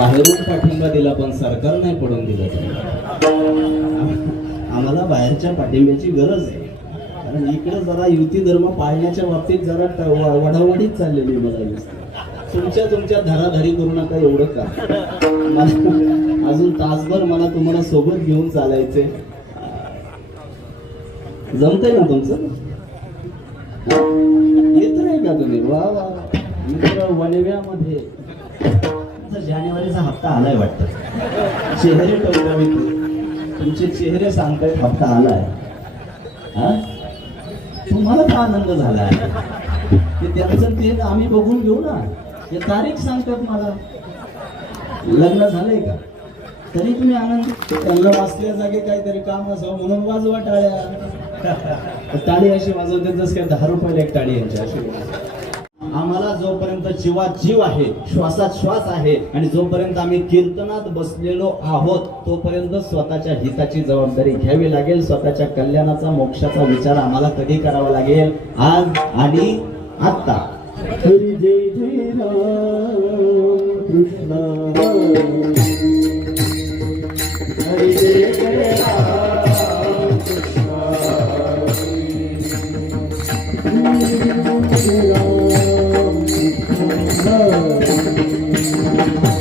बाहेरून पाठिंबा दिला पण सरकार नाही पडून दिलं. आम्हाला बाहेरच्या पाठिंब्याची गरज आहे, कारण इकडे जरा युती धर्म पाळण्याच्या बाबतीत जरा वडावडीच चाललेली मला दिसते. तुमच्या धराधरी करू नका एवढं का. अजून तासभर मला तुम्हाला सोबत घेऊन चालायचे. जमतंय ना तुमचं? येत नाही का तुम्ही? वा वा मित्र वणव्यामध्ये जानेवारीचा हप्ता आलाय वाटतं. चेहरे टवटवीत, तुमचे चेहरे सांगतायत हप्ता आलाय. हा, तुम्हाला का आनंद झाला? ते त्यांचं ते आम्ही बघून घेऊ ना. हे तारीख सांगतात मला. लग्न झालंय का तरी तुम्ही आनंद. त्यांना वाचल्या जागे काहीतरी काम असावं म्हणून वाजवा टाळ्या. टाळी अशी वाजवते जस काय 10 रुपयाला एक टाळी यांची अशी. आम्हाला जोपर्यंत जीवात जीव आहे, श्वासात श्वास आहे आणि जोपर्यंत आम्ही कीर्तनात बसलेलो आहोत तोपर्यंत स्वतःच्या हिताची जबाबदारी घ्यावी लागेल. स्वतःच्या कल्याणाचा मोक्षाचा विचार आम्हाला कधी करावा लागेल? आज आणि आता. हरी जय जय राम कृष्ण, हरी जय जय राम कृष्ण,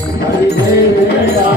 हरी जय जय राम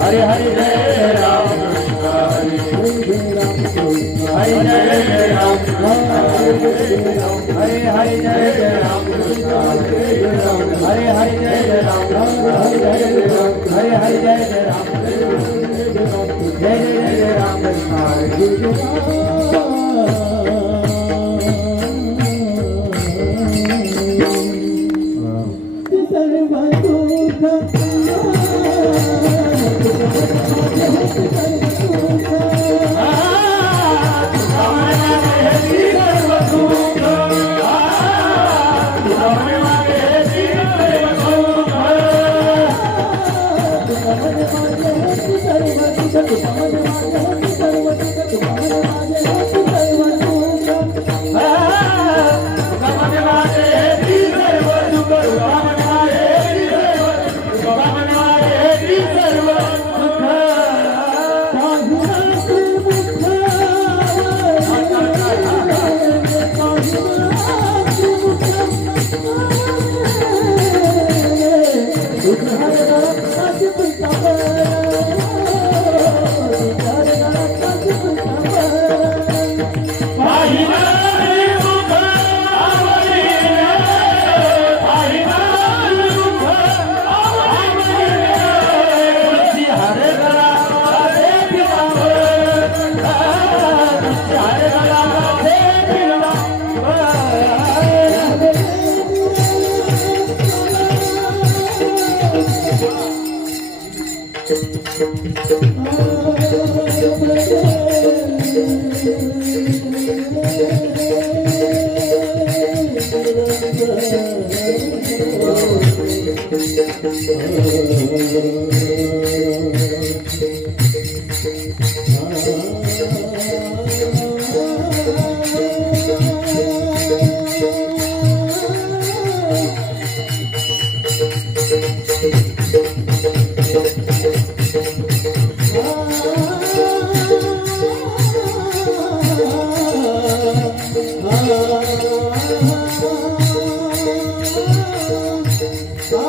हरे हरे जय राम कृष्ण, हरे जय जय राम हरे हरे जय जय राम कृष्ण, हरे हरे जय जय राम हरे हरे जय जय राम जय जय जय राम कृष्ण.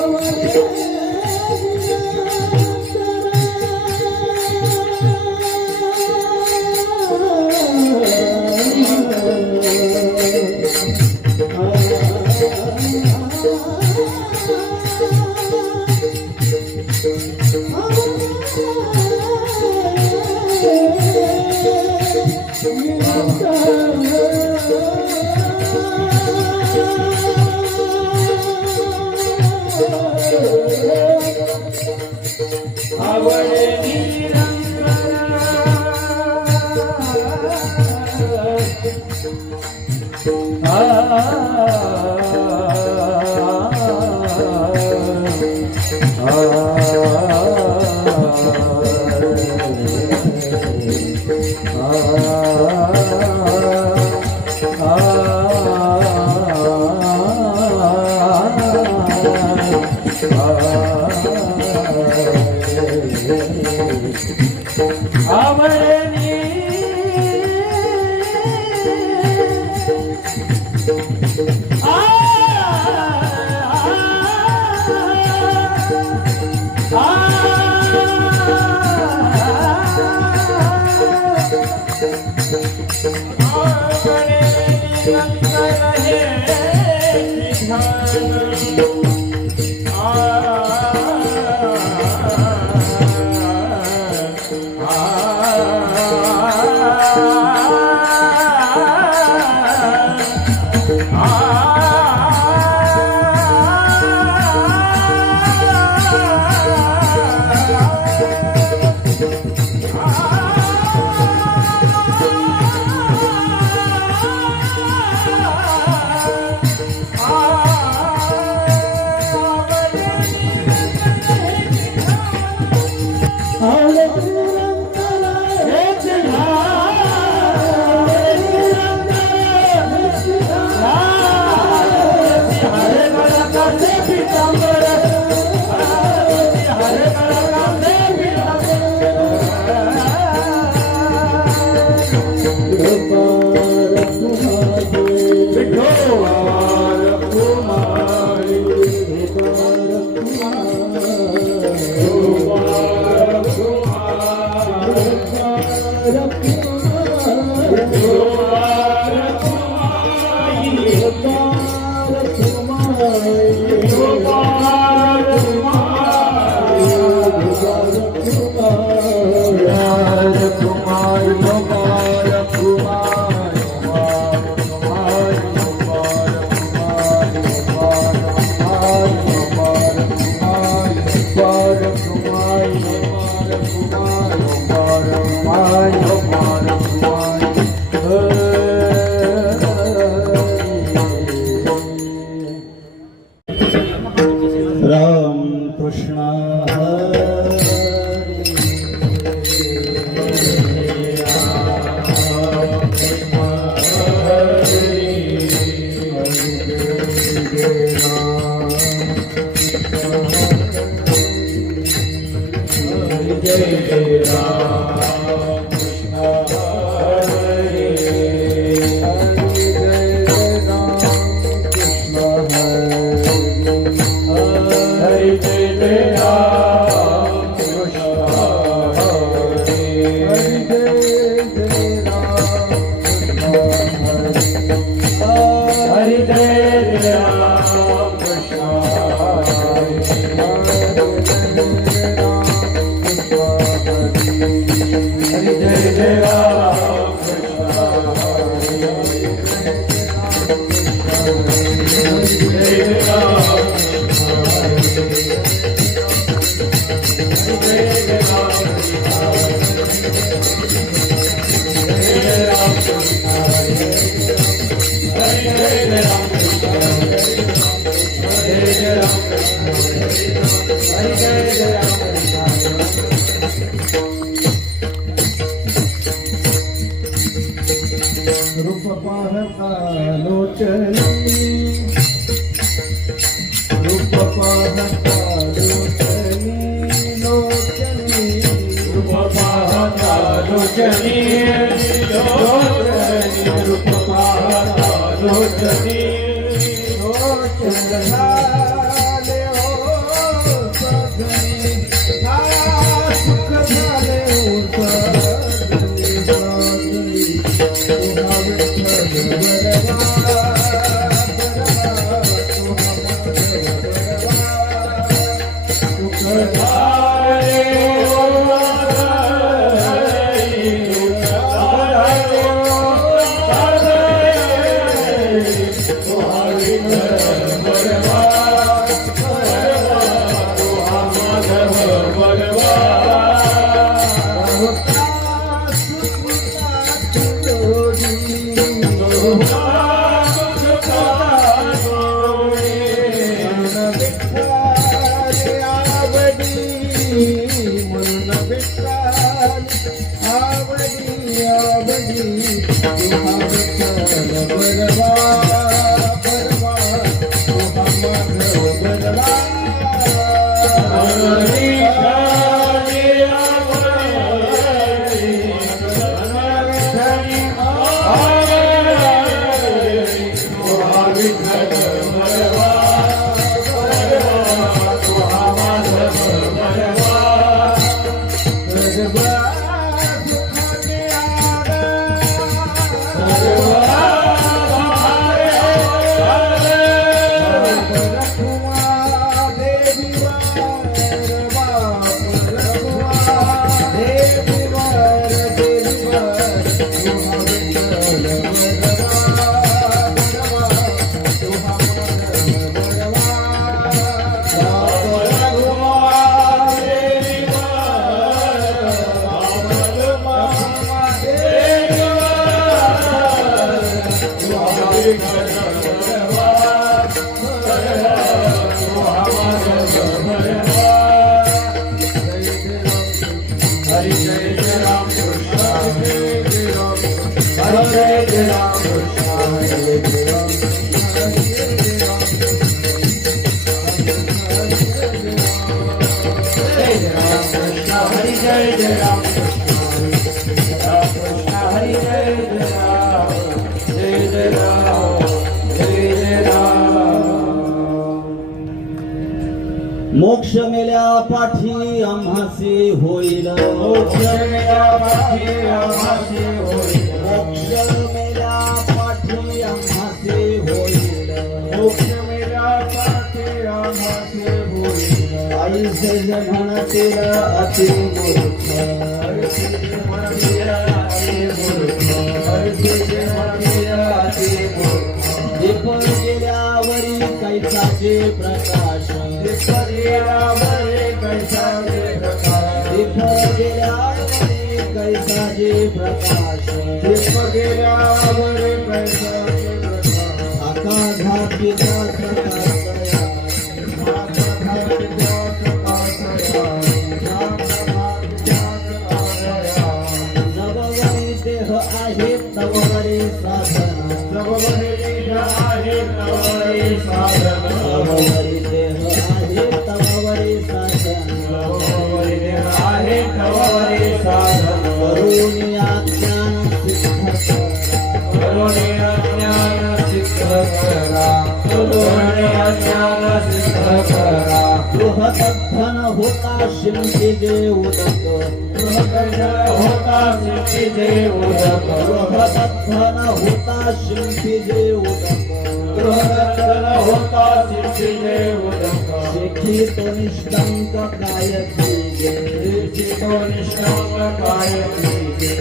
I लोचनी लोचन झाले हो मोक्ष मेल्या पाठी आम्हासे होईल, मोक्ष मेल्या पाठी आम्हासे होईल, मोक्ष मेल्या पाठी आम्हासे होईल, मोक्ष मेल्या पाठी आम्हासे होईल. आईसे म्हणतील अति मूर्ख, हरिचे म्हणतील अति मूर्ख, हरिचे म्हणतील अति मूर्ख. दीप गेल्यावरी कैसाचे प्रकाश, दीप गेल्यावरी कैसाचे प्रकाश, दीप गेल्यावरी कैसाचे प्रकाश, दीप गेल्यावरी कैसाचे प्रकाश. आकाशातीचा नववरी देह आहे तववरी साधन, नववरी देह आहे तववरी साधन, नववरी देह आहे तववरी साधन, नववरी देह आहे तववरी साधन. करुणी अज्ञान सिद्ध करा, करुणी अज्ञान सिद्ध करा, करुणी अज्ञान सिद्ध करा. गृहबद्धन होता शिंपीजे उदक, गृहबद्धन होता शिंपीजे उदक, गृहबद्धन होता शिंपीजे उदक, गृहबद्धन होता शिंपीजे उदक. शेखी तो निष्कंक काय कीजे, चितो निष्काम काय कीजे,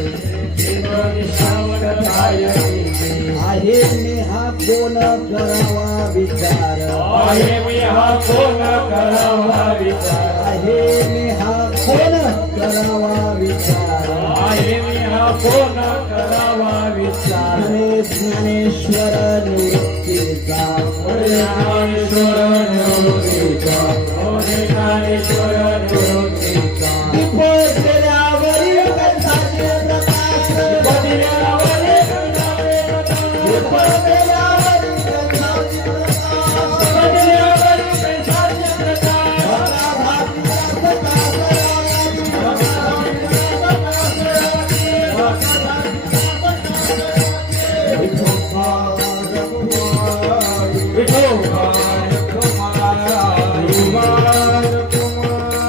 चितो निष्काम काय कीजे. आहे मी हा कोण करावा विचार, आहे मी हा कोण करावा विचार, आहे मी हा कोण करावा विचार, आहे मी हा कोण करावा विचार. हरे ज्ञानेश्वर निवृत्तीचा, ज्ञानेश्वर निवृत्तीचा, ज्ञानेश्वर निवृत्तीचा. दीप गेल्यावरी कैसाचे प्रकाश, बदिल्यावरी कैसाचे प्रकाश, दीप गेल्यावरी कैसाचे प्रकाश, बदिल्यावरी कैसाचे प्रकाश. विठोबा कुमार, कुमार कुमार.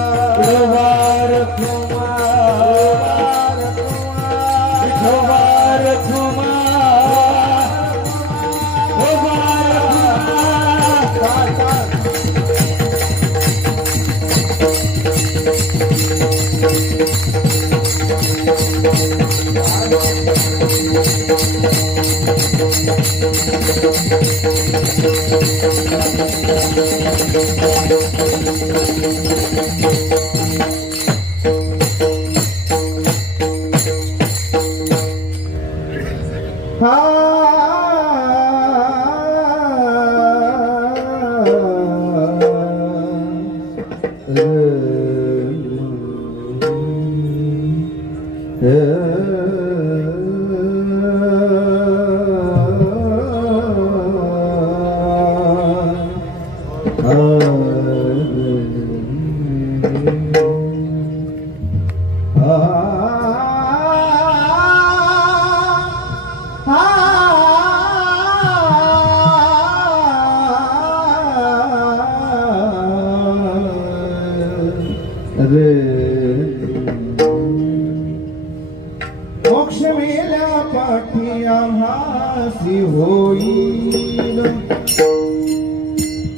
मोक्ष मेल्या पाठी आम्हासी होईल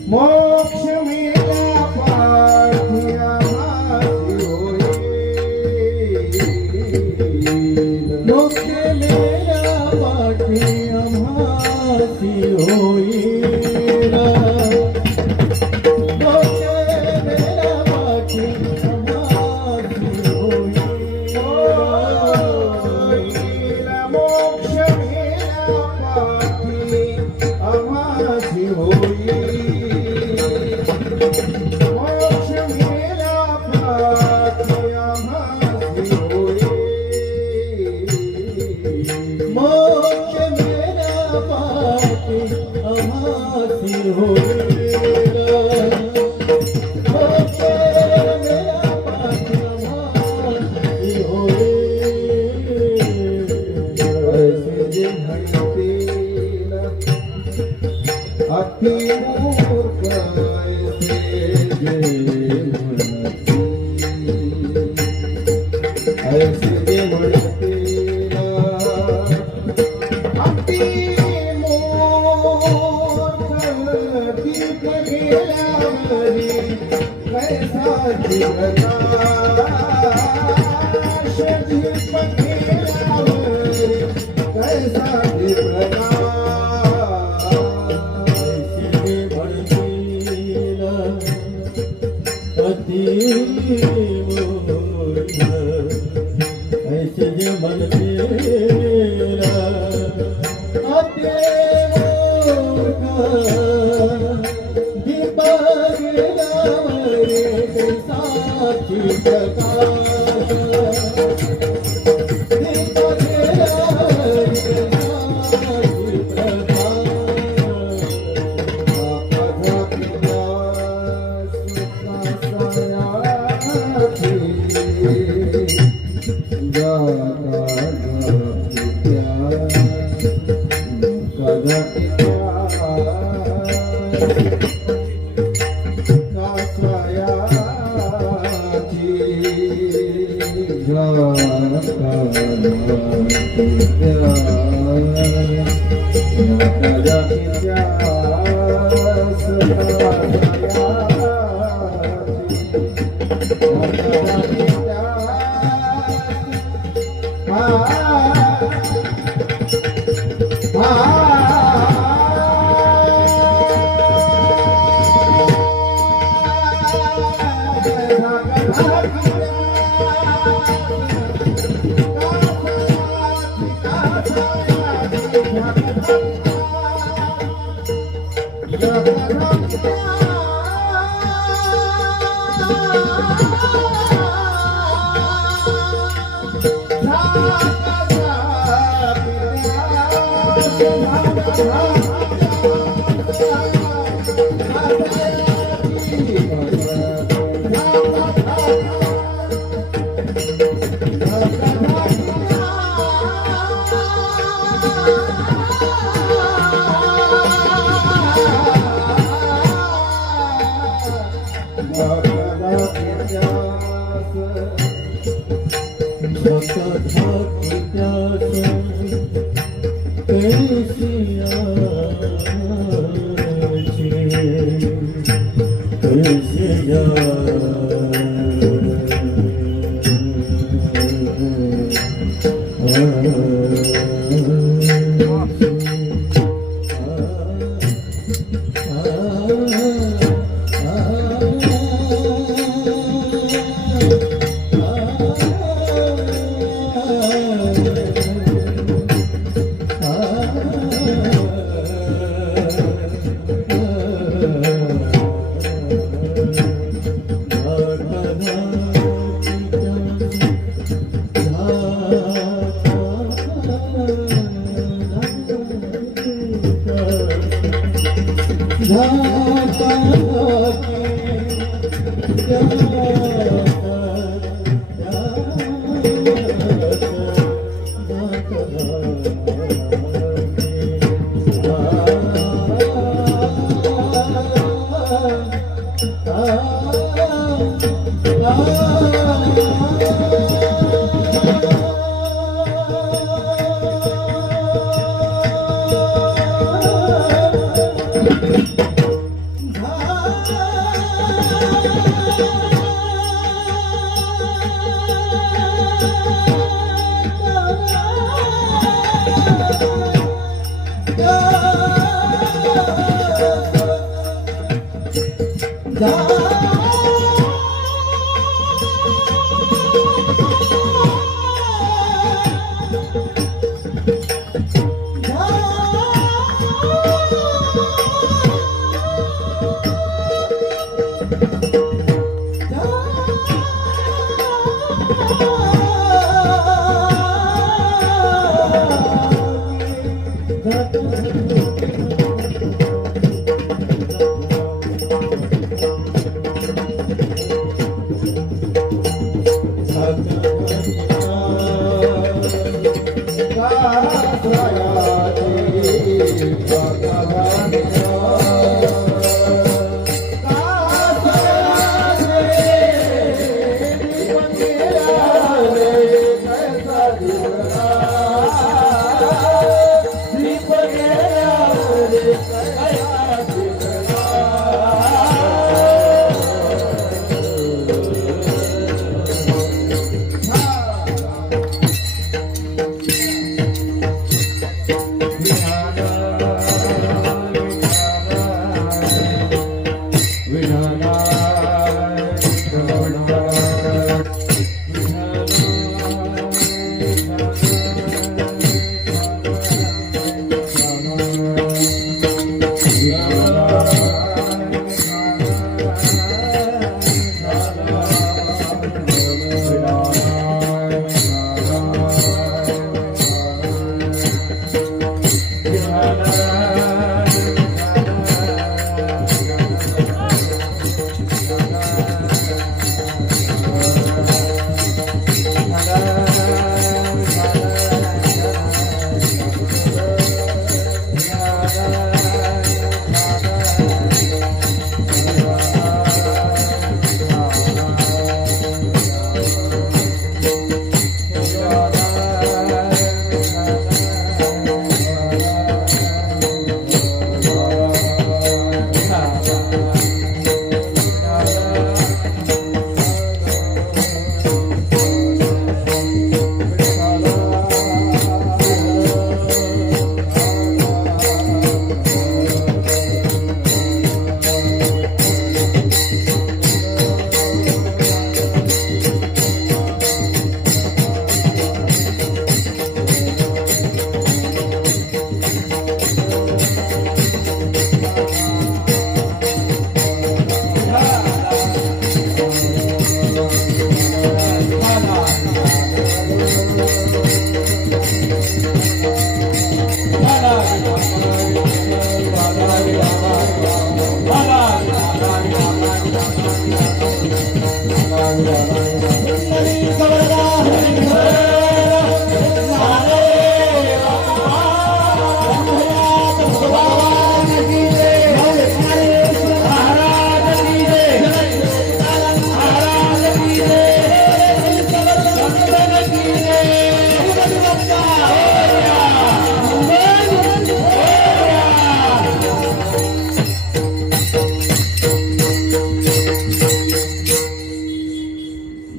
मोक्ष मेल्या पाठी आम्हासी होईल मोक्ष मेल्या पाठी आम्हासी होईल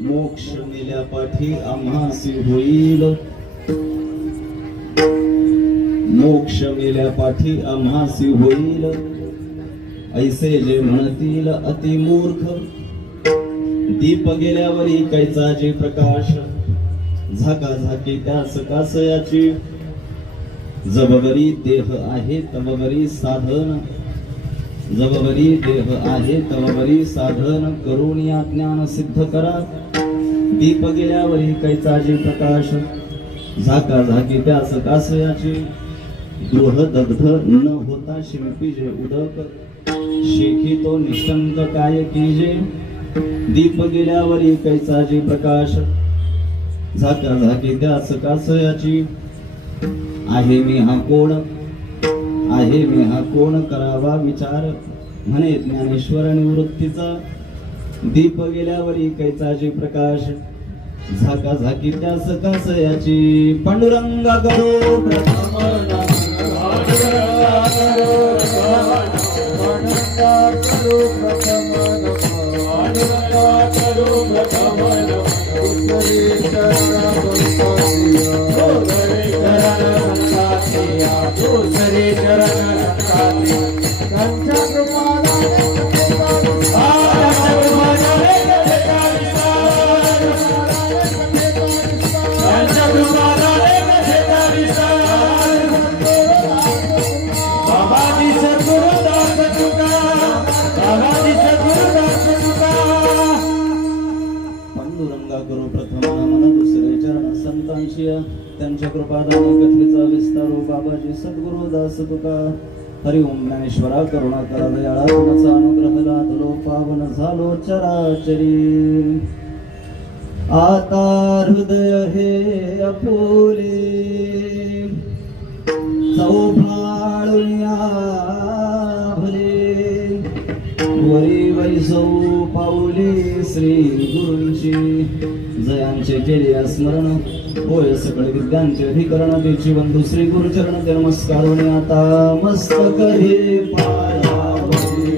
मोक्ष मेल्यापाठी आम्हासी होईल, मोक्ष मेल्यापाठी आम्हासी होईल, ऐसे जे म्हणतील अति मूर्ख, दीप गेल्यावरी कैचा जे प्रकाश, झाका झाकी त्यास कासयाची, जबवरी देह आहे तबवरी साधन, जबवरी देह आहे तबवरी साधन, करून या ज्ञान सिद्ध करा, दीप गेल्यावरी कैचा जे प्रकाश, झाका झाकी त्यास कासयाची, गृह दग्ध न होता शिंपी जे उदक, शेकी तो निष्कंक काय कीजे, दीप गेल्यावरी कैचा जे प्रकाश, झाका झाकी त्यास कासयाची, आहे मी हा कोण, आहे मी हा कोण करावा विचार, म्हणे ज्ञानेश्वर निवृत्तीचा दीप गेल्यावरी कैचाचे प्रकाश झाका झाकी त्यास कास याची पांडुरंगा करो प्रथम पांडुरंगा करो प्रथम नामना दुसरे चरण संतांशी त्यांच्या कृपादान कथेचा विस्तारो बाबाजी सद्गुरु दास तुका हरि ओम ज्ञानेश्वरा करुणा करा दयाळा तुमचा अनुग्रह लादलो पावन झालो चराचरी आता हृदय हे अपुले चौफाळुया भले वरी वरी सौ पाऊले श्री गुरूंची जयांचे केले स्मरण होय सकळ विद्यांचे अधिकरण त्याची बंधू श्री गुरुचरण ते नमस्कार होणे आता मस्तक हे पायावरी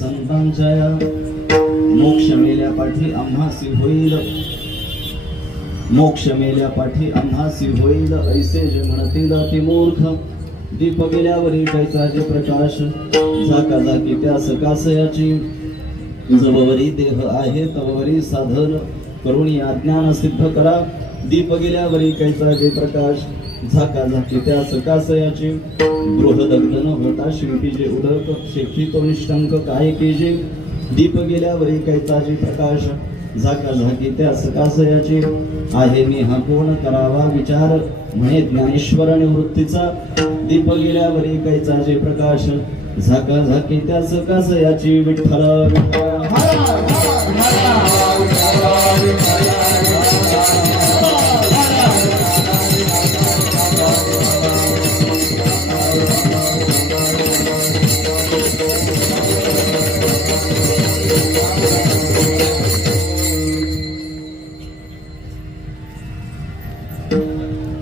संतांच्या मोक्ष मेल्या पाठी आम्हासी होईल मोक्ष मेल्या पाठी आम्हासी होईल ऐसे जे म्हणतील ते मूर्ख दीप गेल्यावरी कैचाचे प्रकाश झाका झाकी त्यास कासयाची जववरी देह आहे तववरी साधन करुणी अज्ञान सिद्ध करा दीप गेल्यावरी कैचाचे प्रकाश झाका झाकी त्यास कासयाची गृहदग्ध न होता शिल्पीचे उदक शेखी तो निष्ठंक काय केजे दीप गेल्यावरी कैचाचे प्रकाश झाका झाकी त्यास कासयाची आहे मी हा कोण करावा विचार म्हणे ज्ञानेश्वर निवृत्तीचा दीप गेल्यावरी कैचाचे प्रकाश झाका झाकी त्यास कासयाची विठ्ठल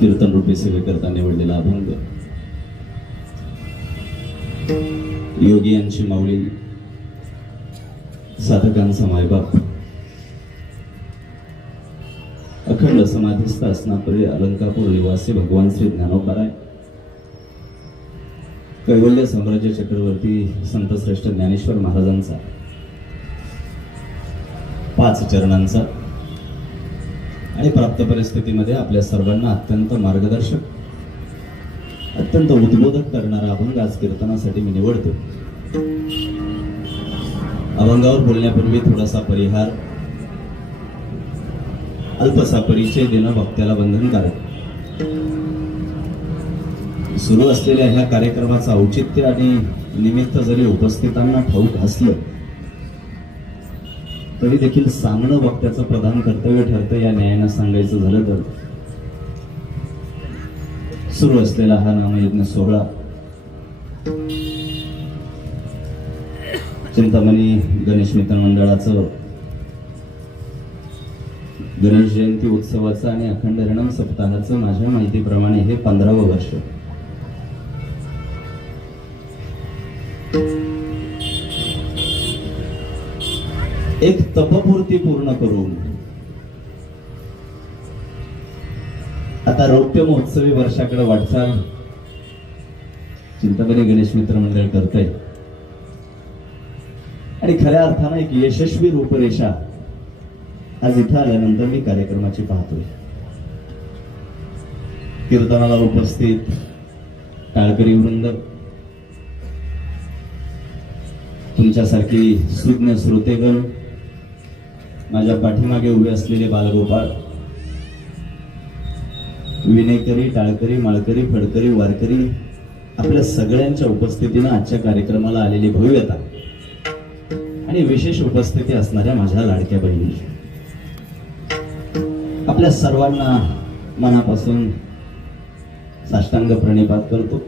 कीर्तन रूपी सेवेकरता निवडलेला अभंग योगी यांची माऊली साधकांचा मायबाप अखंड समाधीस्थ असणारे अलंकापूर निवासी भगवान श्री ज्ञानोबाराय कैवल्य साम्राज्य चक्रवर्ती संत श्रेष्ठ ज्ञानेश्वर महाराजांचा 5 चरणांचा आणि प्राप्त परिस्थितीमध्ये आपल्या सर्वांना अत्यंत मार्गदर्शक अत्यंत उद्बोधक करणारा अभंग आज कीर्तनासाठी मी निवडतो. अभंगावर बोलण्यापूर्वी थोडासा परिहार अल्पसा परिचय देणं भक्त्याला बंधनकारक. सुरू असलेल्या ह्या कार्यक्रमाचं औचित्य आणि निमित्त जरी उपस्थितांना ठाऊक असलं तरी देखील सांगणं वक्त्याचं प्रधान कर्तव्य ठरतं. या न्यायानं सांगायचं झालं तर सुरू असलेला हा नामयज्ञ सोहळा चिंतामणी गणेश मित्र मंडळाचं गणेश जयंती उत्सवाचं आणि अखंड रणम सप्ताहाचं माझ्या माहितीप्रमाणे हे 15वं वर्ष. एक तपपूर्ती पूर्ण करून आता रौप्य महोत्सवी वर्षाकडे वाटचाल चिंतामणी गणेश मित्र मंडळ करतंय आणि खऱ्या अर्थानं एक यशस्वी रूपरेषा आज इथं आल्यानंतर मी कार्यक्रमाची पाहतोय. कीर्तनाला उपस्थित टाळकरी वृंद, तुमच्यासारखी सुज्ञ श्रोतेगण, माझ्या पाठीमागे उभे असलेले बालगोपाळ, विनेकरी, टाळकरी, माळकरी, फडकरी, वारकरी, आपल्या सगळ्यांच्या उपस्थितीनं आजच्या कार्यक्रमाला आलेली भव्यता आणि विशेष उपस्थिती असणाऱ्या माझ्या लाडक्या बहिणी, आपल्या सर्वांना मनापासून साष्टांग प्रणिपात करतो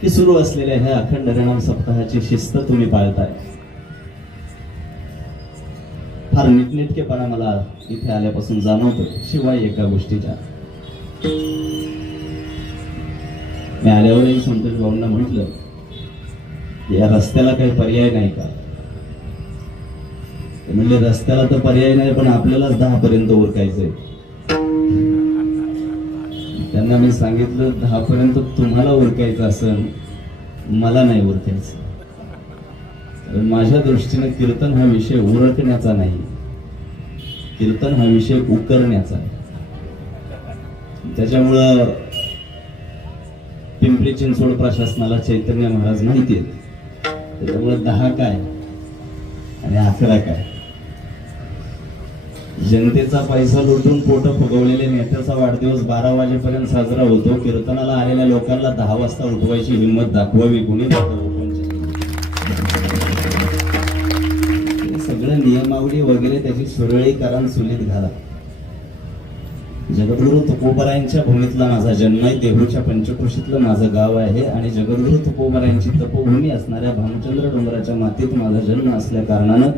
की सुरू असलेल्या ह्या अखंड हरिनाम सप्ताहाची शिस्त तुम्ही पाळताय. फार नीटनेटकेपणा मला इथे आल्यापासून जाणवतो. शिवाय एका गोष्टीच्या, मी आल्यावरही संतोष भाऊंना म्हटलं या रस्त्याला काही पर्याय नाही का? ते म्हणले रस्त्याला तर पर्याय नाही, पण आपल्यालाच 10 पर्यंत उरकायचंय. त्यांना मी सांगितलं 10 पर्यंत तुम्हाला उरकायचं असेल, मला नाही उरकायचं. कारण माझ्या दृष्टीने कीर्तन हा विषय उरकण्याचा नाही, कीर्तन हा विषय उकरण्याचा आहे. त्याच्यामुळं पिंपरी चिंचवड प्रशासनाला चैतन्य महाराज माहिती आहेत. त्याच्यामुळे 10 काय आणि 11 काय, जनतेचा पैसा लुटून पोट फुगवलेले नेत्याचा वाढदिवस 12 वाजेपर्यंत साजरा होतो. कीर्तनाला आलेल्या लोकांना 10 वाजता उठवायची हिंमत दाखवावी कोणी? सगळं नियमावली वगैरे त्याची सुरळीकरण सुलीत घाला. जगद्गुरु तुकोबरायांच्या भूमीतला माझा जन्म आहे, देहूच्या पंचक्रोशीतलं माझं गाव आहे आणि जगद्गुरु तुकोबरायांची तपोभूमी असणाऱ्या भामचंद्र डोंगराच्या मातीत माझा जन्म असल्या कारणानं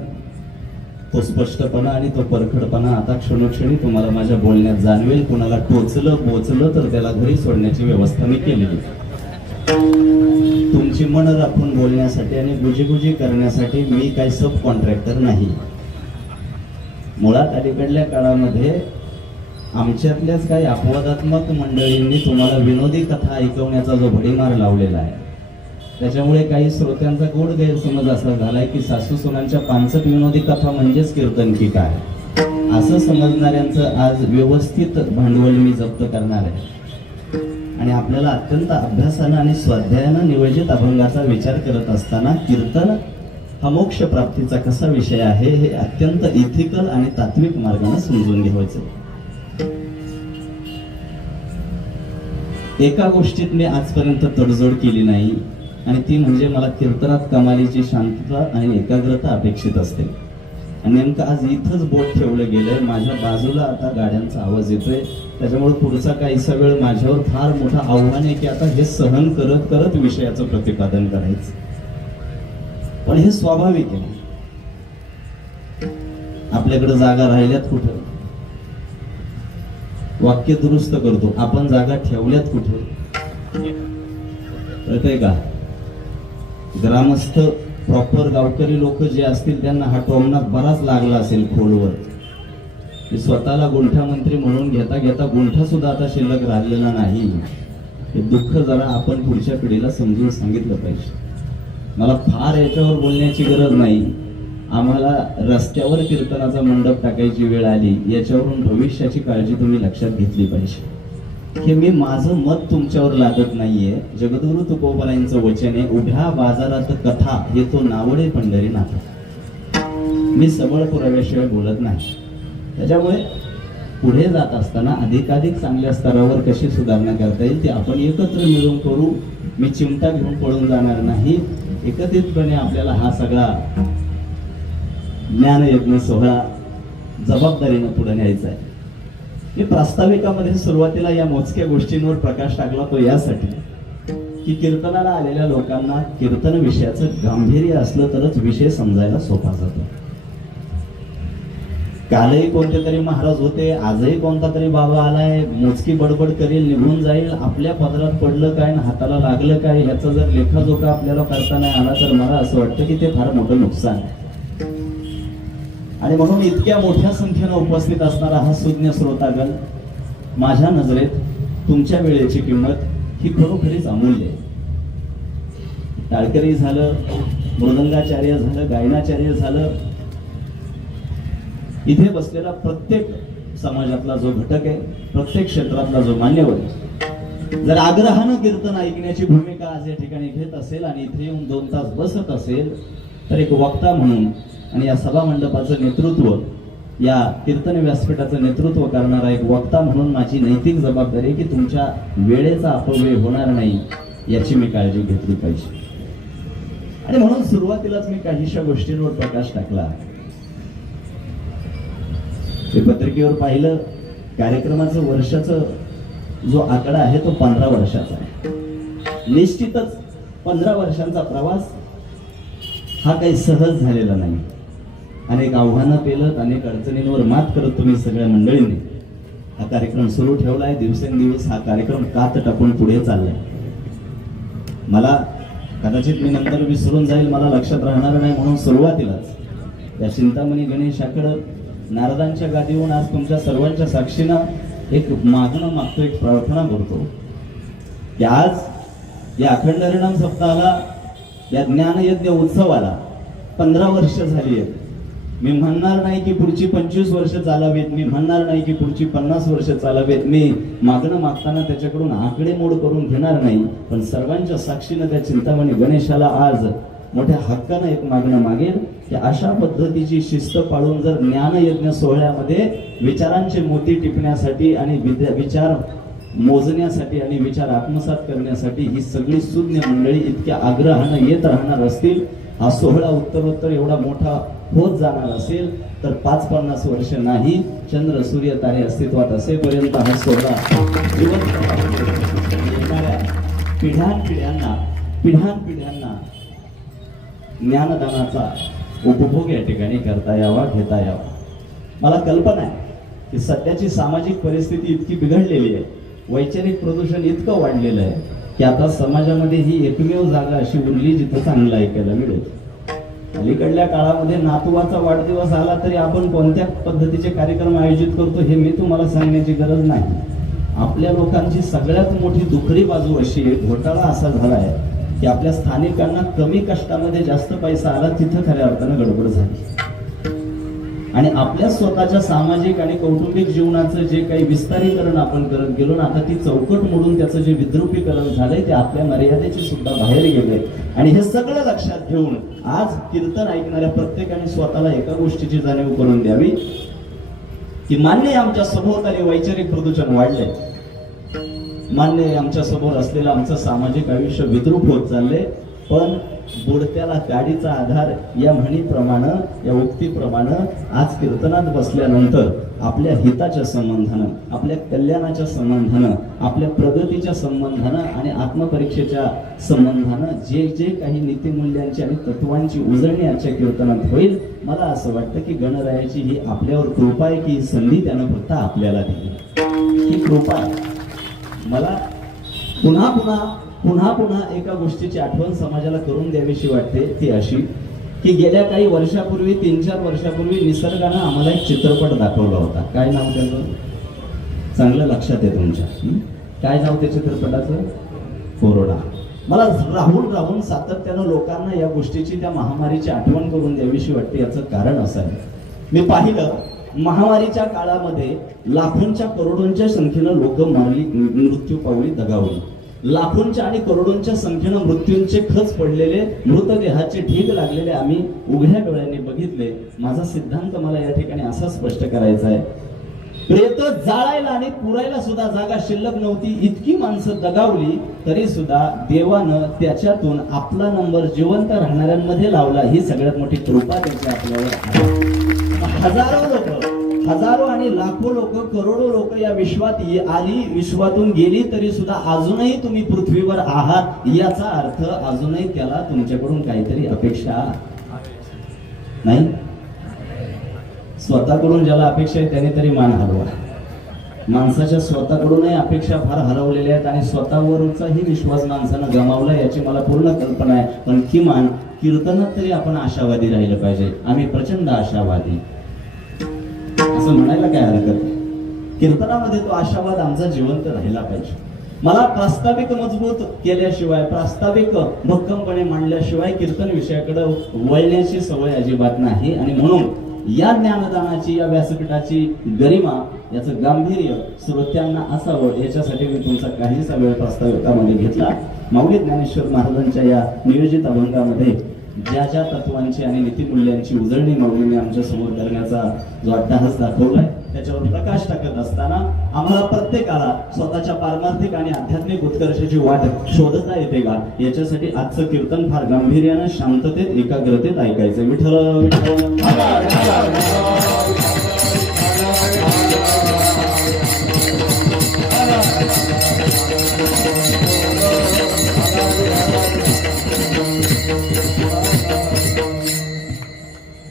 तो स्पष्टपणा आणि तो परखडपणा आता क्षणोक्षणी तुम्हाला माझ्या बोलण्यात जाणवेल. कुणाला टोचलं बोचलं तर त्याला घरी सोडण्याची व्यवस्था मी केलेली. तुमची मन राखून बोलण्यासाठी आणि गुजीगुजी करण्यासाठी मी काही सब कॉन्ट्रॅक्टर नाही. मुळात अलीकडल्या काळामध्ये आमच्यातल्याच काही अपवादात्मक मंडळींनी तुम्हाला विनोदी कथा ऐकवण्याचा जो भडीमार लावलेला आहे, त्याच्यामुळे काही श्रोत्यांचा गोड गैरसमज असा झालाय की सासू सुनांच्या 5 विनोदी कथा म्हणजेच कीर्तन की काय, असं समजणाऱ्यांचं आज व्यवस्थित भांडवल मी जप्त करणार आहे. आणि आपल्याला अत्यंत अभ्यासानं आणि स्वाध्यायानं नियोजित अभंगाचा विचार करत असताना कीर्तन हा मोक्ष प्राप्तीचा कसा विषय आहे हे अत्यंत इथिकल आणि तात्विक मार्गाने समजून घ्यायचं. एका गोष्टीत मी आजपर्यंत तडजोड केली नाही आणि ती म्हणजे मला कीर्तनात कमालीची शांतता आणि एकाग्रता अपेक्षित असते. आणि नेमकं आज इथंच बोट ठेवलं गेलंय. माझ्या बाजूला आता गाड्यांचा आवाज येतोय, त्याच्यामुळे पुढचा काहीसा वेळ माझ्यावर फार मोठं आव्हान आहे की आता हे सहन करत करत विषयाचं प्रतिपादन करायचं. पण हे स्वाभाविक आहे. आपल्याकडे जागा राहिल्यात कुठं? वाक्य दुरुस्त करतो, आपण जागा ठेवल्यात कुठे? कळतंय का? ग्रामस्थ प्रॉपर गावकरी लोक जे असतील त्यांना हा टोमणा बराच लागला असेल खोलवर. स्वतःला गुंठा मंत्री म्हणून घेता घेता गुंठा सुद्धा आता शिल्लक राहिलेला नाही. हे दुःख जरा आपण पुढच्या पिढीला समजून सांगितलं पाहिजे. मला फार याच्यावर बोलण्याची गरज नाही. आम्हाला रस्त्यावर कीर्तनाचा मंडप टाकायची वेळ आली, याच्यावरून भविष्याची काळजी तुम्ही लक्षात घेतली पाहिजे. हे मी माझं मत तुमच्यावर लागत नाहीये. जगद्गुरु तुकोबरायांचं वचन आहे, उभ्या बाजारात कथा हे तो नावडे पंढरीनाथ. मी सबळ पुराव्याशिवाय बोलत नाही. त्याच्यामुळे पुढे जात असताना अधिकाधिक चांगल्या स्तरावर कशी सुधारणा करता येईल ते आपण एकत्र मिळून करू. मी चिमटा घेऊन पळून जाणार नाही. एकत्रितपणे आपल्याला हा सगळा ज्ञानयज्ञ सोहळा जबाबदारीनं पुढे न्यायचा आहे. मी प्रास्ताविकामध्ये सुरुवातीला या मोजक्या गोष्टींवर प्रकाश टाकला तो यासाठी की कीर्तनाला आलेल्या लोकांना कीर्तन विषयाचं गांभीर्य असलं तरच विषय समजायला सोपा जातो. कालही कोणते तरी महाराज होते, आजही कोणता तरी बाबा आलाय, मोजकी बडबड करेल, निघून जाईल. आपल्या पदरात पडलं काय ना हाताला लागलं काय याचा जर लेखाजोखा आपल्याला करता नाही आला तर मला असं वाटतं की ते फार मोठं नुकसान आहे. आणि म्हणून इतक्या मोठ्या संख्येनं उपस्थित असणारा हा सुज्ञ श्रोतागण, माझ्या नजरेत तुमच्या वेळेची किंमत ही खरोखरीच अमूल्य आहे. टाळकरी झालं, मृदंगाचार्य झालं, गायनाचार्य झालं, इथे बसलेला प्रत्येक समाजातला जो घटक आहे, प्रत्येक क्षेत्रातला जो मान्यवर आहे, जर आग्रहानं कीर्तन ऐकण्याची भूमिका आज या ठिकाणी घेत असेल आणि इथे येऊन 2 तास बसत असेल, तर एक वक्ता म्हणून आणि या सभा मंडपाचं नेतृत्व, या कीर्तन व्यासपीठाचं नेतृत्व करणारा एक वक्ता म्हणून माझी नैतिक जबाबदारी आहे की तुमच्या वेळेचा अपव्यय होणार नाही याची मी काळजी घेतली पाहिजे. आणि म्हणून सुरुवातीलाच मी काहीशा गोष्टींवर प्रकाश टाकला. ते पत्रिकेवर पाहिलं, कार्यक्रमाचं वर्षाचं जो आकडा आहे तो 15 वर्षाचा आहे. निश्चितच 15 वर्षांचा प्रवास हा काही सहज झालेला नाही. अनेक आव्हानं पेलत, अनेक अडचणींवर मात करत तुम्ही सगळ्या मंडळींनी हा कार्यक्रम सुरू ठेवलाय. दिवसेंदिवस हा कार्यक्रम कात टाकून पुढे चाललाय. मला कदाचित मी नंतर विसरून जाईल, मला लक्षात राहणार नाही, म्हणून सुरुवातीलाच या चिंतामणी गणेशाकडं नारदांच्या गादीवरून आज तुमच्या सर्वांच्या साक्षीनं एक मागणं मागतो, एक प्रार्थना करतो की आज या अखंड हरिनाम सप्ताहाला, या ज्ञानयज्ञ उत्सवाला 15 वर्ष झाली आहेत. मी म्हणणार नाही की पुढची 25 वर्ष चालावीत, मी म्हणणार नाही की पुढची 50 वर्ष चालावीत. मी मागणं मागताना त्याच्याकडून आकडेमोड करून घेणार नाही, पण सर्वांच्या साक्षीनं त्या चिंतामणी गणेशाला आज मोठ्या हक्कानं एक मागणं मागेल की अशा पद्धतीची शिस्त पाळून जर ज्ञानयज्ञ सोहळ्यामध्ये विचारांचे मोती टिपण्यासाठी आणि विचार मोजण्यासाठी आणि विचार आत्मसात करण्यासाठी ही सगळी सुज्ञ मंडळी इतक्या आग्रहानं येत राहणार असतील, हा सोहळा उत्तरोत्तर एवढा मोठा होत जाणार असेल, तर 5-50 वर्ष नाही, चंद्र सूर्य तारे अस्तित्वात असेपर्यंत हा सोहळा येणाऱ्या पिढ्यानपिढ्यांना ज्ञानदानाचा उपभोग या ठिकाणी करता यावा, घेता यावा. मला कल्पना आहे की सध्याची सामाजिक परिस्थिती इतकी बिघडलेली आहे, वैचारिक प्रदूषण इतकं वाढलेलं आहे की आता समाजामध्ये ही एकमेव जागा अशी उरली जिथं चांगलं ऐकायला मिळेल. अलीकडल्या काळामध्ये नातवाचा वाढदिवस आला तरी आपण कोणत्या पद्धतीचे कार्यक्रम आयोजित करतो हे मी तुम्हाला सांगण्याची गरज नाही. आपल्या लोकांची सगळ्यात मोठी दुखरी बाजू अशी आहे, घोटाळा असा झाला आहे की आपल्या स्थानिकांना कमी कष्टामध्ये जास्त पैसा आला तिथं खऱ्या अर्थानं गडबड झाली. आणि आपल्या स्वतःच्या सामाजिक आणि कौटुंबिक जीवनाचं जे काही विस्तारीकरण आपण करत गेलो ना, आता ती चौकट मोडून त्याचं जे विद्रुपीकरण झालंय ते आपल्या मर्यादेची सुद्धा बाहेर गेलंय. आणि हे सगळं लक्षात घेऊन आज कीर्तन ऐकणाऱ्या प्रत्येकाने स्वतःला एका गोष्टीची जाणीव करून द्यावी की मान्य आहे आमच्या सभोवताली वैचारिक प्रदूषण वाढले, मान्य आहे आमच्या समोर असलेलं आमचं सामाजिक आयुष्य विद्रूप होत चाललंय, पण बुडत्याला गाडीचा आधार या म्हणीप्रमाणे, या उक्तीप्रमाणे आज कीर्तनात बसल्यानंतर आपल्या हिताच्या संबंधानं, आपल्या कल्याणाच्या संबंधानं, आपल्या प्रगतीच्या संबंधानं आणि आत्मपरीक्षेच्या संबंधानं जे जे काही नीतिमूल्यांची आणि तत्वांची उजळणी आजच्या कीर्तनात होईल, मला असं वाटतं की गणरायाची ही आपल्यावर कृपा आहे की ही संधी त्यानं फक्त आपल्याला दिली. ही कृपा आहे. मला पुन्हा पुन्हा एका गोष्टीची आठवण समाजाला करून द्यावीशी वाटते, ती अशी की गेल्या काही वर्षापूर्वी, 3-4 वर्षापूर्वी निसर्गानं आम्हाला एक चित्रपट दाखवला होता. काय नाव त्याचं? चांगलं लक्षात आहे तुमच्या? काय नाव त्या चित्रपटाचं? कोरोना. मला राहून सातत्यानं लोकांना या गोष्टीची, त्या महामारीची आठवण करून द्यावीशी वाटते. याचं कारण असं आहे, मी पाहिलं महामारीच्या काळामध्ये लाखोंच्या करोडोंच्या संख्येनं लोक मारली, मृत्यू पावली, दगावली. लाखोंच्या आणि करोडोंच्या संख्येनं मृत्यूंचे खच पडलेले, मृतदेहाचे ढीग लागलेले आम्ही उघड्या डोळ्यांनी बघितले. माझा सिद्धांत मला या ठिकाणी असा स्पष्ट करायचा आहे, प्रेत जाळायला आणि पुरायला सुद्धा जागा शिल्लक नव्हती, इतकी माणसं दगावली, तरी सुद्धा देवानं त्याच्यातून आपला नंबर जिवंत राहणाऱ्यांमध्ये लावला. ही सगळ्यात मोठी कृपा त्याची आपल्यावर. हजारो आणि लाखो लोक, करोडो लोक या विश्वात आली, विश्वातून गेली, तरी सुद्धा अजूनही तुम्ही पृथ्वीवर आहात, याचा अर्थ अजूनही त्याला तुमच्याकडून काहीतरी अपेक्षा नाही. स्वतःकडून ज्याला अपेक्षा आहे त्याने तरी मान हलवा. माणसाच्या स्वतःकडूनही अपेक्षा फार हरवलेल्या आहेत आणि स्वतःवरचाही विश्वास माणसानं गमावला, याची मला पूर्ण कल्पना आहे. पण किमान कीर्तनात तरी आपण आशावादी राहिलं पाहिजे. आम्ही प्रचंड आशावादी. असं म्हणायला काय हरकत आहे. कीर्तनामध्ये तो आशावाद आमचा जिवंत राहिला पाहिजे. मला प्रास्ताविक मजबूत केल्याशिवाय, प्रास्ताविक भक्कमपणे मांडल्याशिवाय कीर्तन विषयाकडे वळण्याची सवय अजिबात नाही. आणि म्हणून या ज्ञानदानाची, या व्यासपीठाची गरिमा, याचं गांभीर्य श्रोत्यांना असावं याच्यासाठी मी तुमचा काहीसा वेळ प्रास्ताविकामध्ये घेतला. माऊली ज्ञानेश्वर महाराजांच्या या नियोजित अभंगामध्ये ज्या ज्या तत्वांची आणि नीतिमूल्यांची उजळणी माऊलीने आमच्या समोर करण्याचा जो अट्टहास दाखवलाय त्याच्यावर प्रकाश टाकत असताना आम्हाला प्रत्येकाला स्वतःच्या पारमार्थिक आणि आध्यात्मिक उत्कर्षाची वाट शोधता येते का, याच्यासाठी आजचं कीर्तन फार गांभीर्यानं, शांततेत, एकाग्रतेत ऐकायचं. विठ्ठल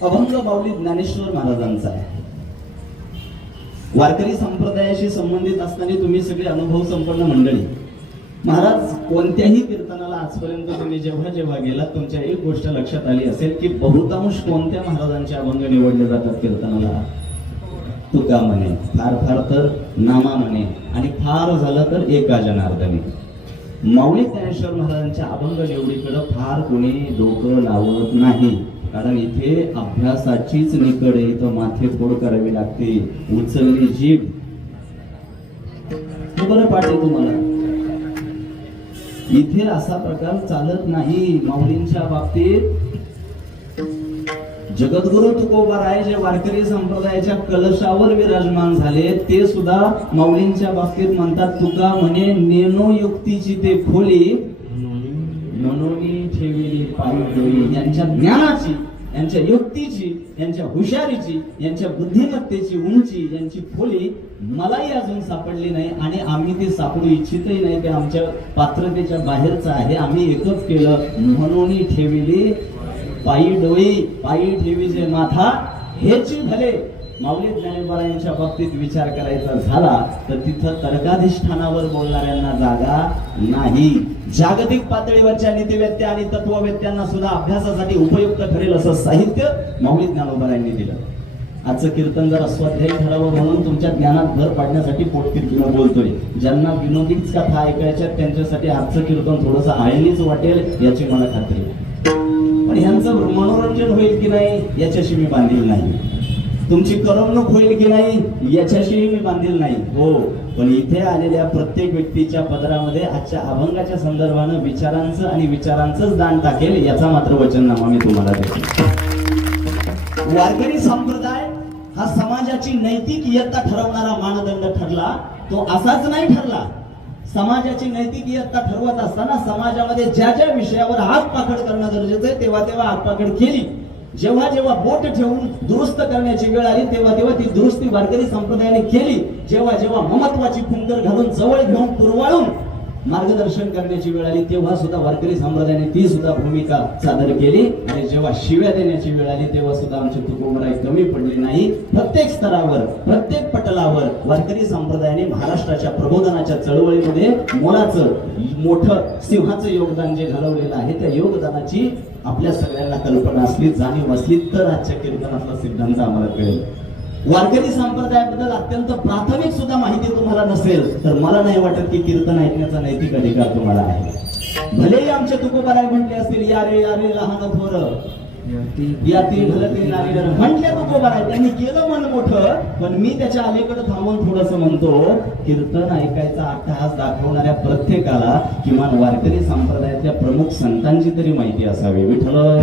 अभंग माऊली ज्ञानेश्वर महाराजांचा आहे. वारकरी संप्रदायाशी संबंधित असणारी तुम्ही सगळे अनुभव संपन्न मंडळी. महाराज कोणत्याही कीर्तनाला आजपर्यंत तुम्ही जेव्हा जेव्हा गेलात तुमच्या एक गोष्ट लक्षात आली असेल की बहुतांश कोणत्या महाराजांचे अभंग निवडले जातात कीर्तनाला. तुका म्हणे, फार फार तर नामा म्हणे, आणि फार झालं तर एका जनार्दनी. माऊली ज्ञानेश्वर महाराजांच्या अभंग निवडीकडे फार कोणी डोकं लावत नाही. कारण इथे अभ्यासाचीच निकड आहे. इथं माथे फोड करावी लागते, उचलली जीभ. बरं पाठे तुम्हाला इथे असा प्रकार चालत नाही. माऊलींच्या बाबतीत जगद्गुरु तुकोबाराय जे वारकरी संप्रदायाच्या कलशावर विराजमान झाले ते सुद्धा माऊलींच्या बाबतीत म्हणतात, तुका म्हणे नेनो युक्तीची ते खोली मनोनी ठेवली पायी. यांच्या ज्ञानाची, यांच्या युक्तीची, यांच्या हुशारीची, यांच्या बुद्धिमत्तेची उंची, यांची खोली मलाही अजून सापडली नाही आणि आम्ही ती सापडू इच्छितही नाही. ते आमच्या पात्रतेच्या बाहेरचं आहे. आम्ही एकच केलं, म्हणून ठेविली पायी डोई, पायी ठेवी जे माथा हेची भले. माऊली ज्ञानेश्वरांच्या बाबतीत विचार करायचा झाला तर तिथं तर्काधिष्ठानावर बोलणाऱ्यांना जागा नाही. जागतिक पातळीवरच्या नीतिवेत्या आणि तत्ववेत्यांना सुद्धा अभ्यासासाठी उपयुक्त ठरेल असं साहित्य माऊली ज्ञानोबारायांनी दिलं. आजचं कीर्तन जरा स्वाध्यायी ठरावं म्हणून तुमच्या ज्ञानात भर पाडण्यासाठी पोटतिडकीनं बोलतोय. ज्यांना विनोदीच कथा ऐकायच्या त्यांच्यासाठी आजचं कीर्तन थोडंसं आळणीच वाटेल याची मला खात्री आहे. पण ह्यांचं मनोरंजन होईल की नाही याच्याशी मी बांधील नाही. तुमची करमणूक होईल की नाही याच्याशी मी बांधील नाही. हो, पण इथे आलेल्या प्रत्येक व्यक्तीच्या पदरामध्ये आजच्या अभंगाच्या संदर्भानं विचारांचं आणि विचारांचंच दान टाकेल याचा मात्र वचननामा मी तुम्हाला देतो. वारकरी संप्रदाय हा समाजाची नैतिक इयत्ता ठरवणारा मानदंड ठरला. तो असाच नाही ठरला. समाजाची नैतिक इयत्ता ठरवत असताना समाजामध्ये ज्या ज्या विषयावर हातपाकड करणं गरजेचं आहे तेव्हा तेव्हा हातपाकड केली. जेव्हा जेव्हा बोट ठेवून दुरुस्त करण्याची वेळ आली तेव्हा तेव्हा ती दुरुस्ती वारकरी संप्रदायाने केली. जेव्हा जेव्हा महत्वाची फुंकर घालून जवळ घेऊन पुरवाळून मार्गदर्शन करण्याची वेळ आली तेव्हा सुद्धा वारकरी संप्रदायाने ती सुद्धा भूमिका सादर केली. आणि जेव्हा शिव्या देण्याची वेळ आली तेव्हा सुद्धा आमची तुकोबाराय कमी पडली नाही. प्रत्येक स्तरावर, प्रत्येक पटलावर वारकरी संप्रदायाने महाराष्ट्राच्या प्रबोधनाच्या चळवळीमध्ये मोलाचं मोठं सिंहाचं योगदान जे घालवलेलं आहे त्या योगदानाची आपल्या सगळ्यांना कल्पना असली, जाणीव असली तर आजच्या कीर्तनातला सिद्धांत आम्हाला कळेल. वारकरी संप्रदायाबद्दल अत्यंत प्राथमिक सुद्धा माहिती तुम्हाला नसेल तर मला नाही वाटत की कीर्तन ऐकण्याचा नैतिक अधिकार तुम्हाला आहे. भलेही आमचे तुकोबाराय म्हटले असतील, या रे लहान थोर याती भलती नारी म्हटले तुकोबाराय, त्यांनी केलं मन मोठं. पण मी त्याच्या अलीकडे थांबून थोडस म्हणतो, कीर्तन ऐकायचा अट्टहास दाखवणाऱ्या प्रत्येकाला किमान वारकरी संप्रदायातल्या प्रमुख संतांची तरी माहिती असावी. विठ्ठल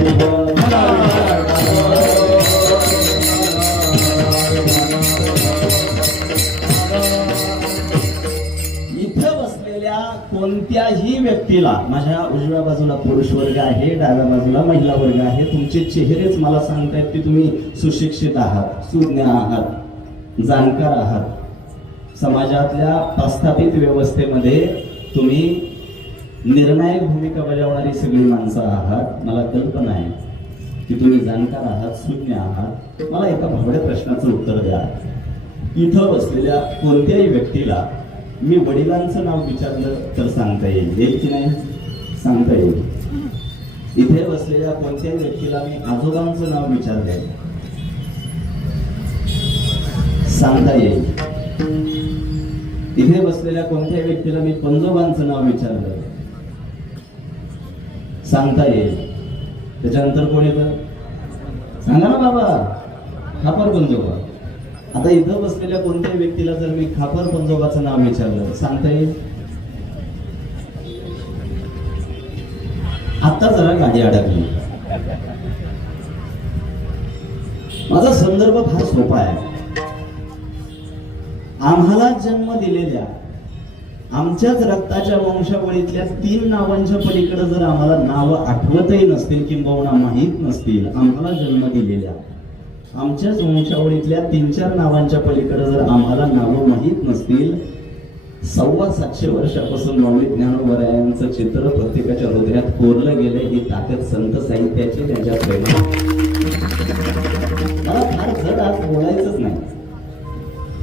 इथं बसलेल्या कोणत्याही व्यक्तीला, माझ्या उजव्या बाजूला पुरुष वर्ग आहे, डाव्या बाजूला महिला वर्ग आहे, तुमचे चेहरेच मला सांगतायत की तुम्ही सुशिक्षित आहात, सुज्ञ आहात, जाणकार आहात. समाजातल्या प्रस्थापित व्यवस्थेमध्ये तुम्ही निर्णायक भूमिका बजावणारी सगळी माणसं आहात. मला कल्पना आहे की तुम्ही जाणकार आहात, सुज्ञ आहात. मला एका भावड्या प्रश्नाचं उत्तर द्या. इथं बसलेल्या कोणत्याही व्यक्तीला मी वडिलांचं नाव विचारलं तर सांगता येईल की नाही? सांगता येईल. इथे बसलेल्या कोणत्याही व्यक्तीला मी आजोबांचं नाव विचारलंय सांगता येईल. इथे बसलेल्या कोणत्याही व्यक्तीला मी पंजोबांचं नाव विचारलं सांगता येईल. त्याच्यानंतर कोण येतं सांगा ना बाबा, खापर पंजोबा. आता इथं बसलेल्या कोणत्याही व्यक्तीला जर मी खापर पंजोबाचं नाव विचारलं सांगता येईल. आता जरा गाडी अडकली. माझा संदर्भ फार सोपा आहे. आम्हाला जन्म दिलेल्या आमच्याच रक्ताच्या वंशावळीतल्या 3 नावांच्या पलीकडे जर आम्हाला नावं आठवतही नसतील किंबहुना माहीत नसतील, आम्हाला जन्म दिलेल्या आमच्याच वंशावळीतल्या 3-4 नावांच्या पलीकडे जर आम्हाला नावं माहीत नसतील, 750 वर्षापासून माऊली ज्ञानोबरायांचं चित्र प्रत्येकाच्या हृदयात कोरलं गेले. ही ताकद संत साहित्याची त्यांच्या प्रेमात. मला फार जड आज बोलायचंच नाही.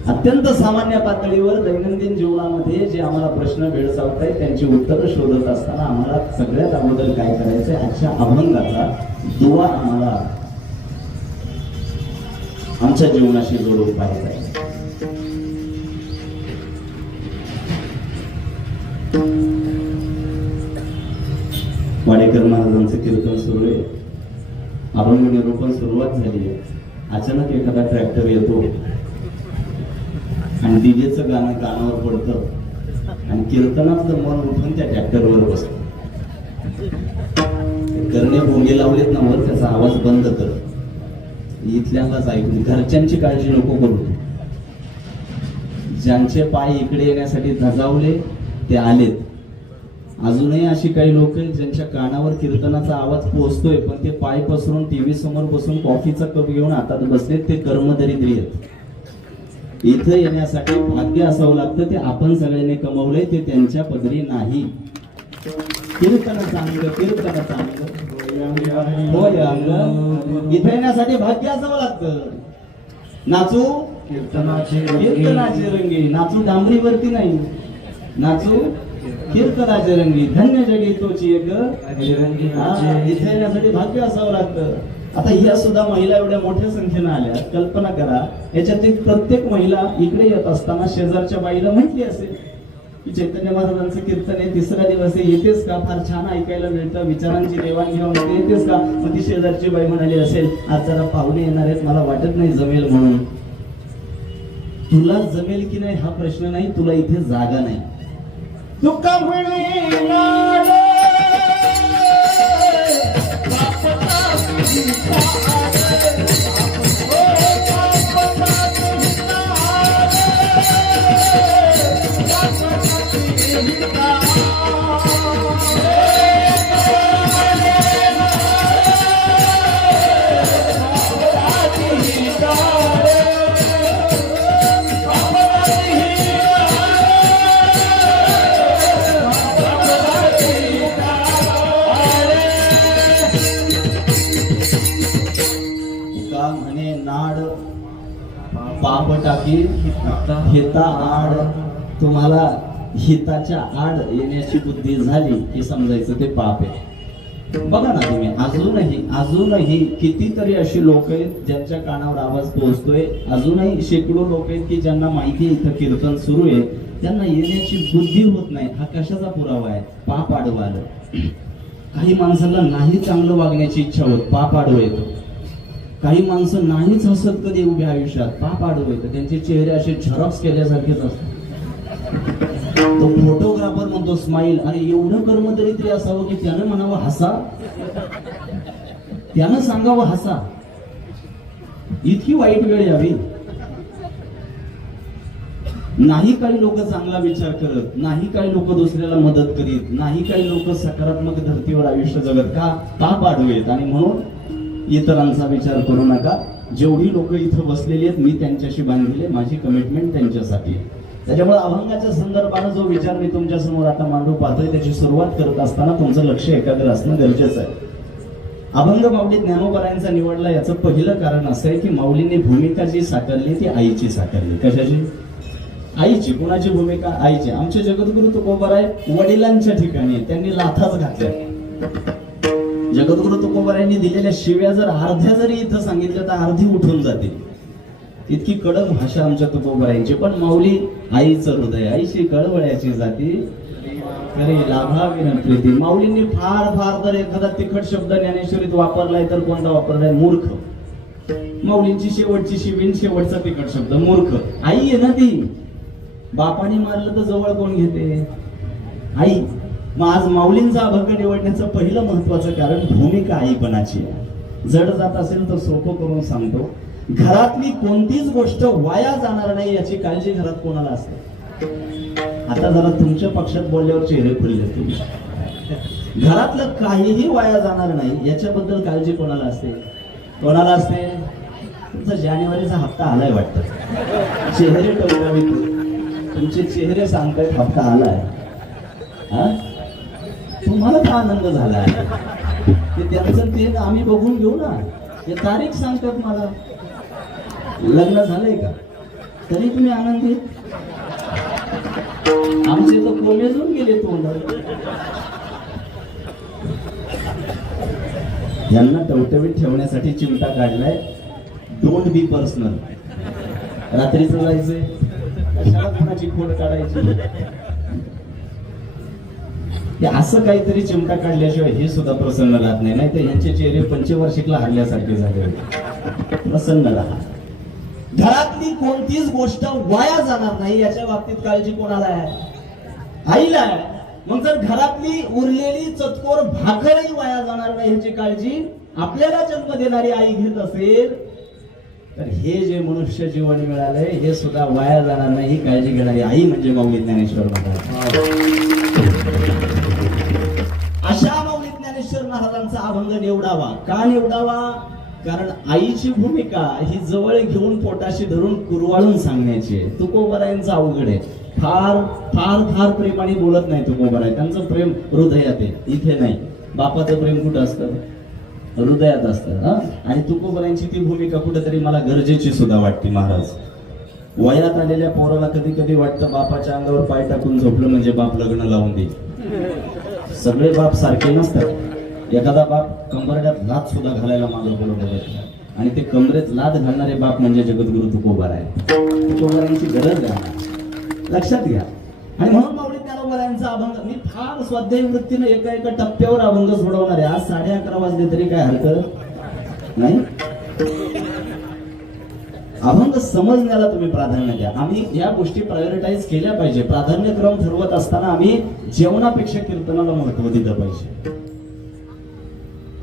अत्यंत सामान्य पातळीवर दैनंदिन जीवनामध्ये जे आम्हाला प्रश्न भेडसावत आहेत त्यांची उत्तरं शोधत असताना आम्हाला सगळ्यात अगोदर काय करायचंय, आजच्या अभंगाचा दुवा आम्हाला आमच्या जीवनाशी जोडून पाहायचा आहे. वाडेकर महाराजांचं कीर्तन सुरू आहे. अभंग निरूपण सुरुवात झाली आहे. अचानक एखादा ट्रॅक्टर येतो आणि डीजेचं गाणं कानावर पडतं आणि कीर्तनातलं मन उठून त्या ट्रॅक्टरवर बसतं. करणे भोंगे लावलेत ना वर, त्याचा आवाज बंद कर. इथल्यालाच ऐकून घरच्यांची काळजी नको करू. ज्यांचे पाय इकडे येण्यासाठी धजावले ते आलेत. अजूनही अशी काही लोक आहेत ज्यांच्या कानावर कीर्तनाचा आवाज पोहोचतोय पण ते पाय पसरून टीव्ही समोर बसून कॉफीचा कप घेऊन हातात बसलेत. ते कर्मदरिद्री आहेत. इथं येण्यासाठी भाग्य असावं लागतं. ते आपण सगळ्यांनी कमवलंय, ते त्यांच्या पदरी नाही. कीर्तन चांगलं, कीर्तन चांगलं होय अंग. इथं येण्यासाठी भाग्य असावं लागतं. नाचू कीर्तनाचे रंगी, नाचू डांबरीवरती नाही, नाचू कीर्तनाचे रंगी. धन्य जगी तोची एक. इथे येण्यासाठी भाग्य असावं लागतं. आता ह्या सुद्धा महिला एवढ्या मोठ्या संख्येनं आल्या. कल्पना करा, याच्यातील प्रत्येक महिला इकडे येत असताना शेजारच्या बाईला म्हटली असेल की चैतन्य महाराजांचं कीर्तन आहे, 3रा दिवस आहे, येतेस का? फार छान ऐकायला मिळतं, विचारांची देवाणघेवाण होते, येतेस का? मग ती शेजारची बाई म्हणाली असेल आज जरा पाहुणे येणार आहेत, मला वाटत नाही जमेल म्हणून. तुला जमेल की नाही हा प्रश्न नाही, तुला इथे जागा नाही. तुका म्हणे लाड पाप टाकी हिता आड. तुम्हाला हिताच्या आड येण्याची बुद्धी झाली की समजायचं ते पाप आहे. बघा ना तुम्ही, अजूनही कितीतरी अशी लोक आहेत ज्यांच्या कानावर आवाज पोहोचतोय. अजूनही शेकडो लोक आहेत की ज्यांना माहिती इथं कीर्तन सुरू आहे, त्यांना येण्याची बुद्धी होत नाही. हा कशाचा पुरावा आहे? पाप आडवं आलं. काही माणसाला नाही चांगलं वागण्याची इच्छा होत, पाप आडवं येतो. काही माणसं नाहीच हसत कधी उभ्या आयुष्यात, पाप आडवं येतं. त्यांचे चेहरे असे झेरॉक्स केल्यासारखेच असतात. तो फोटोग्राफर म्हणतो स्माईल. आणि एवढं कर्मदरिद्री असावं की त्यानं म्हणावं हसा, त्यानं सांगावं हसा. इतकी वाईट वेळ यावी. नाही काही लोक चांगला विचार करत, नाही काही लोक दुसऱ्याला मदत करीत, नाही काही लोक सकारात्मक धर्तीवर आयुष्य जगत. का? पाप आडवे आहेत. आणि म्हणून इतरांचा विचार करू नका. जेवढी लोक इथं बसलेली आहेत मी त्यांच्याशी बांधलेले, माझी कमिटमेंट त्यांच्यासाठी. त्याच्यामुळे अभंगाच्या संदर्भाने जो विचार मी तुमच्या समोर आता मांडू पाहतोय त्याची सुरुवात करत असताना तुमचं लक्ष एकाग्र असणं गरजेचं आहे. अभंग माऊली ज्ञानोबरायांचा निवडला याचं पहिलं कारण असं आहे की माऊलीने भूमिका जी साकारली ती आईची साकारली. कशाची? आईची. कुणाची भूमिका? आईची. आमचे जगद्गुरु तुकोबराय वडिलांच्या ठिकाणी त्यांनी लाथाच घातल्या. जगद्गुरु तुकोबरायांनी दिलेल्या शिव्या जर अर्ध्या जरी इथं सांगितल्या तर अर्धी उठून जाते. इतकी कडक भाषा आमच्या तुकोबरायांची. पण माऊली आईचं हृदय, आईशी कळवळ्याची जाती तरी लाभावी न प्रीती. माऊलींनी फार फार तर एखादा तिखट शब्द ज्ञानेश्वरीत वापरलाय तर कोणता वापरलाय? मूर्ख. माऊलींची शेवटची शिवीन, शेवटचा तिखट शब्द मूर्ख. आई आहे ना ती. बापाने मारलं तर जवळ कोण घेते? आई. मग आज माऊलींचा अभंग निवडण्याचं पहिलं महत्वाचं कारण भूमिका आईपणाची आहे. जड जात असेल तर सोपं करून सांगतो. घरातली कोणतीच गोष्ट वाया जाणार नाही याची काळजी घरात कोणाला असते? आता जरा तुमच्या पक्षात बोलल्यावर चेहरे खुलले तुम्ही. घरातलं काहीही वाया जाणार नाही याच्याबद्दल काळजी कोणाला असते? कोणाला असते? तुमचा जानेवारीचा हप्ता आलाय वाटतं. चेहरे टवटवीत, तुमचे चेहरे सांगतायत हप्ता आलाय. हा, तुम्हाला का आनंद झालाय? ते त्यांचं ते आम्ही बघून घेऊ ना. हे तारीख सांगतात मला. लग्न झालंय का तरी तुम्ही आनंदी? आमचे तर कोमेजून गेले तोंड. यांना टवटवीत ठेवण्यासाठी चिमटा काढलाय. Don't be personal. रात्रीचं जायचंय, कशाला कोणाची खोड काढायची? हे असं काहीतरी चिमटा काढल्याशिवाय हे सुद्धा प्रसन्न राहत नाही. नाही तर यांचे चेहरे पंचवार्षिकला हरल्यासारखे झाले. प्रसन्न राहा. घरातली कोणतीच गोष्ट वाया जाणार नाही याच्या बाबतीत काळजी कोणाला आहे? आईला आहे. मग जर घरातली उरलेली चतकोर भाकरही वाया जाणार नाही ह्याची काळजी आपल्याला जन्म देणारी आई घेत असेल तर हे जे मनुष्य जीवन मिळालंय हे सुद्धा वाया जाणार नाही ही काळजी घेणारी आई म्हणजे माऊली ज्ञानेश्वर महाराज. अशा माऊली ज्ञानेश्वर महाराजांचा अभंग निवडावा. का निवडावा? कारण आईची भूमिका ही जवळ घेऊन पोटाशी धरून कुरवाळून सांगण्याची आहे. तुकोबरायांचं अवघड आहे. फार फार फार प्रेमाने बोलत नाही तुकोबराय. त्यांचं प्रेम हृदयात आहे, इथे नाही. बापाचं प्रेम कुठं असतं? हृदयात असतं. आणि तुकोबरायांची ती भूमिका कुठेतरी मला गरजेची सुद्धा वाटते. महाराज वयात आलेल्या पोराला कधी कधी वाटतं बापाच्या अंगावर पाय टाकून झोपलं म्हणजे बाप लग्न लावून देईल. सगळे बाप सारखे नसतात. एखादा बाप कंबरड्यात लाद सुद्धा घालायला मागं पुढं बघत आणि ते कमरेत लाद घालणारे बाप म्हणजे जगद्गुरु तुकोबराय. तुकोबरायांची गरज आहे, लक्षात घ्या. आणि म्हणून माऊली ज्ञानोबरायांचा अभंग मी फार स्वाध्यायी वृत्तीने एका एका टप्प्यावर अभंग सोडवणार आहे. आज 11:30 वाजले तरी काय हरकत नाही. अभंग समजण्याला तुम्ही प्राधान्य द्या. आम्ही या गोष्टी प्रायोरिटाईज केल्या पाहिजे. प्राधान्यक्रम ठरवत असताना आम्ही जेवणापेक्षा कीर्तनाला महत्व दिलं पाहिजे.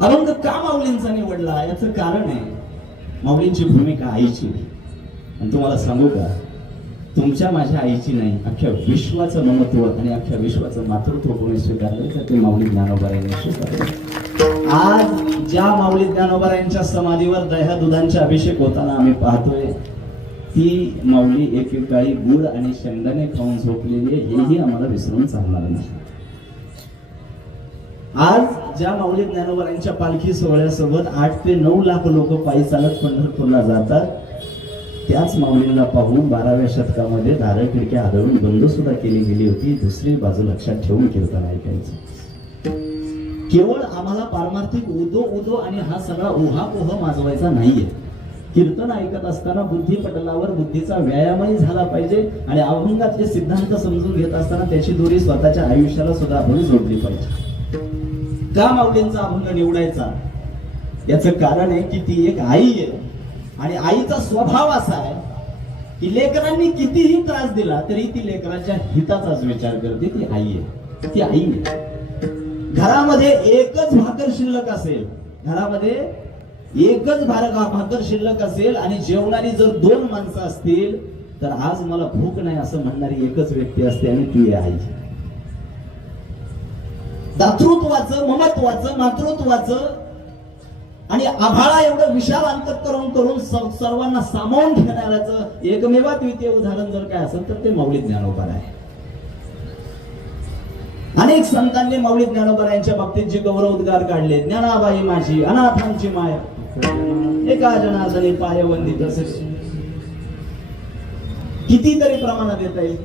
अभंग का माऊलींचा निवडला याचं कारण आहे माऊलींची भूमिका आईची. आणि तुम्हाला सांगू का, तुमच्या माझ्या आईची नाही, अख्ख्या विश्वाचं ममत्व आणि अख्ख्या विश्वाचं मातृत्व कोणी स्वीकारलं तर ते माऊली ज्ञानोबरायांनी स्वीकारलं. आज ज्या माऊली ज्ञानोबरायांच्या समाधीवर दह्या दुधांचा अभिषेक होताना आम्ही पाहतोय ती माऊली एकेकाळी गुळ आणि शेंगदाणे खाऊन झोपलेली आहे, हेही आम्हाला विसरून चालणार नाही. आज ज्या माऊली ज्ञानोबरायांच्या पालखी सोहळ्यासोबत 8 ते 9 लाख लोक पायी चालत पंढरपूरला जातात, त्याच माऊलींना पाहून 12व्या शतकामध्ये दारं खिडक्या आदळून बंद सुद्धा केली गेली होती. दुसरी बाजू लक्षात ठेवून कीर्तन ऐकायचं. केवळ आम्हाला पारमार्थिक उदो उदो आणि हा सगळा उहापोह माजवायचा नाहीये. कीर्तन ऐकत असताना बुद्धिपटलावर बुद्धीचा व्यायामही झाला पाहिजे आणि अभंगातले सिद्धांत समजून घेत असताना त्याची दोरी स्वतःच्या आयुष्याला सुद्धा आपण जोडली पाहिजे. का माऊलींचा अभंग निवडायचा याचं कारण आहे की ती एक आई आहे आणि आईचा स्वभाव असा आहे की लेकरांनी कितीही त्रास दिला तरी ती लेकरांच्या हिताचाच विचार करते. ती आई आहे, ती आई आहे. घरामध्ये एकच भाकर शिल्लक असेल, घरामध्ये एकच भाकर शिल्लक असेल आणि जेवणारी जर 2 माणसं असतील तर आज मला भूक नाही असं म्हणणारी एकच व्यक्ती असते आणि ती आहे आई. दातृत्वाचं, ममत्वाचं, मातृत्वाचं आणि आभाळा एवढं विशाल अंतःकरण करून सर्वांना सामावून घेणाऱ्याचं एकमेवाद्वितीय उदाहरण जर काय असेल तर ते माऊली ज्ञानोबा आहे. अनेक संतांनी माऊली ज्ञानोबा यांच्या बाबतीत जे गौरव उद्गार काढले, ज्ञानाबाई माझी अनाथांची माया, एका जनार्दनी पायवंदित असे कितीतरी प्रमाणात येता येईल.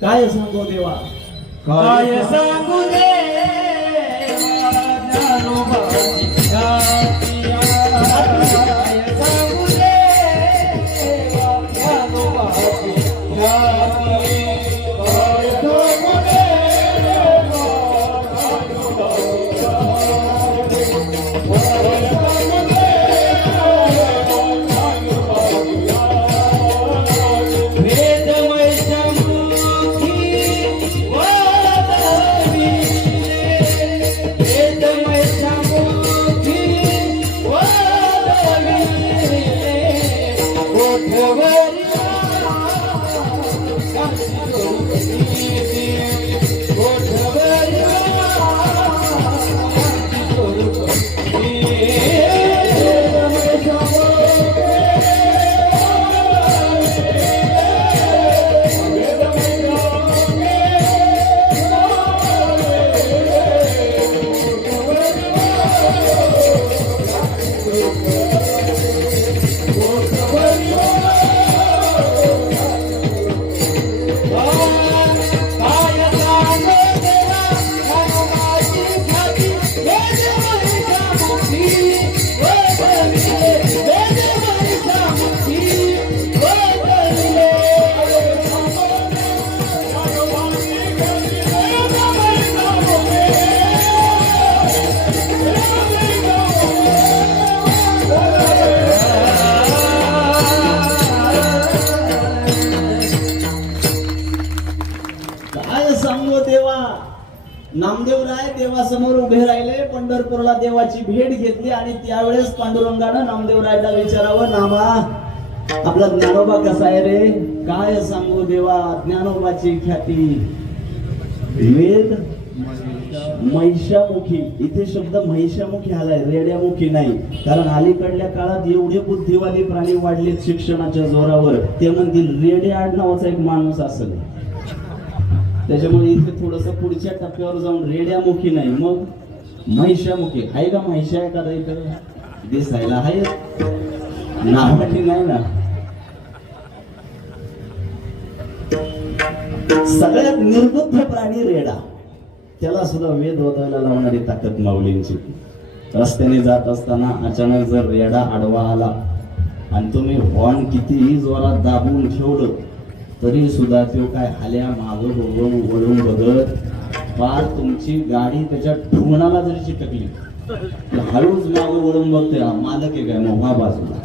काय सांगू देवा, काय सांगू देवा, ज्ञानोबाची गाथा. काय सांगू देवा, काय सांगू देवा. नामदेवराय देवासमोर उभे राहिले, पंढरपूरला देवाची भेट घेतली आणि त्यावेळेस पांडुरंगानं नामदेवरायला विचारावं, नामा आपला ज्ञानोबा कसा आहे रे. काय सांगू देवा, ज्ञानोबाची ख्याती वेद महिषामुखी. इथे शब्द महिषामुखी आलाय, रेड्यामुखी नाही. कारण अलीकडल्या काळात एवढे बुद्धिवादी प्राणी वाढलेत शिक्षणाच्या जोरावर, ते म्हणतील रेड्या आडनावाचा एक माणूस असेल. त्याच्यामुळे इथे थोडस पुढच्या टप्प्यावर जाऊन रेड्यामुखी नाही, मग महिषामुखी. आहे का महिषा एखादा इथं दिसायला? आहे, नावाठी नाही ना. सगळ्यात निर्बुद्ध प्राणी रेडा, त्याला सुद्धा वेद ओदायला लावणारी ताकद माऊलींची. रस्त्याने जात असताना अचानक जर रेडा आडवा आला आणि तुम्ही हॉर्न कितीही जोरात दाबून ठेवलं तरी सुद्धा तो काय हाल्या मागं बघून वळून बघत पार तुमची गाडी त्याच्या ठोंगणाला जरी चिटकली हळूच मागं वळून बघते, मालक आहे काय मोहा बाजूला.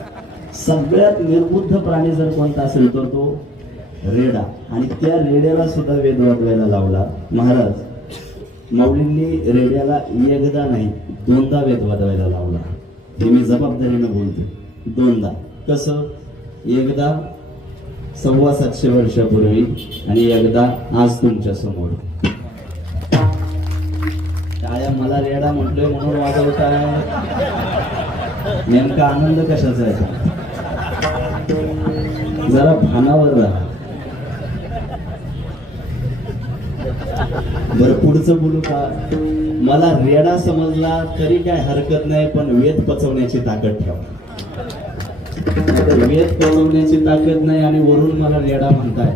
सगळ्यात निर्बुद्ध प्राणी जर कोणता असेल तर तो रेडा. आणि त्या रेड्याला सुद्धा वेद वाजवायला लावला महाराज. माऊलींनी रेड्याला एकदा नाही दोनदा वेद वाजवायला लावला. हे मी जबाबदारीनं बोलतो, दोनदा. कसं? एकदा 750 वर्षापूर्वी आणि एकदा आज तुमच्या समोर. टाळ्या मला रेडा म्हटलोय म्हणून वाजवताय, नेमका आनंद कशाचा आहे? जरा भानावर राहा. बरं, पुढचं बोलू का? मला रेडा समजला तरी काय हरकत नाही, पण वेद पचवण्याची ताकद ठेवा. वेद पचवण्याची ताकद नाही आणि वरून मला रेडा म्हणताय.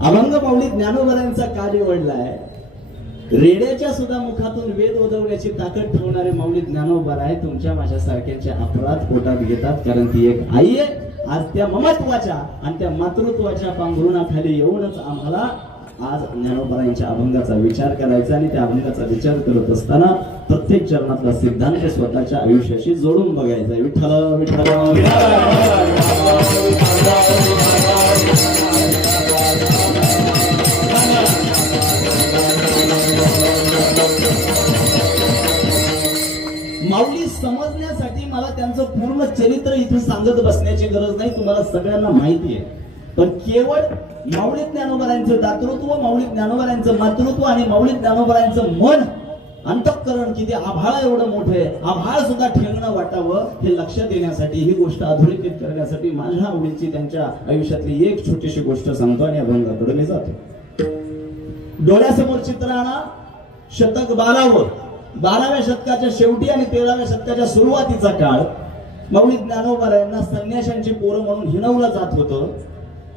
अभंग माऊली ज्ञानोबरांचा का निवडलाय? रेड्याच्या सुद्धा मुखातून वेद ओदवण्याची ताकद ठेवणारे माऊली ज्ञानोबराय तुमच्या माझ्यासारख्यांचे अपराध पोटात घेतात. कारण ती एक आई आहे. आज त्या ममत्वाच्या आणि त्या मातृत्वाच्या पांघरुणाखाली येऊनच आम्हाला आज ज्ञानोबरायांच्या अभंगाचा विचार करायचा. आणि त्या अभंगाचा विचार करत असताना प्रत्येक चरणातला सिद्धांत स्वतःच्या आयुष्याशी जोडून बघायचा. विठ्ठल विठ्ठल माऊली समजण्यासाठी मला त्यांचं पूर्ण चरित्र इथे सांगत बसण्याची गरज नाही, तुम्हाला सगळ्यांना माहिती आहे. पण केवळ माऊली ज्ञानोबरांचं दातृत्व, माऊली ज्ञानोबरांचं मातृत्व आणि माऊली ज्ञानोबरांचं मन, अंतःकरण किती आभाळ एवढं मोठं आहे, आभाळ सुद्धा ठेंगणं वाटावं हे लक्षात येण्यासाठी, ही गोष्ट अधोरेखित करण्यासाठी माझ्या आवडीची त्यांच्या आयुष्यातली एक छोटीशी गोष्ट सांगतो आणि अभंगाकडे मी जातो. डोळ्यासमोर चित्र आणा. शतक 12वं, 12व्या शतकाच्या शेवटी आणि 13व्या शतकाच्या सुरुवातीचा काळ. माऊली ज्ञानोबरायांना संन्याशांची पोरं म्हणून हिणवलं जात होतं.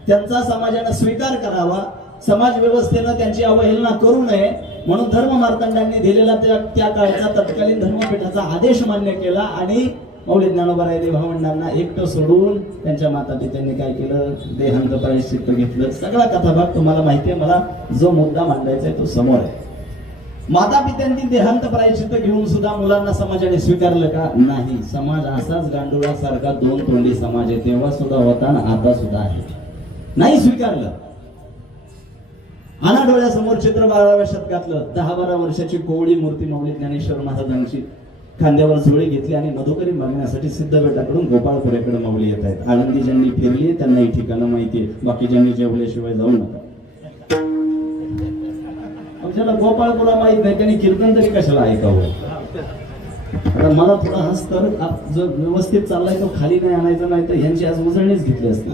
त्यांचा समाजाने स्वीकार करावा, समाज व्यवस्थेनं त्यांची अवहेलना करू नये म्हणून धर्म मार्तंडांनी दिलेला त्या काळचा तत्कालीन धर्मपीठाचा आदेश मान्य केला आणि माऊली ज्ञानोबाराय भावंडांना एकटं सोडून त्यांच्या माता पित्यांनी काय केलं, देहांत प्रायश्चित्त घेतलं. सगळा कथाभाग तुम्हाला माहिती आहे. मला जो मुद्दा मांडायचा आहे तो समोर आहे. माता पित्यांनी देहांत प्रायश्चित्त घेऊन सुद्धा मुलांना समाजाने स्वीकारलं का? नाही. समाज असाच गांडुळासारखा दोन तोंडी समाज आहे. तेव्हा सुद्धा होता आणि आता सुद्धा आहे. नाही स्वीकारलं. आणा डोळ्यासमोर चित्र 12व्या शतकातलं 10-12 वर्षाची कोवळी मूर्ती माऊली ज्ञानेश्वर महाराजांची खांद्यावर झोळी घेतली आणि मधुकरी मागण्यासाठी सिद्धबेटाकडून गोपाळपुऱ्याकडे माऊली येत आहेत. आळंदी ज्यांनी फिरली त्यांना ही ठिकाणं माहितीये, बाकी ज्यांनी जेवल्याशिवाय जाऊ नका. ज्याला गोपाळपुरा माहित नाही त्यांनी कीर्तन तरी कशाला ऐकावं? आता मला थोडा हा स्तर जो व्यवस्थित चाललाय तो खाली नाही आणायचा, नाही तर यांची आज उजळणीच घेतली असती.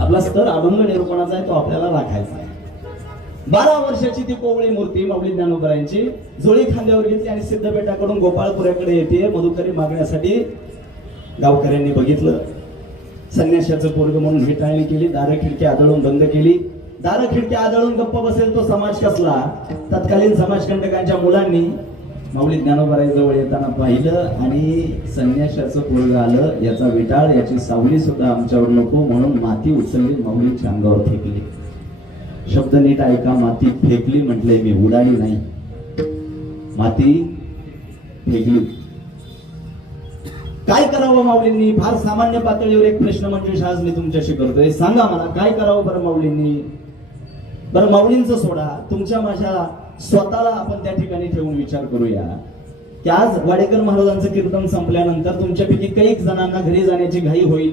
आपला स्तर अभंग निरूपणाचा आहे तो आपल्याला राखायचा आहे. 12 वर्षाची ती कोवळी मूर्ती माऊली ज्ञानोबारायांची झोळी खांद्यावर घेतली आणि सिद्धबेटाकडून गोपाळपुऱ्याकडे येते मधुकरी मागण्यासाठी. गावकऱ्यांनी बघितलं. संन्याशाचं पोरग म्हणून हेटाळणी केली. दारं खिडकी आदळून बंद केली. दारं खिडकी आदळून गप्प बसेल तो समाज कसला? तत्कालीन समाजकंटकांच्या मुलांनी माऊली ज्ञानोबाराय जवळ येताना पाहिलं आणि संन्याशाचं पोरग आलं, याचा विटाळ, याची सावली सुद्धा आमच्यावर नको म्हणून माती उचलली, माऊलीच्या अंगावर फेकली. शब्द नीट ऐका. माती फेकली म्हटलंय मी, उडाली नाही. माती फेकली. काय करावं माऊलींनी? फार सामान्य पातळीवर एक प्रश्न मंजुष आज मी तुमच्याशी करतोय. सांगा मला काय करावं बरं माऊलींनी? बरं माऊलींचं सोडा, तुमच्या माझ्या स्वतःला आपण त्या ठिकाणी ठेवून विचार करूया की आज वाडेकर महाराजांचं कीर्तन संपल्यानंतर तुमच्यापैकी कैक जणांना घरी जाण्याची घाई होईल.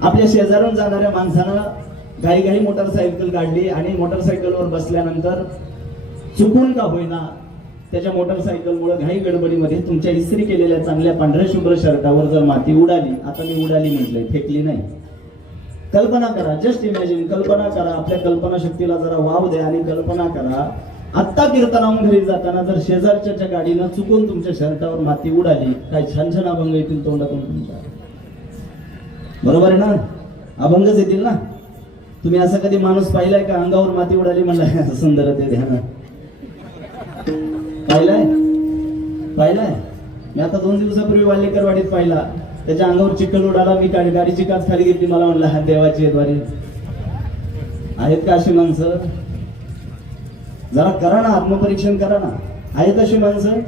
आपल्या शेजारून जाणाऱ्या माणसानं घाई मोटरसायकल काढली आणि मोटरसायकलवर बसल्यानंतर चुकून का होईना त्याच्या मोटरसायकलमुळे घाई गडबडीमध्ये तुमच्या इस्त्री केलेल्या चांगल्या पांढऱ्या शुभ्र शर्टावर जर माती उडाली, आता मी उडाली म्हटलंय, फेकली नाही. कल्पना करा, जस्ट इमॅजिन, कल्पना करा. आपल्या कल्पना शक्तीला जरा वाव द्या आणि कल्पना करा, आत्ता कीर्तनाहून घरी जाताना जर शेजारच्या गाडीनं चुकून तुमच्या शर्टावर माती उडाली, काय छान छान अभंग येतील तोंडातून तुमच्या. बरोबर आहे ना? अभंगच येतील ना. तुम्ही असं कधी माणूस पाहिलाय का अंगावर माती उडाली म्हणला सुंदर ते ध्यान? पाहिलाय? मी आता 2 दिवसापूर्वी वाल्लेकर वाडीत पाहिला. त्याच्या अंगावर चिखल उडाला. मी गाडीची काच खाली घेतली. मला म्हणलं हा देवाची द्वारे आहेत का अशी माणसं? जरा करा ना, आत्मपरीक्षण करा ना. आहेत अशी माणसं?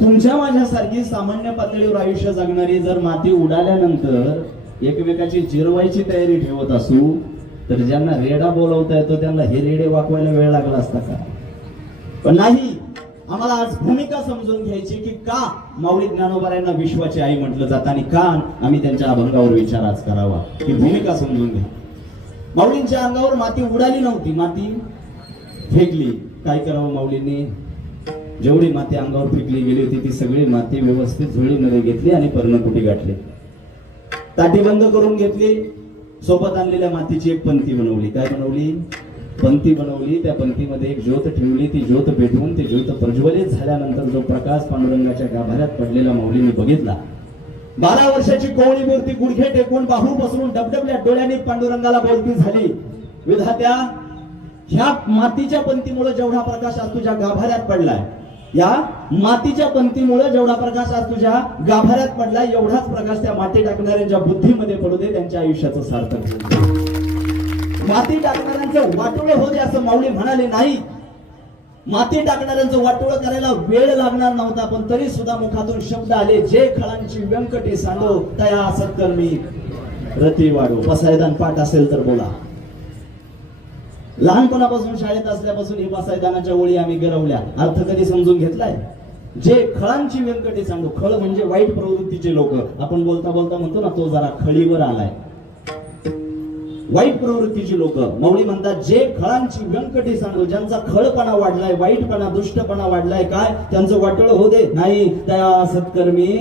तुमच्या माझ्यासारखी सामान्य पातळीवर आयुष्य जगणारी जर माती उडाल्यानंतर एकमेकाची जिरवायची तयारी ठेवत असू तर ज्यांना रेडा बोलवता येतो त्यांना हे रेडे वाकवायला वेळ लागला असता का? पण नाही. आम्हाला आज भूमिका समजून घ्यायची की का माऊली ज्ञानोबारायांना विश्वाची आई म्हटलं जातं आणि का आम्ही त्यांच्या अभंगावर विचार आज करावा, ही भूमिका समजून घ्या. माऊलींच्या अंगावर माती उडाली नव्हती, माती फेकली. काय करावं माऊलींनी? जेवढी माती अंगावर फेकली गेली होती ती सगळी माती व्यवस्थित झोळीमध्ये घेतली आणि पर्णकुटी गाठली. ताटी बंद करून घेतली. सोबत आणलेल्या मातीची एक पंक्ती बनवली. काय बनवली? पंक्ती बनवली. त्या पंक्तीमध्ये एक ज्योत ठेवली. ती ज्योत पेटवून ती ज्योत प्रज्वलित झाल्यानंतर जो प्रकाश पांडुरंगाच्या गाभाऱ्यात पडलेला माऊलींनी बघितला. 12 वर्षाची कोवळी मूर्ती गुडघे टेकून बाहू पसरून डबडबल्या डोळ्यांनी पांडुरंगाला बोलती झाली, विधात्या, ह्या मातीच्या पंक्तीमुळे जेवढा प्रकाश आज तुझ्या गाभाऱ्यात पडलाय, या मातीच्या पंक्तीमुळे जेवढा प्रकाश आज तुझ्या गाभाऱ्यात पडलाय, एवढाच प्रकाश त्या माती टाकणाऱ्यांच्या बुद्धीमध्ये पडू दे, त्यांच्या आयुष्याचं सार्थक होऊ. माती टाकणाऱ्यांचं वाटोळं होऊ दे असं माऊली म्हणाले नाही. माती टाकणाऱ्यांचं वाटोळं करायला वेळ लागणार नव्हता, पण तरी सुद्धा मुखातून शब्द आले, जे खळांची व्यंकटे सांडो तया सत्कर्मी रती वाढो. पसायदान पाठ असेल तर बोला. लहानपणापासून शाळेत असल्यापासून ही पसायदानाच्या ओळी आम्ही गिरवल्या. अर्थ कधी समजून घेतलाय? जे खळांची व्यंकटे सांडो. खळ म्हणजे वाईट प्रवृत्तीचे लोक. आपण बोलता बोलता म्हणतो ना, तो जरा खळीवर आलाय. वाईट प्रवृत्तीची लोक. माऊली म्हणतात, जे खळांची व्यंकटे सांडो, ज्यांचा खळपणा वाढलाय, वाईटपणा, दुष्टपणा वाढलाय, काय त्यांचं वाटोळं होऊ दे. नाही, त्या सत्कर्मी,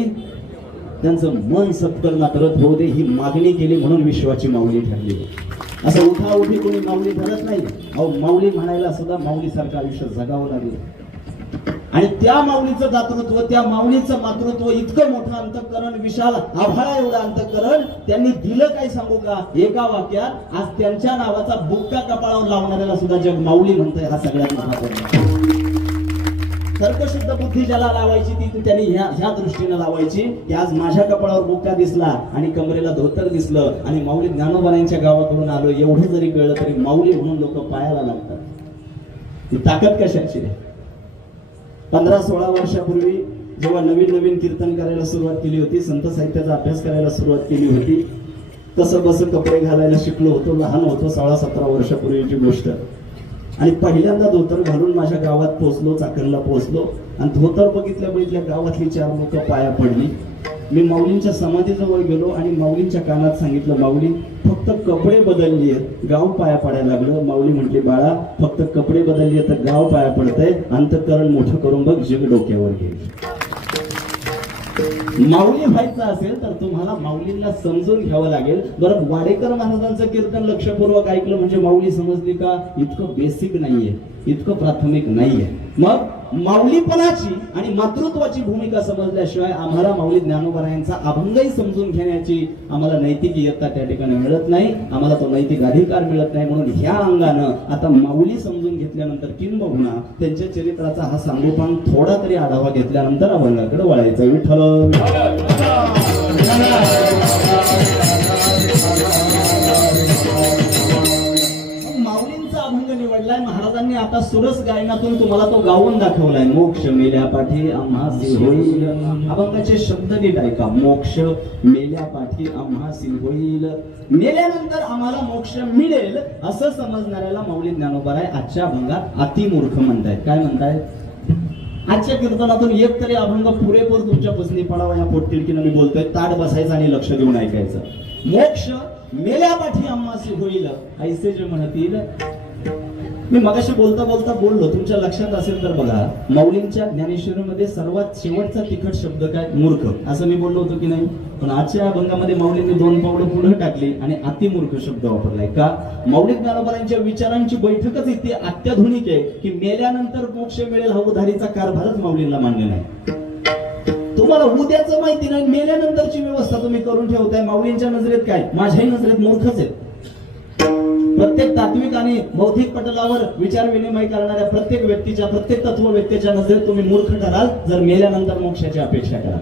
त्यांचं मन सत्कर्मात रत होऊ दे, ही मागणी केली म्हणून विश्वाची माऊली ठरली. असं उठा उठी कोणी माऊली ठरत नाही. अहो, माऊली म्हणायला सुद्धा माऊली सारखं आयुष्य जगावं लागलं. आणि त्या माऊलीचं दातृत्व, त्या माऊलीचं मातृत्व इतकं मोठं अंतःकरण, विशाल आभाळा एवढं अंतःकरण त्यांनी दिलं. काय सांगू का? एका वाक्यात आज त्यांच्या नावाचा बुक्का कपाळावर लावणाऱ्याला सुद्धा जग माऊली म्हणतंय. हा सगळ्यात महत्त्वाचा. तर्कशुद्ध बुद्धी ज्याला लावायची ती त्यांनी ह्या दृष्टीने लावायची की आज माझ्या कपाळावर बुक्का दिसला आणि कमरेला धोतर दिसलं आणि माऊली ज्ञानोबांच्या गावाकडून आलो एवढं जरी कळलं तरी माऊली म्हणून लोक पायाला लागतात. ही ताकद कशाची आहे? 15-16 वर्षापूर्वी जेव्हा नवीन नवीन कीर्तन करायला सुरुवात केली होती, संत साहित्याचा अभ्यास करायला सुरुवात केली होती, तसं बसं कपडे घालायला शिकलो होतो. लहान होतो, 16-17 वर्षापूर्वीची गोष्ट. आणि पहिल्यांदा धोतर घालून माझ्या गावात पोहोचलो, चाकणला पोहोचलो आणि धोतर बघितल्या गावातली 4 लोक पाया पडली. मी माऊलींच्या समाधीजवळ गेलो आणि माऊलींच्या कानात सांगितलं, माऊली फक्त कपडे बदलली आहेत, गाव पाया पडायला लागलं. माऊली म्हटली, बाळा फक्त कपडे बदलली तर गाव पाया पडतंय, अंतःकरण मोठं करून बघ, जग डोक्यावर घेईल. माऊली व्हायचं असेल तर तुम्हाला माऊलींना समजून घ्यावं लागेल. बरं, वाडेकर महाराजांचं कीर्तन लक्षपूर्वक ऐकलं म्हणजे माऊली समजली का? इतकं बेसिक नाहीये, इतकं प्राथमिक नाहीये. मग माऊलीपणाची आणि मातृत्वाची भूमिका समजल्याशिवाय आम्हाला माऊली ज्ञानोबरायांचा अभंगही समजून घेण्याची आम्हाला नैतिक इयत्ता त्या ठिकाणी मिळत नाही, आम्हाला तो नैतिक अधिकार मिळत नाही. म्हणून ह्या अंगानं आता माऊली समजून घेतल्यानंतर किंबहुना त्यांच्या चरित्राचा हा सांगोपान थोडा तरी आढावा घेतल्यानंतर अभंगाकडे वळायचं. विठ्ठल माऊलींचा अभंग निवडलाय महाराजांनी. आता सुरस गायनातून तुम्हाला तो गाऊन दाखवलाय. मोक्ष मेल्या पाठी आम्हासी होईल. अभंगाचे शब्द नीट ऐका. मोक्ष मेल्या पाठी आम्हासी होईल, मेल्यानंतर आम्हाला मोक्ष मिळेल असं समजणाऱ्याला माऊली ज्ञानोबराय आजच्या अभंगात अतिमूर्ख म्हणतायत. काय म्हणतायत? आजच्या कीर्तनातून एक तरी अभंग पुरेपूर तुमच्या पसंती पडावा या पोटतिडकीनं मी बोलतोय. ताट बसायचं आणि लक्ष देऊन ऐकायचं. मोक्ष मेल्या पाठी आम्हासी होईल ऐसे जे म्हणतील. मी मगाशी बोलता बोललो, तुमच्या लक्षात असेल तर बघा, माऊलींच्या ज्ञानेश्वरीमध्ये सर्वात शेवटचा तिखट शब्द काय? मूर्ख, असं मी बोललो होतो की नाही? पण आजच्या अभंगामध्ये माऊलींनी 2 पावलं पुढे टाकली आणि अतिमूर्ख शब्द वापरलाय. का? माऊली ज्ञानोबरांच्या विचारांची बैठकच इतकी अत्याधुनिक आहे की मेल्यानंतर मोक्ष मिळेल हा उधारीचा कारभारच माऊलींना मान्य नाही. तुम्हाला उद्याचं माहिती नाही, मेल्यानंतरची व्यवस्था तुम्ही करून ठेवताय. माऊलींच्या नजरेत काय? माझ्याही नजरेत मूर्खच आहे. प्रत्येक तात्विक आणि बौद्धिक पटलावर विचार विनिमय करणाऱ्या प्रत्येक व्यक्तीच्या, प्रत्येक तत्व व्यक्तीच्या नजरेत तुम्ही मूर्ख ठराल जर मेल्यानंतर मोक्षाची अपेक्षा कराल.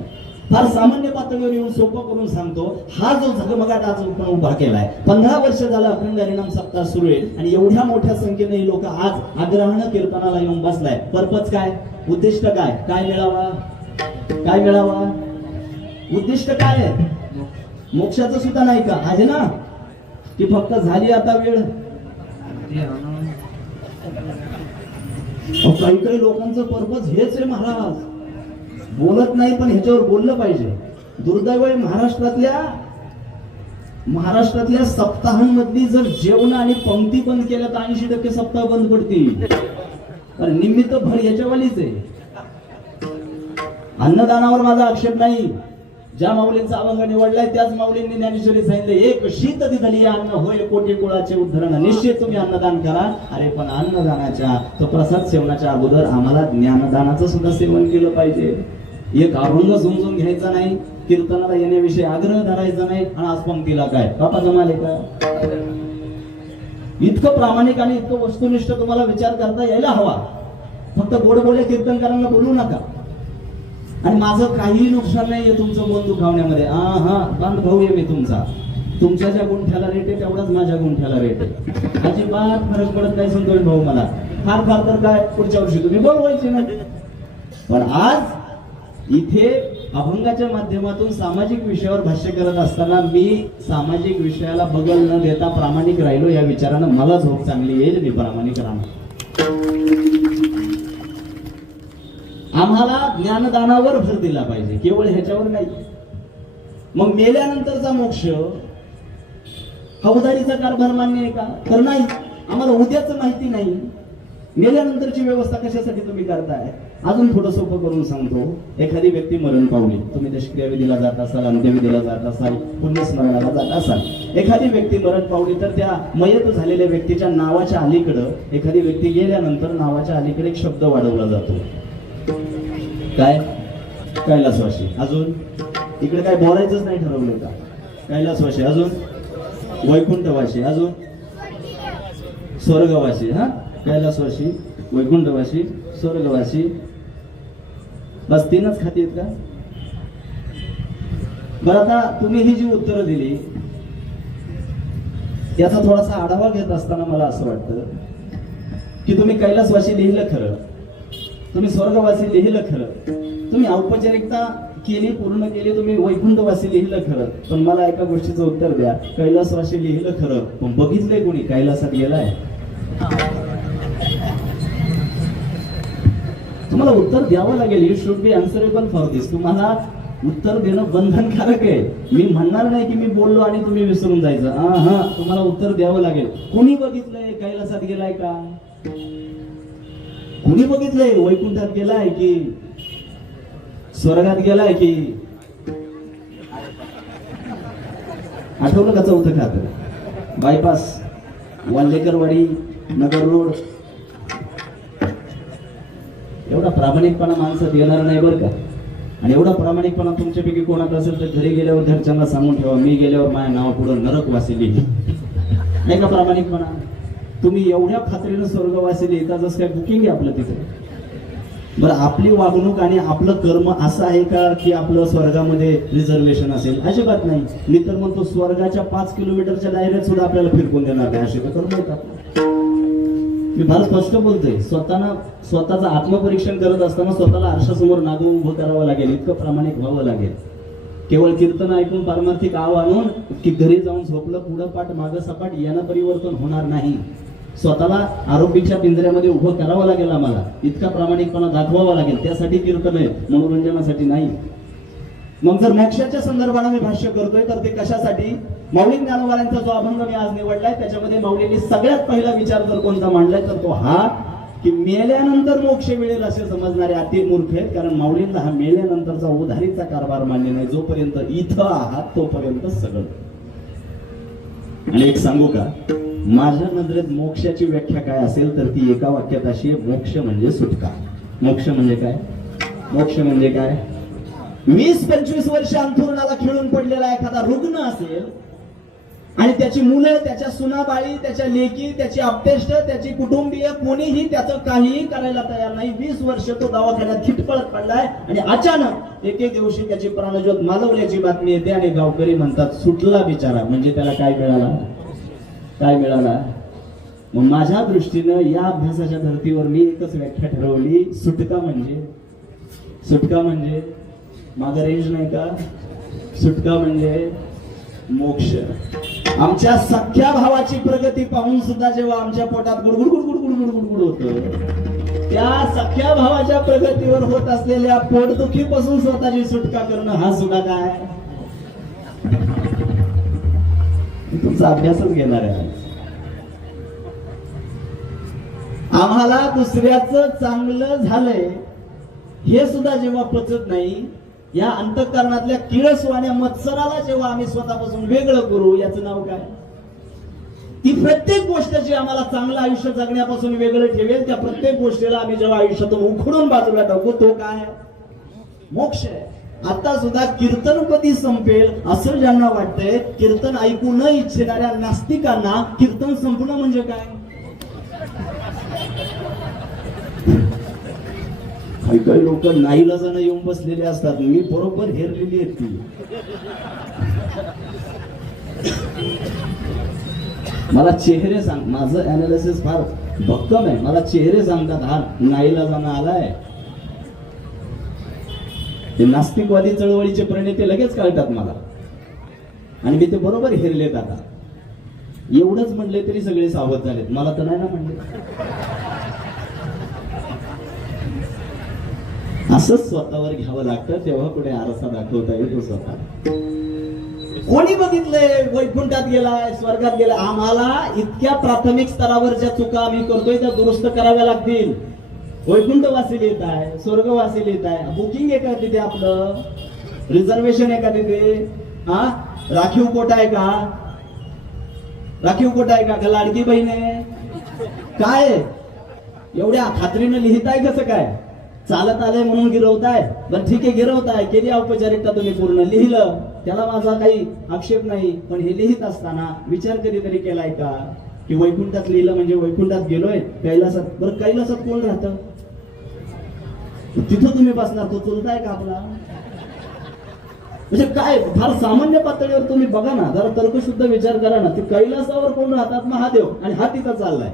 फार सामान्य पातळीवर येऊन सोपं करून सांगतो. हा जो झगमगाट आज आपण उभा केलाय, 15 वर्ष झालं अखंड हरिनाम सप्ताह सुरू आहे आणि एवढ्या मोठ्या संख्येने लोक आज आग्रहानं कीर्तनाला येऊन बसलाय. पर्पज काय? उद्दिष्ट काय? काय मिळावा? काय मिळावा? उद्दिष्ट काय आहे? मोक्षाचं सुद्धा नाही का? आहे ना? की फक्त झाली आता वेळ? काही काही लोकांचं पर्पज हेच आहे महाराज. बोलत नाही पण ह्याच्यावर बोललं पाहिजे. दुर्दैव आहे महाराष्ट्रातल्या सप्ताहांमधली जर जेवण आणि पंक्ती बंद केल्या तर 80% सप्ताह बंद पडतील. निमित्त भर याच्यावालीच आहे. अन्नदानावर माझा आक्षेप नाही. ज्या माऊलींचा अभंग निवडलाय त्याच माऊलींनी ज्ञानेश्वरी सांगितले, एक शीत दिधली अन्न होय कोटी कुळाचे उद्धरण. निश्चित तुम्ही अन्नदान करा. अरे पण अन्नदानाच्या तो प्रसाद सेवनाच्या अगोदर आम्हाला ज्ञानदानाचं सुद्धा सेवन केलं पाहिजे. एक अभंग समजून घ्यायचा नाही, कीर्तनाला येण्याविषयी आग्रह धरायचा नाही आणि आज पंक्तीला काय बापा जमाले का? इतकं प्रामाणिक आणि इतकं वस्तुनिष्ठ तुम्हाला विचार करता यायला हवा. फक्त गोड बोले कीर्तनकारांना बोलू नका. आणि माझं काही नुकसान नाहीये तुमचं मन दुखावण्यामध्ये. बांध भाऊ आहे मी तुमचा. तुमच्या ज्या गुंठ्याला रेट आहे तेवढाच माझ्या गुंठ्याला रेट आहे. अजिबात फरक पडत नाही संतोष भाऊ मला. फार तर काय पुढच्या वर्षी तुम्ही बोलवायचे ना. पण आज इथे अभंगाच्या माध्यमातून सामाजिक विषयावर भाष्य करत असताना मी सामाजिक विषयाला बगल न देता प्रामाणिक राहिलो. या विचारानं मला झोप चांगली येईल. मी प्रामाणिक राहणार. आम्हाला ज्ञानदानावर भर दिला पाहिजे, केवळ ह्याच्यावर नाही. मग मेल्यानंतरचा मोक्ष हा उधारीचा कारभार मान्य आहे का? तर नाही. आम्हाला उद्याचं माहिती नाही. मेल्यानंतरची व्यवस्था कशासाठी तुम्ही करताय? अजून थोडं सोपं करून सांगतो. एखादी व्यक्ती मरण पावली, तुम्ही दशक्रियाविधीला जात असाल, अंत्यविधीला जात असाल, पुण्यस्मरणाला जात असाल. एखादी व्यक्ती मरण पावली तर त्या मयत झालेल्या व्यक्तीच्या नावाच्या अलीकडं, एखादी व्यक्ती गेल्यानंतर नावाच्या अलीकडे एक शब्द वाढवला जातो. काय? कैलासवासी. अजून इकडे काय बोलायचंच नाही ठरवलं का? कैलासवासी. अजून वैकुंठवासी. अजून स्वर्गवासी. कैलासवासी, वैकुंठवासी, स्वर्गवासी. बस 3च खाती आहेत का? बरं, आता तुम्ही ही जी उत्तरं दिली याचा थोडासा आढावा घेत असताना मला असं वाटतं की तुम्ही कैलासवासी लिहिलं खरं, तुम्ही स्वर्गवासी लिहिलं खरं, तुम्ही औपचारिकता केली, पूर्ण केली, तुम्ही वैकुंठवासी लिहिलं खरं, पण मला एका गोष्टीचं उत्तर द्या. कैलासवासी लिहिलं खरं, पण बघितलंय कोणी कैलासात गेलाय? तुम्हाला उत्तर द्यावं लागेल. You should be answerable for this. तुम्हाला उत्तर देणं बंधनकारक आहे. मी म्हणणार नाही की मी बोललो आणि तुम्ही विसरून जायचं. हा, तुम्हाला उत्तर द्यावं लागेल. कुणी बघितलंय कैलासात गेलाय का? कुणी बघितलंय वैकुंठात गेलाय की स्वर्गात गेलाय की? आठवलं का 4थं खातं? बायपास, वाल्लेकरवाडी, नगर रोड. एवढा प्रामाणिकपणा माणसात येणार नाही बरं का. आणि एवढा प्रामाणिकपणा तुमच्यापैकी कोणात असेल तर घरी गेल्यावर घरच्यांना सांगून ठेवा, मी गेल्यावर माझ्या नावा पुढं नरकवासी लिहिली. नाही का प्रामाणिकपणा? तुम्ही एवढ्या खात्रीनं स्वर्गवासी लिहिता जसं काय बुकिंग आहे आपलं तिथे. बरं, आपली वागणूक आणि आपलं कर्म असं आहे का की आपलं स्वर्गामध्ये रिझर्वेशन असेल? अजिबात नाही. मी तर म्हणतो स्वर्गाच्या 5 किलोमीटरच्या दायऱ्यात सुद्धा आपल्याला फिरकून देणार नाही असे कर्म आहेत आपलं. मी फार स्पष्ट बोलतोय. स्वतःचं आत्मपरीक्षण करत असताना स्वतःला आरशासमोर नागून उभं करावं लागेल, इतकं प्रामाणिक व्हावं लागेल. केवळ कीर्तन ऐकून पारमार्थिक आव आणून की घरी जाऊन झोपलं पुढं पाठ मागं सपाट यानं परिवर्तन होणार नाही. स्वतःला आरोपीच्या पिंजऱ्यामध्ये उभं करावं लागेल आम्हाला, इतका प्रामाणिकपणा दाखवावा लागेल. त्यासाठी कीर्तन आहे, मनोरंजनासाठी नाही. मग जर मोक्षाच्या संदर्भाने मी भाष्य करतोय तर ते कशासाठी? माऊली ज्ञानोबांचा जो अभंग मी आज निवडलाय त्याच्यामध्ये माऊलींनी सगळ्यात पहिला विचार जर कोणता मांडलाय तर तो हा की मेल्यानंतर मोक्ष मिळेल असे समजणारे अति मूर्ख आहेत. कारण माऊलींना हा मेल्यानंतरचा उधारीचा कारभार मान्य नाही. जोपर्यंत इथं आहात तोपर्यंत सगळं. आणि एक सांगू का, माझ्या नजरेत मोक्षाची व्याख्या काय असेल तर ती एका वाक्यात अशी आहे, मोक्ष म्हणजे सुटका. मोक्ष म्हणजे काय? मोक्ष म्हणजे काय? 20-25 वर्ष अंथरुणाला खिळून पडलेला एखादा रुग्ण असेल आणि त्याची मुलं, त्याच्या सुनाबाळी, त्याच्या लेकी, त्याची आप्तेष्ट, त्याची कुटुंबीय कोणीही त्याचं काहीही करायला तयार नाही. 20 वर्ष तो दवाखान्यात खिटपळत पडलाय आणि अचानक एक दिवशी त्याची प्राणज्योत मालवल्याची बातमी येते आणि गावकरी म्हणतात सुटला बिचारा. म्हणजे त्याला काय मिळाला? काय मिळाला? मग माझ्या दृष्टीनं या अभ्यासाच्या धर्तीवर मी एकच व्याख्या ठरवली, सुटका म्हणजे माझा रेंज नाही का? सुटका म्हणजे मोक्ष. आमच्या सख्या भावाची प्रगती पाहून सुद्धा जेव्हा आमच्या पोटात गुडगुड गुडगुड गुडगुड गुडगुड होतं, त्या सख्या भावाच्या प्रगतीवर होत असलेल्या पोटदुखीपासून स्वतःची सुटका करणं हा सुद्धा काय? तुमचा अभ्यासच घेणार आहे. आम्हाला दुसऱ्याचं चांगलं झालंय हे सुद्धा जेव्हा पचत नाही, या अंतःकरणातल्या किळसवाण्या मत्सराला जेव्हा आम्ही स्वतःपासून वेगळं करू, याचं नाव काय? ती प्रत्येक गोष्ट जी आम्हाला चांगलं आयुष्य जगण्यापासून वेगळं ठेवेल त्या प्रत्येक गोष्टीला आम्ही जेव्हा आयुष्यातून उखडून बाजूला टाकू, तो काय? मोक्ष आहे. आता सुद्धा कीर्तन कधी संपेल असं ज्यांना वाटतंय, कीर्तन ऐकू न इच्छिणाऱ्या नास्तिकांना कीर्तन संपणं म्हणजे काय? काही काही लोक नाईलाजानं येऊन बसलेले असतात. मी बरोबर हेरलेली आहेत ती. मला चेहरे सांग, माझं अनालिसिस फार भक्कम आहे. मला चेहरे सांगतात हा नाईलाजानं आलाय. ते नास्तिकवादी चळवळीचे प्रणेते लगेच कळतात मला आणि मी ते बरोबर हेरलेत. आता एवढंच म्हणले तरी सगळे सावध झालेत. मला तर नाही ना म्हणले. असंच स्वतःवर घ्यावं लागतं, तेव्हा कुठे आरसा दाखवता येतो स्वतः. कोणी बघितलंय वैकुंठात गेलाय, स्वर्गात गेलाय? आम्हाला इतक्या प्राथमिक स्तरावर ज्या चुका आम्ही करतोय त्या दुरुस्त कराव्या लागतील. वैकुंठवासी लिहित आहे, स्वर्गवासी लिहित आहे. बुकिंग आहे का तिथे? आपलं रिझर्वेशन आहे का तिथे? हा, राखीव कोटा आहे का? राखीव कोटा आहे का? लाडकी बहीण आहे काय? एवढ्या खात्रीनं लिहिताय कसं काय? चालत आलंय म्हणून गिरवताय? बरं ठीक आहे, गिरवताय, केली औपचारिकता तुम्ही पूर्ण, लिहिलं, त्याला माझा काही आक्षेप नाही. पण हे लिहित असताना विचार कधीतरी केलाय का की वैकुंठात लिहिलं म्हणजे वैकुंठात गेलोय? कैलासात? बरं कैलासात कोण राहतं? तिथं तुम्ही बसणार, तो चुलताय का आपला? म्हणजे काय फार सामान्य पातळीवर तुम्ही बघा ना, जरा तर्कशुद्ध विचार करा ना. ती कैलासावर कोण राहतात? महादेव, आणि हा तिथं चाललाय.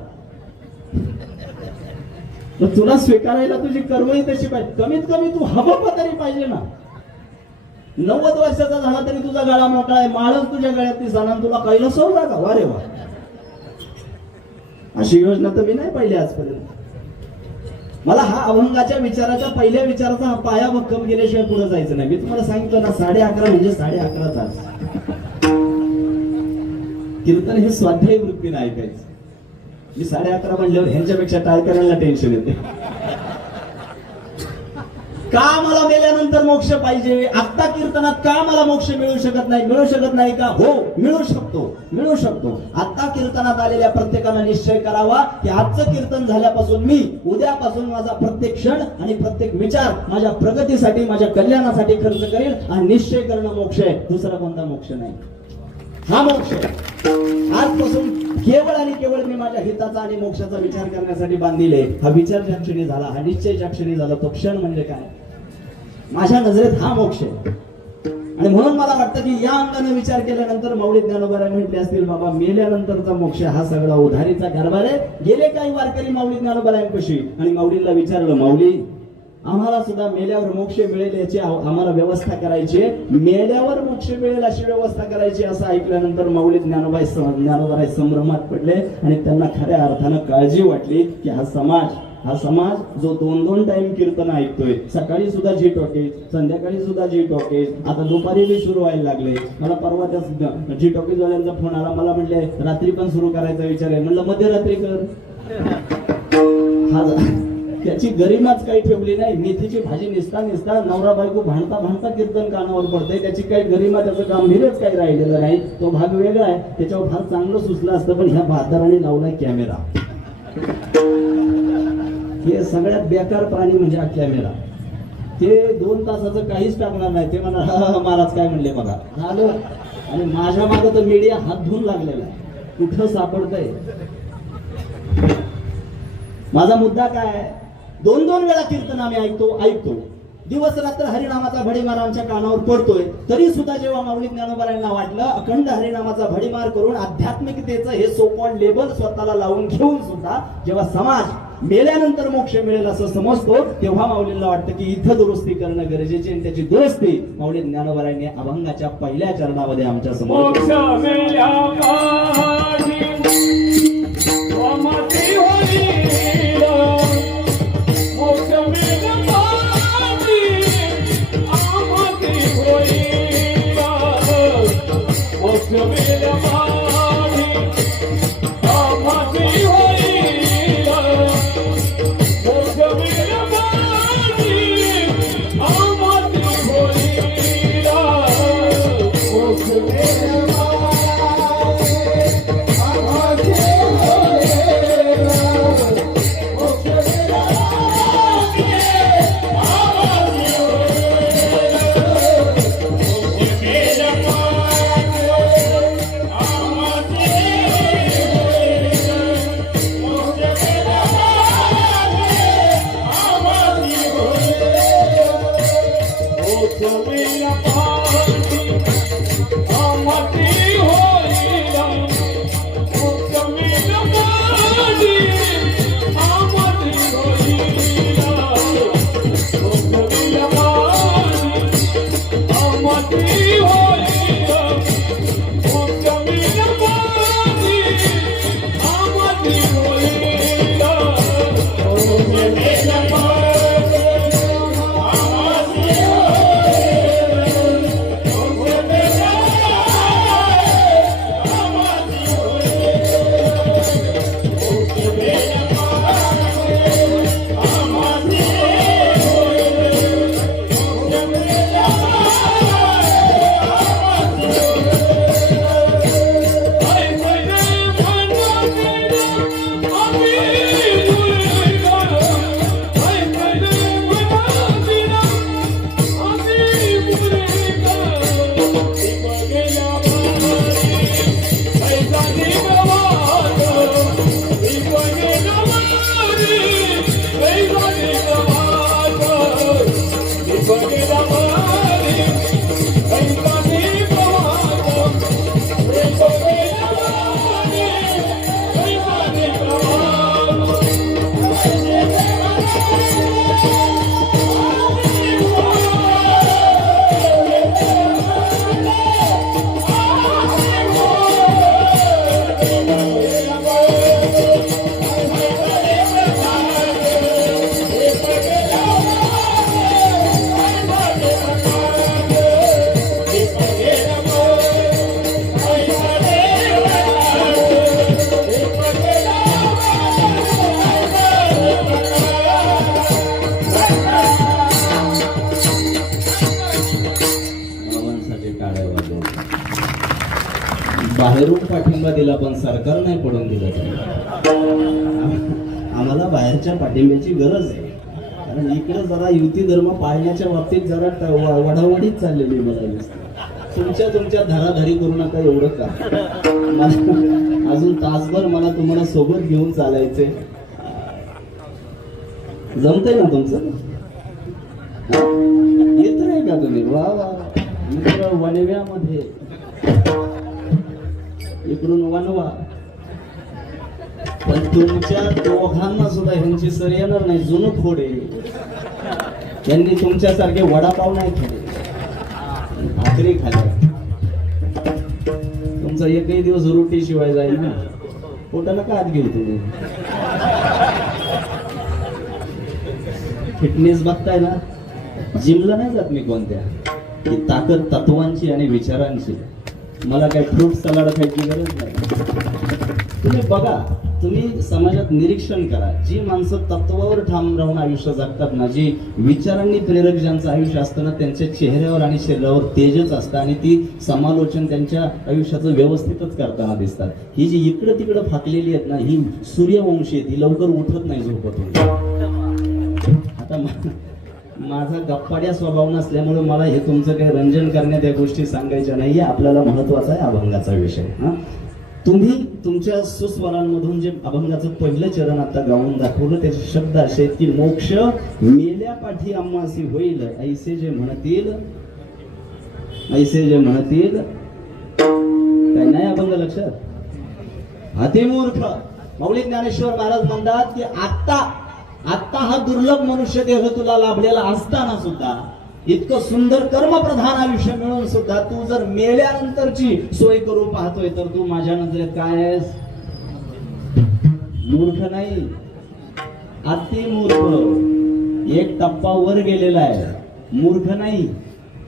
तर तुला स्वीकारायला तुझी कर्मही तशी पाहिजे. कमीत कमी तू हवं तरी पाहिजे ना. 90 वर्षाचा झाला तरी तुझा गळा मोकळा आहे, माळच तुझ्या गळ्यात दिसणार, तुला कैलासावर जागा. वा रे वा, अशी योजना तर मी नाही पाहिली आजपर्यंत. मला हा अभंगाच्या विचाराच्या पहिल्या विचाराचा हा पाया भक्कम केल्याशिवाय पुढे जायचं नाही. मी तुम्हाला सांगितलं ना, 11:30 म्हणजे 11:30 तास कीर्तन हे स्वाध्यायी वृत्तीने ऐकायचं. मी 11:30 म्हणल्यावर ह्यांच्यापेक्षा टाळकऱ्यांना टेन्शन येते. का मला मेल्यानंतर मोक्ष पाहिजे? आत्ता कीर्तनात का मला मोक्ष मिळू शकत नाही? मिळू शकत नाही का? हो, मिळू शकतो, मिळू शकतो. आत्ता कीर्तनात आलेल्या प्रत्येकानं निश्चय करावा की आजचं कीर्तन झाल्यापासून मी उद्यापासून माझा प्रत्येक क्षण आणि प्रत्येक विचार माझ्या प्रगतीसाठी, माझ्या कल्याणासाठी खर्च करेल. आणि निश्चय करणं मोक्ष आहे, दुसरा कोणता मोक्ष नाही. हा मोक्ष आजपासून केवळ आणि केवळ मी माझ्या हिताचा आणि मोक्षाचा विचार करण्यासाठी बांधिले. हा विचार ज्या क्षणी झाला, हा निश्चय ज्या क्षणी झाला, तो क्षण म्हणजे काय? माझ्या नजरेत हा मोक्ष आहे. आणि म्हणून मला वाटतं की या अंगाने विचार केल्यानंतर माऊली ज्ञानोबा म्हटले असतील, बाबा मेल्यानंतरचा मोक्ष हा सगळा उधारीचा कारभार आहे. गेले काही वारकरी माऊली ज्ञानोबांपाशी आणि माऊलीला विचारलं, माऊली आम्हाला सुद्धा मेल्यावर मोक्ष मिळेल याची आम्हाला व्यवस्था करायची आहे, मेल्यावर मोक्ष मिळेल अशी व्यवस्था करायची. असं ऐकल्यानंतर माऊली ज्ञानोबाई संभ्रमात पडले आणि त्यांना खऱ्या अर्थानं काळजी वाटली की हा समाज जो 2-2 टाइम कीर्तन ऐकतोय, सकाळी सुद्धा जी टॉकीज, संध्याकाळी सुद्धा जी टॉकीज, आता दुपारी बी सुरू व्हायला लागले. मला परवा त्या जी टॉकीज वाल्यांचा फोन आला, मला म्हटले रात्री पण सुरू करायचा विचार आहे. म्हणलं मध्यरात्री कर. त्याची गरिमाच काही ठेवली नाही. मेथीची भाजी निसता नवरा बायको भांडता कीर्तन कानावर पडते. त्याची काही गरिमा, त्याचं गांभीर्यच काही राहिलेलं नाही. तो भाग वेगळा आहे, त्याच्यावर फार चांगलं सुचलं असतं. पण ह्या बहादराने लावलाय कॅमेरा. हे सगळ्यात बेकार प्राणी म्हणजे हा कॅमेरा. ते 2 तासाचं काहीच टाकणार नाही. ते म्हणा महाराज काय म्हणले बघा, आलो. आणि माझ्या मागं तर मीडिया हात धुवून लागलेला आहे, कुठं सापडतंय. माझा मुद्दा काय आहे? 2-2 वेळा कीर्तन आम्ही ऐकतो. दिवस रात्र हरिनामाचा भडीमार आमच्या कानावर पडतोय. तरी सुद्धा जेव्हा माऊली ज्ञानोबांना वाटलं अखंड हरिनामाचा भडीमार करून आध्यात्मिकतेचं हे सोपॉन लेबल स्वतःला लावून घेऊन सुद्धा जेव्हा समाज मेल्यानंतर मोक्ष मिळेल असं समजतो, तेव्हा माऊलींना वाटतं की इथं दुरुस्ती करणं गरजेचे. आणि त्याची दुरुस्ती माऊली ज्ञानोबांनी अभंगाच्या पहिल्या चरणामध्ये आमच्या समोर दिला पण सरकार नाही पडून दिलं आम्हाला बाहेरच्या पाठिंब्याची गरज आहे, कारण इकडे जरा युती धर्म पाळण्याच्या बाबतीत जरा वडावडीच चाललेली मला दिसते. तुमच्या धराधरी करू नका एवढं का. मला अजून तासभर मला तुम्हाला सोबत घेऊन चालायचे. जमतंय ना तुमचं? येत नाही का तुम्ही? वा वा मित्र वणव्यामध्ये इकडून वनवा. पण तुमच्या दोघांना सुद्धा ह्यांची सर येणार नाही. जुनं खोडे त्यांनी तुमच्यासारखे वडापाव नाही खाल्ले, भाकरी खाल्ल्या. तुमचा एकही दिवस रोटी शिवाय जाईल ना. पोटाला का हात घेऊ तुम्ही? फिटनेस बघताय ना. जिमला नाही जात मी कोणत्या. ही ताकद तत्वांची आणि विचारांची. मला काय फ्रूट सलाड खायची गरज नाही. तुम्ही बघा, तुम्ही समाजात निरीक्षण करा. जी माणसं तत्वावर ठाम राहून आयुष्य जगतात ना, जी विचारांनी प्रेरक ज्यांचं आयुष्य असतं ना, त्यांच्या चेहऱ्यावर आणि शरीरावर तेजच असतं आणि ती समालोचन त्यांच्या आयुष्याचं व्यवस्थितच करताना दिसतात. ही जी इकडं तिकडं फाकलेली आहेत ना, ही सूर्यवंशी आहेत. ही लवकर उठत नाही झोपतून. आता माझा गप्पाड्या स्वभाव नसल्यामुळे मला हे तुमचं काही रंजन करण्यात या गोष्टी सांगायच्या नाहीये. आपल्याला महत्वाचा आहे अभंगाचा विषय. तुम्ही तुमच्या सुस्वरांमधून जे अभंगाचं पहिलं चरण आता गाऊन दाखवलं, त्याचे शब्द असे आहेत की मोक्ष मेल्या पाठी आम्हासी होईल, ऐसे जे म्हणतील, ऐसे जे म्हणतील. काय नाही अभंग लक्षात? अतिमूर्ख. माऊली ज्ञानेश्वर महाराज म्हणतात की आता हा दुर्लभ मनुष्य देह तुला लाभलेला असताना सुद्धा, इतकं सुंदर कर्मप्रधान आयुष्य मिळून सुद्धा तू जर मेल्यानंतरची सोय करू पाहतोय तर तू माझ्या नजरेत काय आहेस? मूर्ख नाही, अतिमूर्ख. एक टप्पा वर गेलेला आहे. मूर्ख नाही,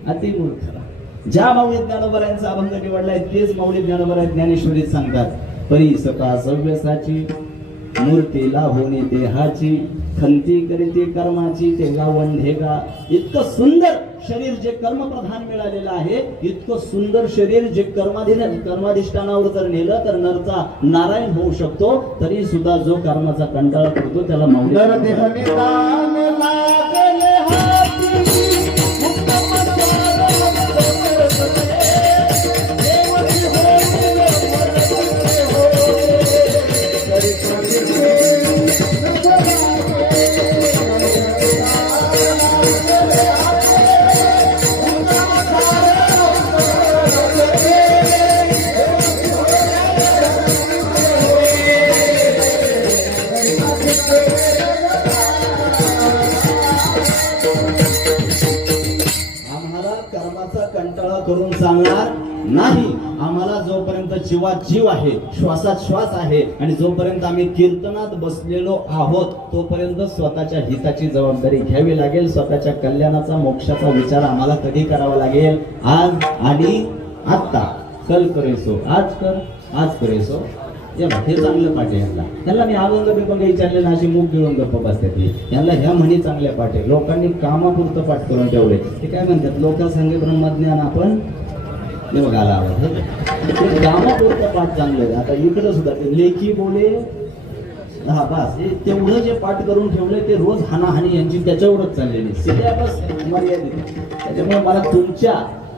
अतिमूर्ख. ज्या माऊली ज्ञानोबरायांचा अभंग निवडलाय तेच माऊली ज्ञानोबराय ज्ञानेश्वरीत सांगतात. परिसता सव्यसाची मूर्तीला होणे देहाची, खंती करीते कर्माची तेव्हा वंधे का. इतकं सुंदर शरीर जे कर्मप्रधान मिळालेलं आहे, इतकं सुंदर शरीर जे कर्माधिष्ठानावर जर नेलं तर नरचा नारायण होऊ शकतो. तरी सुद्धा जो कर्माचा कंटाळा करतो त्याला माऊली करून सांगणार नाही. आम्हाला जोपर्यंत जीवात जीव आहे, श्वासात श्वास आहे आणि जोपर्यंत आम्ही कीर्तनात बसलेलो आहोत तोपर्यंत स्वतःच्या हिताची जबाबदारी घ्यावी लागेल. स्वतःच्या कल्याणाचा मोक्षाचा विचार आम्हाला कधी करावा लागेल? आज आणि आत्ता. कल करेसो आज कर, आज करेसो. हे चांगलं पाठ आहे. यांना मी अभंग बिभंग विचारले ना, अशी मूग गिळून गप्प बसतात. यांना ह्या म्हणी चांगल्या पाठ आहे. लोकांनी कामापुरतं पाठ करून ठेवले. ते काय म्हणतात, लोक सांगे ब्रह्मज्ञान आपण बघा आला आवाज. कामापुरतं पाठ चांगलं आहे. आता इकडं सुद्धा ते लेखी बोले हा बस, हे तेवढं जे पाठ करून ठेवले ते रोज हानाहानी यांची त्याच्यावरच चाललेली सिलेबस मर्यादित. त्याच्यामुळे मला तुमच्या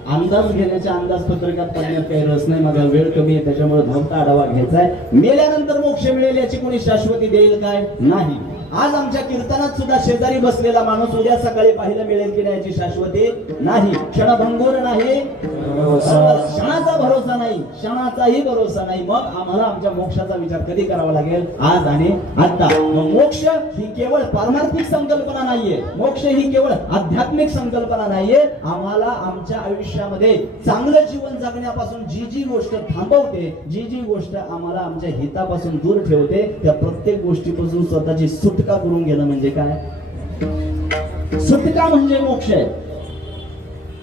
अंदाज घेण्याच्या अंदाज पत्रकात पडण्यात काही रस नाही. माझा वेळ कमी आहे त्याच्यामुळे धावता आढावा घ्यायचा आहे. मेल्यानंतर मोक्ष मिळेल याची कोणी शाश्वती देईल काय? नाही. आज आमच्या कीर्तनात सुद्धा शेजारी बसलेला माणूस उद्या सकाळी पाहायला मिळेल की नाही याची शाश्वती नाही. क्षणभंगूर नाही, क्षणाचा भरोसा नाही, क्षणाचाही भरोसा नाही. मग आम्हाला आमच्या मोक्षाचा विचार कधी करावा लागेल? आज आणि आता. मोक्ष ही केवळ पारमार्थिक संकल्पना नाहीये. मोक्ष ही केवळ आध्यात्मिक संकल्पना नाहीये. आम्हाला आमच्या आयुष्यामध्ये चांगलं जीवन जगण्यापासून जी जी गोष्ट थांबवते, जी जी गोष्ट आम्हाला आमच्या हितापासून दूर ठेवते, त्या प्रत्येक गोष्टीपासून स्वतःची सुटका करून घेणं म्हणजे काय? सुटका म्हणजे मोक्ष आहे.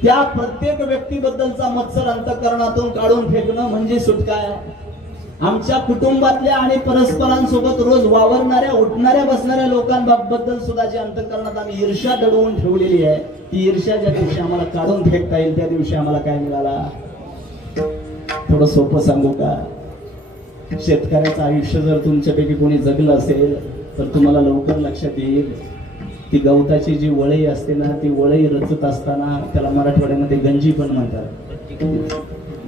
त्या प्रत्येक व्यक्तीबद्दलचा मत्सर अंतःकरणातून काढून फेकणं म्हणजे सुटका आहे. आमच्या कुटुंबातल्या आणि परस्परांसोबत रोज वावरणाऱ्या, उठणाऱ्या बसणाऱ्या लोकांबद्दल सुद्धा जी अंतःकरणात आम्ही ईर्ष्या दडवून ठेवलेली आहे, ती ईर्ष्या ज्या दिवशी आम्हाला काढून फेकता येईल त्या दिवशी आम्हाला काय मिळाला? थोडं सोपं सांगू का? शेतकऱ्याचं आयुष्य जर तुमच्यापैकी कोणी जगलं असेल तर तुम्हाला लवकर लक्षात येईल ती गवताची जी वळई असते ना, ती वळई रचत असताना त्याला मराठवाड्यामध्ये गंजी पण म्हणतात.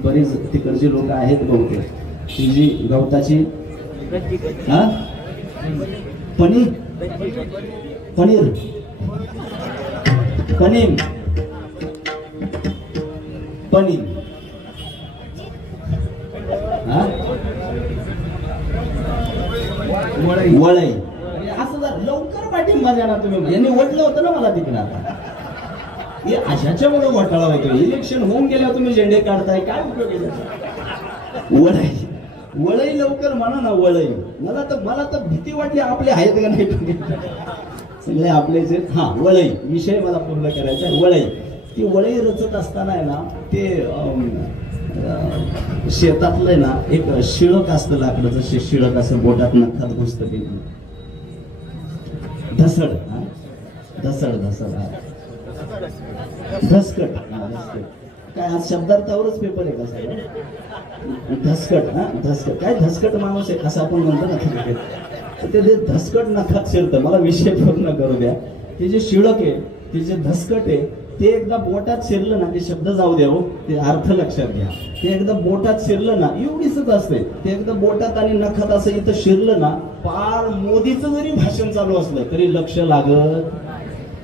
बरीच तिकडची लोक आहेत बहुतेक. ती जी गवताची हा पनीर पनीर पनीर पनीर हा वळई असं जर लवकर पाठिंबा द्या ना तुम्ही. यांनी ओढलं होतं ना मला तिकडं. आता हे अशाच्या मुळे घोटाळा होतो. इलेक्शन होऊन गेल्यावर तुम्ही झेंडे काढताय, काय उपयोग आहे त्याचा? वळई वळई लवकर म्हणा ना वळई. मला तर भीती वाटली आपले आहेत का नाही सगळे आपले जे. हा वळई विषय मला पूर्ण करायचा आहे. वळई ती वळई रचत असताना आहे ना ते शेतातलं आहे ना एक शिळक असतं लाकडाचं. शिळक असं बोटात नखात घुसतं ते धसड. धसड धसड धसकट. काय आज शब्दार्थावरच पेपर आहे का सगळं? धसकट. धसकट काय धसकट माणूस आहे असं आपण म्हणतो ना. ते धसकट नखात शिरतं. मला विषय पूर्ण करू द्या. ते जे शिळक आहे ते जे धसकट आहे ते एकदा बोटात शिरलं ना, ते शब्द जाऊ द्या हो, ते अर्थ लक्षात घ्या. ते एकदा बोटात शिरलं ना, एवढीच असते ते. एकदा बोटात आणि नखात असं इथं शिरलं ना, पार मोदीचं जरी भाषण चालू असलं तरी लक्ष लागत.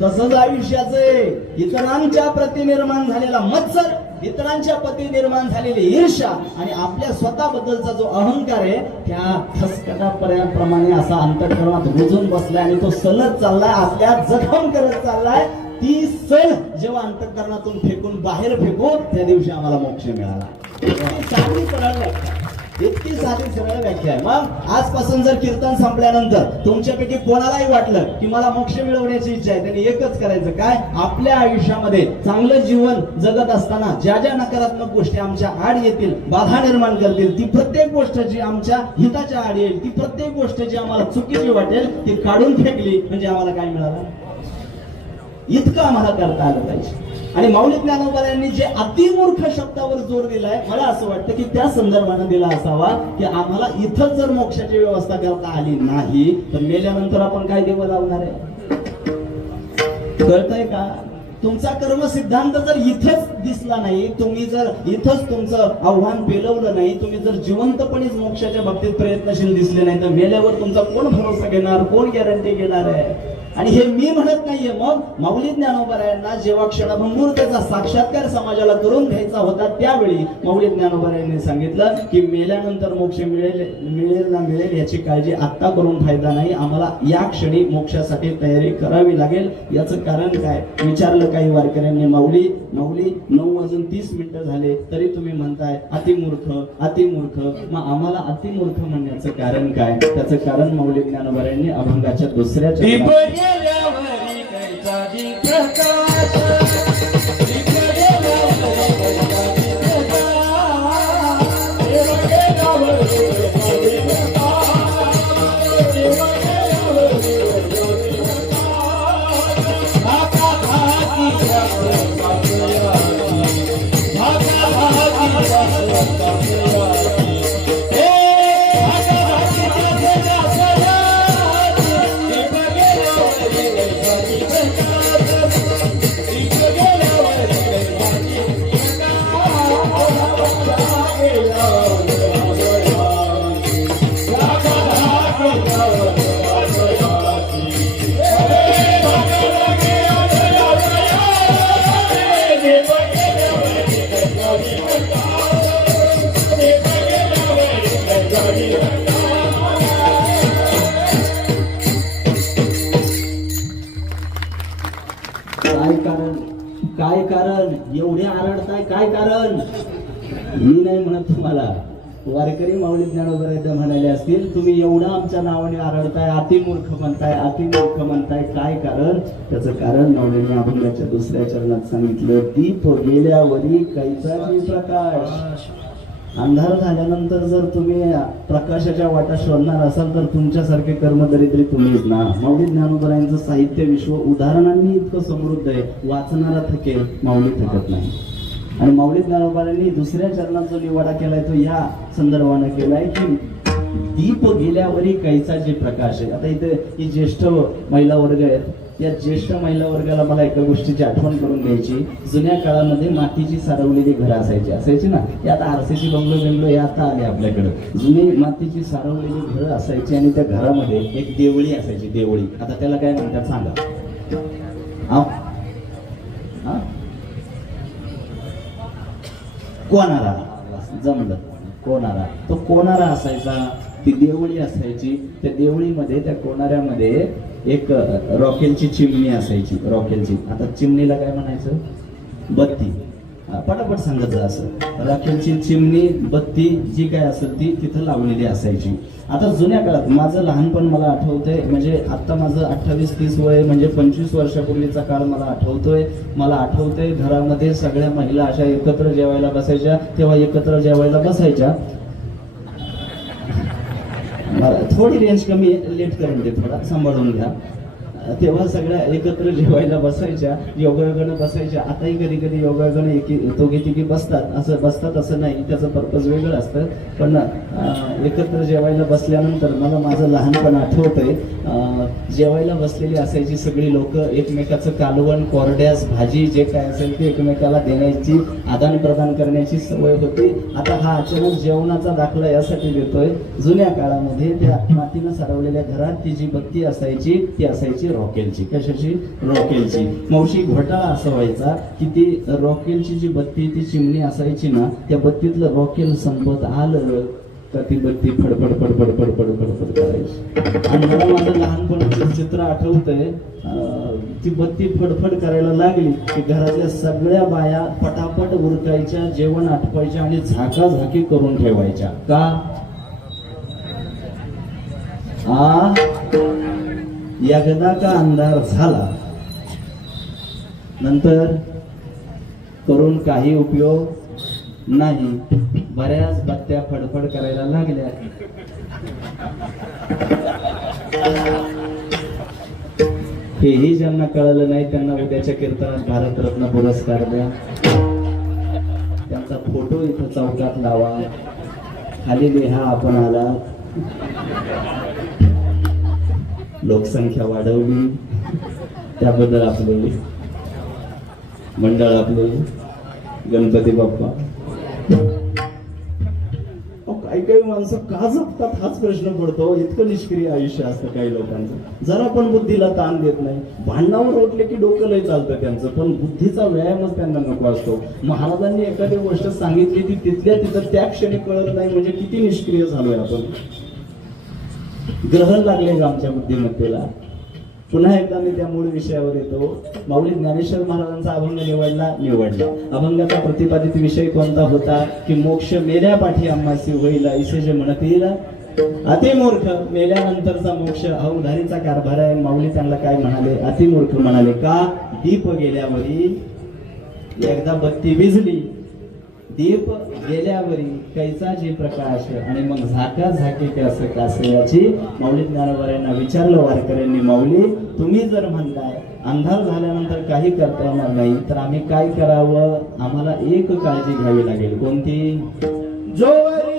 तसंच आयुष्याचं आहे. इतरांच्या प्रती निर्माण झालेला मत्सर, इतरांच्या प्रती निर्माण झालेली ईर्ष्या आणि आपल्या स्वतःबद्दलचा जो अहंकार आहे त्या ठसकटाप्रमाणे असा अंतःकरणात रुजून बसलाय आणि तो सलग चाललाय, आपल्या जखम करत चाललाय. ती सल जेव्हा अंतःकरणातून फेकून बाहेर फेकू त्या दिवशी आम्हाला मोक्ष मिळाला. इतकी साधी सरळ व्याख्या आहे. मग आजपासून जर कीर्तन संपल्यानंतर तुमच्यापैकी कोणालाही वाटलं की मला मोक्ष मिळवण्याची इच्छा आहे, त्यांनी एकच करायचं काय, आपल्या आयुष्यामध्ये चांगलं जीवन जगत असताना ज्या ज्या नकारात्मक गोष्टी आमच्या आड येतील, बाधा निर्माण करतील, ती प्रत्येक गोष्ट जी आमच्या हिताच्या आड येईल, ती प्रत्येक गोष्ट जी आम्हाला चुकीची वाटेल ती काढून फेकली म्हणजे आम्हाला काय मिळालं. इतकं आम्हाला करता आलं पाहिजे. आणि माऊली ज्ञानोबा यांनी जे अतिमूर्ख शब्दावर जोर दिलाय, मला असं वाटतं की त्या संदर्भाने दिला असावा की आम्हाला इथं जर मोक्षाची व्यवस्था करता आली नाही तर मेल्यानंतर आपण काय देव लावणार आहे. कळतंय का? तुमचा कर्म सिद्धांत जर इथंच दिसला नाही, तुम्ही जर इथंच तुमचं आव्हान पेलवलं नाही, तुम्ही जर जिवंतपणेच मोक्षाच्या बाबतीत प्रयत्नशील दिसले नाही तर मेल्यावर तुमचा कोण भरोसा घेणार, कोण गॅरंटी घेणार आहे. आणि हे मी म्हणत नाहीये. मग माऊली ज्ञानोबा जेव्हा क्षणभंगूर त्याचा साक्षात्कार समाजाला करून घ्यायचा होता त्यावेळी माऊली ज्ञानोबा यांनी सांगितलं की मेल्यानंतर मोक्ष मिळेल ना मिळेल याची काळजी आत्ता करून फायदा नाही, आम्हाला या क्षणी मोक्षासाठी तयारी करावी लागेल. याचं कारण काय विचारलं काही वारकऱ्यांनी. माऊली 9:30 झाले तरी तुम्ही म्हणताय अतिमूर्ख अतिमूर्ख. मग आम्हाला अतिमूर्ख म्हणण्याचं कारण काय? त्याचं कारण माऊली ज्ञानोबा यांनी अभंगाच्या दुसऱ्या गेल्यावरी कैचा प्रकाश काय कारण एवढे आरडताय? काय कारण? मी नाही म्हणत तुम्हाला, वारकरी माऊली ज्ञानोबा म्हणाले असतील तुम्ही एवढा आमच्या नावाने आरडताय, अतिमूर्ख म्हणताय, अतिमूर्ख म्हणताय. काय कारण? त्याचं कारण माऊलीने अभंगाच्या दुसऱ्या चरणात सांगितलं. दीप गेल्यावरी कैचा प्रकाश. अंधार झाल्यानंतर जर तुम्ही प्रकाशाच्या वाटा शोधणार असाल तर तुमच्यासारखे कर्मदरिद्री तुम्हीच ना. माऊली ज्ञानोबा यांचं साहित्य विश्व उदाहरणांनी इतकं समृद्ध आहे, वाचणारा थकेल, माऊली थकत नाही. आणि माऊली ज्ञानोबा यांनी दुसऱ्या चरणात जो निवाडा केलाय तो या संदर्भाने केलाय की दीप गेल्यावरही कैचाचे प्रकाश आहे. आता इथे ही ज्येष्ठ महिला वर्ग आहेत, या ज्येष्ठ महिला वर्गाला मला एका गोष्टीची आठवण करून द्यायची. जुन्या काळामध्ये मातीची सारवलेली घरं असायची ना, हे आता आरसीसी बंगलो हे आता आले आपल्याकडे. जुनी मातीची सारवलेली घरं असायची आणि त्या घरामध्ये एक देवळी असायची. देवळी आता त्याला काय म्हणतात सांगा? हा कोणारा जमलं, कोणारा. तो कोणारा असायचा, ती देवळी असायची. त्या देवळीमध्ये त्या कोणाऱ्यामध्ये एक रॉकेलची चिमणी असायची. रॉकेलची, आता चिमणीला काय म्हणायचं? बत्ती. पटापट सांगत जा असं. रॉकेलची चिमणी, बत्ती जी काय असेल ती तिथं लावलेली असायची. आता जुन्या काळात माझं लहानपण मला आठवतंय, म्हणजे आता माझं 28-30 वय, म्हणजे 25 वर्षापूर्वीचा काळ मला आठवतोय. मला आठवतंय घरामध्ये सगळ्या महिला अशा एकत्र जेवायला बसायच्या. तेव्हा एकत्र जेवायला बसायच्या. थोडी रेंज कमी आहे, लेट करून दे, थोडा सांभाळून घ्या. तेव्हा सगळ्या एकत्र जेवायला बसायच्या, योगायोगानं बसायच्या. आताही कधी कधी योगायोगानं दोघे तिघे बसतात असं नाही, त्याचं पर्पज वेगळं असतं. पण एकत्र जेवायला बसल्यानंतर मला माझं लहानपण आठवतंय. जेवायला बसलेली असायची सगळी लोक, एकमेकाचं कालवण, कोरड्यास, भाजी जे काय असेल ते एकमेकाला देण्याची, आदान प्रदान करण्याची सवय होती. आता हा अचानक जेवणाचा दाखला यासाठी देतोय. जुन्या काळामध्ये त्या मातीनं सारवलेल्या घरात ती जी बत्ती असायची ती असायची रॉकेलची. कशाची? रॉकेलची. मावशी घोटाळा असा व्हायचा की ती रॉकेलची जी बत्ती, ती चिमणी असायची ना, त्या बत्तीतलं रॉकेल संपत आलं का ती बत्ती फडफड फडफड फडफड फडफड करायची. आणि मला माझं लहानपणाचं चित्र आठवतंय. ती बत्ती फडफड करायला लागली की घरातल्या सगळ्या बाया पटापट उरकायच्या, जेवण आटवायच्या आणि झाकाझाकी करून ठेवायच्या. का? एकदा का अंधार झाला नंतर करून काही उपयोग नाही. बऱ्याच बत्त्या फडफड करायला लागल्या. हेही ज्यांना कळलं नाही त्यांना उद्याच्या कीर्तनात भारतरत्न पुरस्कार द्या. त्यांचा फोटो इथं चौकात लावा, खाली लिहा आपण आला. लोकसंख्या वाढवली त्याबद्दल आपले मंडळ, आपले गणपती बाप्पा. काही माणसं का जगतात हाच प्रश्न पडतो. इतकं निष्क्रिय आयुष्य असतं काही लोकांचं. जरा पण बुद्धीला ताण देत नाही. भांडणावर उठले की डोकं लय चालतं त्यांचं, पण बुद्धीचा व्यायामच त्यांना नको असतो. महाराजांनी एखादी गोष्ट सांगितली ती तिथल्या तिथं त्या क्षणी कळत नाही, म्हणजे किती निष्क्रिय झालोय आपण. ग्रहण लागले का आमच्या बुद्धिमत्तेला? पुन्हा एकदा मी त्या मूळ विषयावर येतो. माऊली ज्ञानेश्वर महाराजांचा अभंग निवडला. अभंगाचा प्रतिपादित विषय कोणता होता? की मोक्ष मेल्या पाठी आम्हासी होईल, ऐसे जे म्हणतील अतिमूर्ख. मेल्यानंतरचा मोक्ष हा उधारीचा कारभार आहे. माऊली त्यांना काय म्हणाले? अतिमूर्ख म्हणाले. का? दीप गेल्यावरी एकदा बत्ती विझली, दीप गेल्यावरी कैचाची प्रकाश, आणि मग झाका झाकी कसं कासे याची माऊली ज्ञानोबांना विचारलं वारकऱ्यांनी. माऊली तुम्ही जर म्हणताय अंधार झाल्यानंतर काही करता येणार नाही, तर आम्ही काय करावं? आम्हाला एक काळजी घ्यावी लागेल. कोणती? जोवरी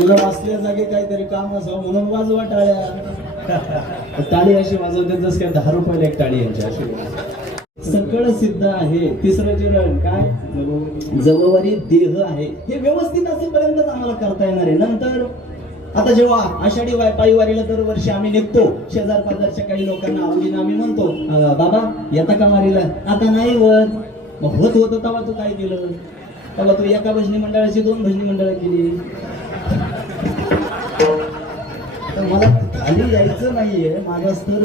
म्हणलं असल्या जागी काहीतरी काम असावं म्हणून वाजवा टाळ्या. टाळी अशी वाजवते जसं काय 10 रुपयाला एक टाळी यांची अशी. सकळ सिद्ध आहे. तिसरं चरण काय? जवळवरी देह आहे. हे व्यवस्थित असेपर्यंतच आम्हाला करता येणार आहे. नंतर आता जेव्हा आषाढी पायी वारीला दरवर्षी आम्ही निघतो, शेजार पाजारच्या काही लोकांना आवडीनं आम्ही म्हणतो, बाबा येता का वारीला? आता नाही होत. मग होत होतं तेव्हा तू काय केलं? तेव्हा तू एका भजनी मंडळाची 2 भजनी मंडळं केली. तर मला खाली यायचं नाहीये, माझा स्तर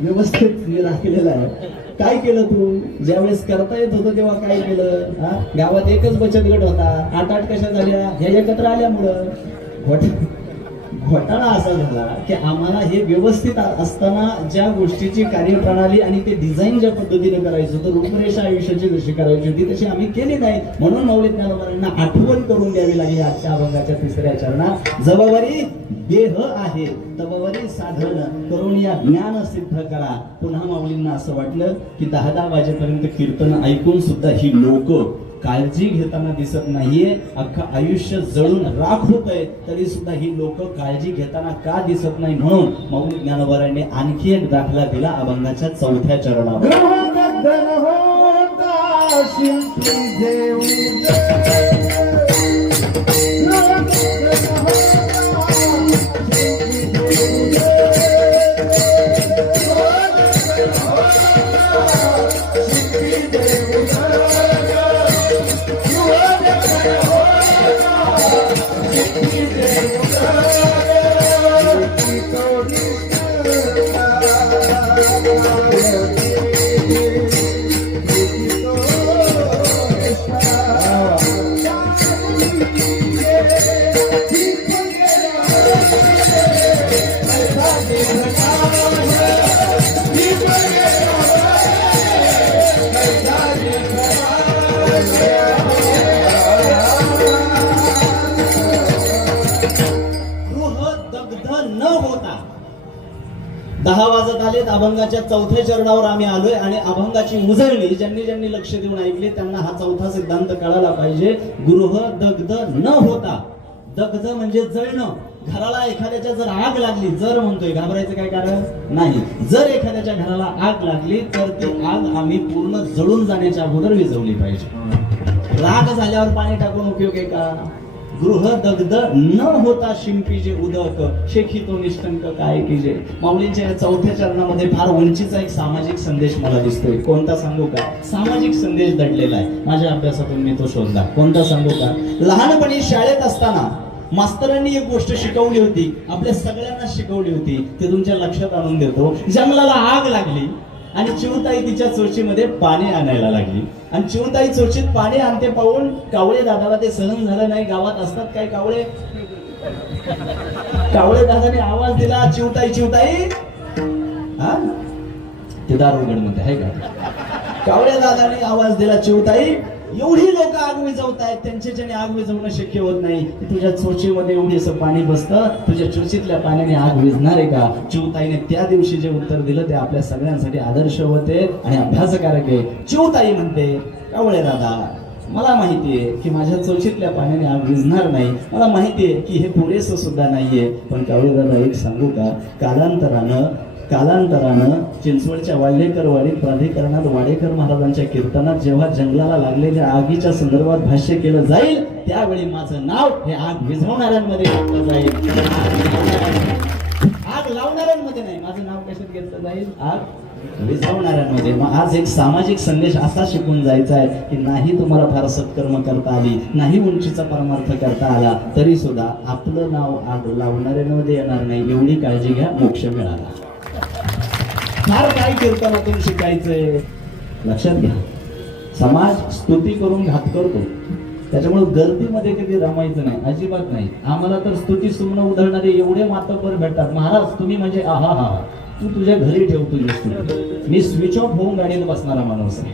व्यवस्थित मी राखलेला आहे. काय केलं तू? ज्यावेळेस करता येत होतं तेव्हा काय केलं? गावात एकच बचत गट होता, 8 कशा झाल्या? ह्या एकत्र आल्यामुळं घोटाळा असा झाला की आम्हाला हे व्यवस्थित असताना ज्या गोष्टीची कार्यप्रणाली आणि ते डिझाईन ज्या पद्धतीने करायचं होतं, रूपरेषा आयुष्याची जशी करायची होती तशी आम्ही केली नाही. म्हणून माऊली ज्ञानोबांना आठवण करून द्यावी लागली आजच्या अभंगाच्या 3ऱ्या चरणात. जबाबदारी देह आहे तबावरी साधन करून या ज्ञान सिद्ध करा. पुन्हा माऊलींना असं वाटलं की 10 वाजेपर्यंत कीर्तन ऐकून सुद्धा ही लोक काळजी घेताना दिसत नाहीये. अख्खं आयुष्य जळून राख होतंय तरी सुद्धा ही लोक काळजी घेताना का दिसत नाही? म्हणून माऊली ज्ञानोबांनी आणखी एक दाखला दिला अभंगाच्या 4थ्या चरणावर. वाजत आलेत. अभंगाच्या 4थ्या चरणावर आम्ही आलोय आणि अभंगाची उजळणी ज्यांनी ज्यांनी लक्ष देऊन ऐकली त्यांना हा 4था सिद्धांत कळाला पाहिजे. गृह दग्ध न होता. दग्ध म्हणजे जळणं. घराला एखाद्याच्या जर आग लागली, जर म्हणतोय, घाबरायचं काय कारण नाही. जर एखाद्याच्या घराला आग लागली तर ती आग आम्ही पूर्ण जळून जाण्याच्या अगोदर विझवली पाहिजे. राग झाल्यावर पाणी टाकून उपयोग आहे का? गृह दग्ध न होता शिंपीजे उदक शेखितो निष्ठंक काय कीजे. माऊलींच्या या 4थ्या चरणामध्ये फार उंचीचा एक सामाजिक संदेश मला दिसतोय. कोणता सांगू का? सामाजिक संदेश दडलेला आहे. माझ्या अभ्यासातून मी तो शोधला. कोणता सांगू का? लहानपणी शाळेत असताना मास्तरांनी एक गोष्ट शिकवली होती, आपल्या सगळ्यांना शिकवली होती, ते तुमच्या लक्षात आणून देतो. जंगलाला आग लागली आणि चिवताई तिच्या चोचीमध्ये पाणी आणायला लागली आणि चिवताई चोचीत पाणी आणते पाहून कावळे दादाला ते सहन झालं नाही. गावात असतात काय कावळे? कावळे दादाने आवाज दिला, चिवताई चिवताई. हा ते दारोगड मध्ये आहे का? कावळे दादाने आवाज दिला, चिवताई एवढी लोक आग विझवतायत, त्यांच्याच्याने आग विझवणं शक्य होत नाही. तुझ्या चोचीमध्ये एवढीसं पाणी बसतं, तुझ्या चोचीतल्या पाण्याने आग विझणार आहे का? चिवताईने त्या दिवशी जे उत्तर दिलं ते आपल्या सगळ्यांसाठी आदर्श होते आणि अभ्यासकारक आहे. चिवताई म्हणते, कावळे दादा मला माहितीये की माझ्या चोचीतल्या पाण्याने आग विझणार नाही, मला माहितीये की हे पुरेसं सुद्धा नाहीये, पण कावळे दादा एक सांगू का? कालांतरानं चिंचवडच्या वाल्हेकरवाडी प्राधिकरणात वाडेकर महाराजांच्या कीर्तनात जेव्हा जंगलाला लागलेल्या आगीच्या संदर्भात भाष्य केलं जाईल त्यावेळी माझं नाव हे आग विझवणाऱ्यांमध्ये घेतलं जाईल. आग लावणाऱ्यांमध्ये नाही, माझं नाव कशात घेतलं जाईल? आग विझवणाऱ्यांमध्ये. मग आज एक सामाजिक संदेश असा शिकून जायचा आहे की नाही तुम्हाला फार सत्कर्म करता आली, नाही उंचीचा परमार्थ करता आला, तरी सुद्धा आपलं नाव आग लावणाऱ्यांमध्ये येणार नाही एवढी काळजी घ्या, मोक्ष मिळाला. फार काय कीर्तनातून शिकायचंय लक्षात घ्या. समाज स्तुती करून घात करतो, त्याच्यामुळे गर्दीमध्ये कधी रमायचं नाही, अजिबात नाही. आम्हाला तर स्तुती सुमन उधळणारे एवढे मातबर भेटतात. महाराज तुम्ही म्हणजे आहा हा, तू तुझ्या घरी ठेव तुझी स्तुती, मी स्विच ऑफ होऊन गाडीत बसणारा माणूस आहे.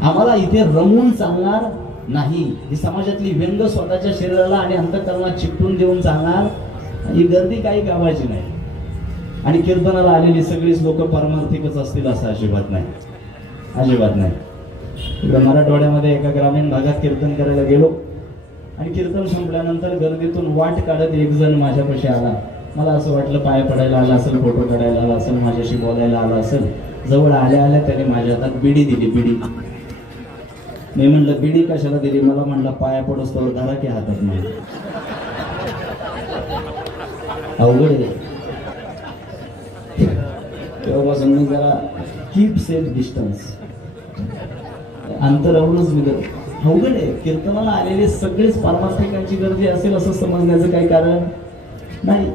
आम्हाला इथे रमून चालणार नाही. ही समाजातली व्यंग स्वतःच्या शरीराला आणि अंतःकरणाला चिकटून देऊन चालणार ही गर्दी काही कामाची नाही. आणि कीर्तनाला आलेली सगळीच लोक पारमार्थिकच असतील असं अजिबात नाही, अजिबात नाही. मराठवाड्यामध्ये एका ग्रामीण भागात कीर्तन करायला गेलो आणि कीर्तन संपल्यानंतर गर्दीतून वाट काढत एक जण माझ्यापाशी आला. मला असं वाटलं पाया पडायला आला असेल, फोटो काढायला आला असेल, माझ्याशी बोलायला आला असेल. जवळ आल्या आल्या त्याने माझ्या हातात बिडी दिली. बिडी मी म्हणलं बिडी कशाला दिली? मला म्हणलं पाया पडोस तर धरा की हातात. नाही अवघड आहे. तेव्हापासून मी जरा कीप सेफ डिस्टन्स, अंतरावरूनच मी अवघड आहे. कीर्तनाला आलेले सगळेच पारमार्थिकांची गर्दी असेल असं समजण्याचं काही कारण नाही.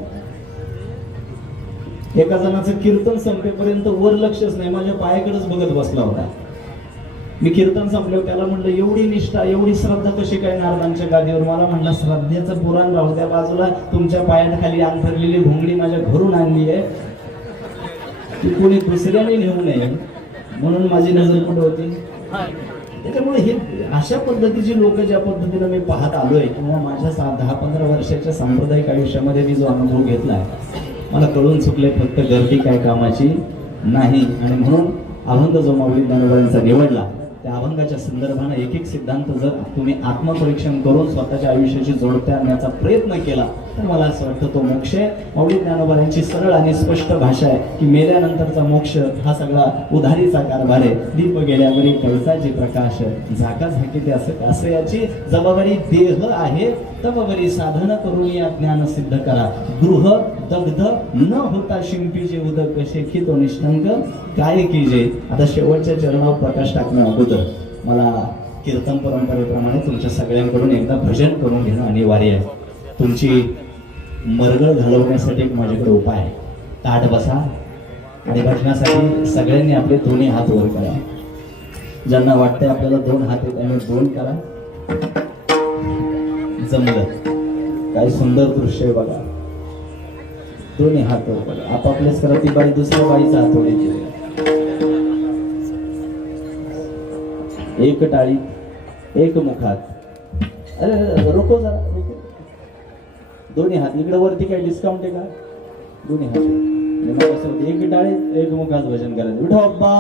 एका जणाचं कीर्तन संपेपर्यंत वर लक्षच नाही, माझ्या पायाकडेच बघत बसला होता. मी कीर्तन संपल्यावर त्याला म्हणलं एवढी निष्ठा एवढी श्रद्धा कशी काय नारदांच्या गादीवर? मला म्हणलं श्रद्धेचं पुराण राहू त्या बाजूला, तुमच्या पायाखाली अंथरलेली घोंगडी माझ्या घरून आणली आहे, ती कोणी दुसऱ्याने नेऊ नये म्हणून माझी नजर कुठे होती. त्याच्यामुळे हे अशा पद्धतीची लोक ज्या पद्धतीनं मी पाहत आलोय किंवा माझ्या 10-15 वर्षाच्या सांप्रदायिक आयुष्यामध्ये मी जो अनुभव घेतलाय, मला कळून चुकले फक्त गर्दी काय कामाची नाही. आणि म्हणून अभंग जो माऊली ज्ञानोबांचा निवडला, त्या अभंगाच्या संदर्भानं एक एक सिद्धांत जर तुम्ही आत्मपरीक्षण करून स्वतःच्या आयुष्याची जोडत्या आणण्याचा प्रयत्न केला तर मला असं वाटतं तो मोक्ष आहे. माऊली ज्ञानोबांची सरळ आणि स्पष्ट भाषा आहे की मेल्यानंतरचा मोक्ष हा सगळा उधारीचा कारभार आहे. दीप गेल्यावरी कैसाची प्रकाश, झाका झाकीते असं याची जबाबदारी देह आहे. तबवरी साधन करून या ज्ञान सिद्ध करा. गृह दग्ध न होता शिंपीचे उदक कसे की तो निष्ठंक काय कीजे. आता शेवटच्या चरणावर प्रकाश टाकणं अगोदर मला कीर्तन परंपरेप्रमाणे तुमच्या सगळ्यांकडून एकदा भजन करून घेणं अनिवार्य आहे. तुमची मरगळ घालवण्यासाठी एक माझ्याकडे उपाय आहे. ताट बसा आणि भजनासाठी सगळ्यांनी आपले दोन्ही हात वर करा. ज्यांना वाटतंय आपल्याला 2 हात आहेत त्याने 2 करा. जमलं. काय सुंदर दृश्य आहे बघा. दोन्ही हात वर करा. आपापलेच करा. ती बाई दुसऱ्या बाईचा हात वर येते. एक टाळी एक मुखात. अरे रोको जरा रोको. दोन्ही हात इकडे वरती. काय डिस्काउंट आहे का? दोन्ही हात एक टाळी एक मुखात भजन करायचं. विठोबा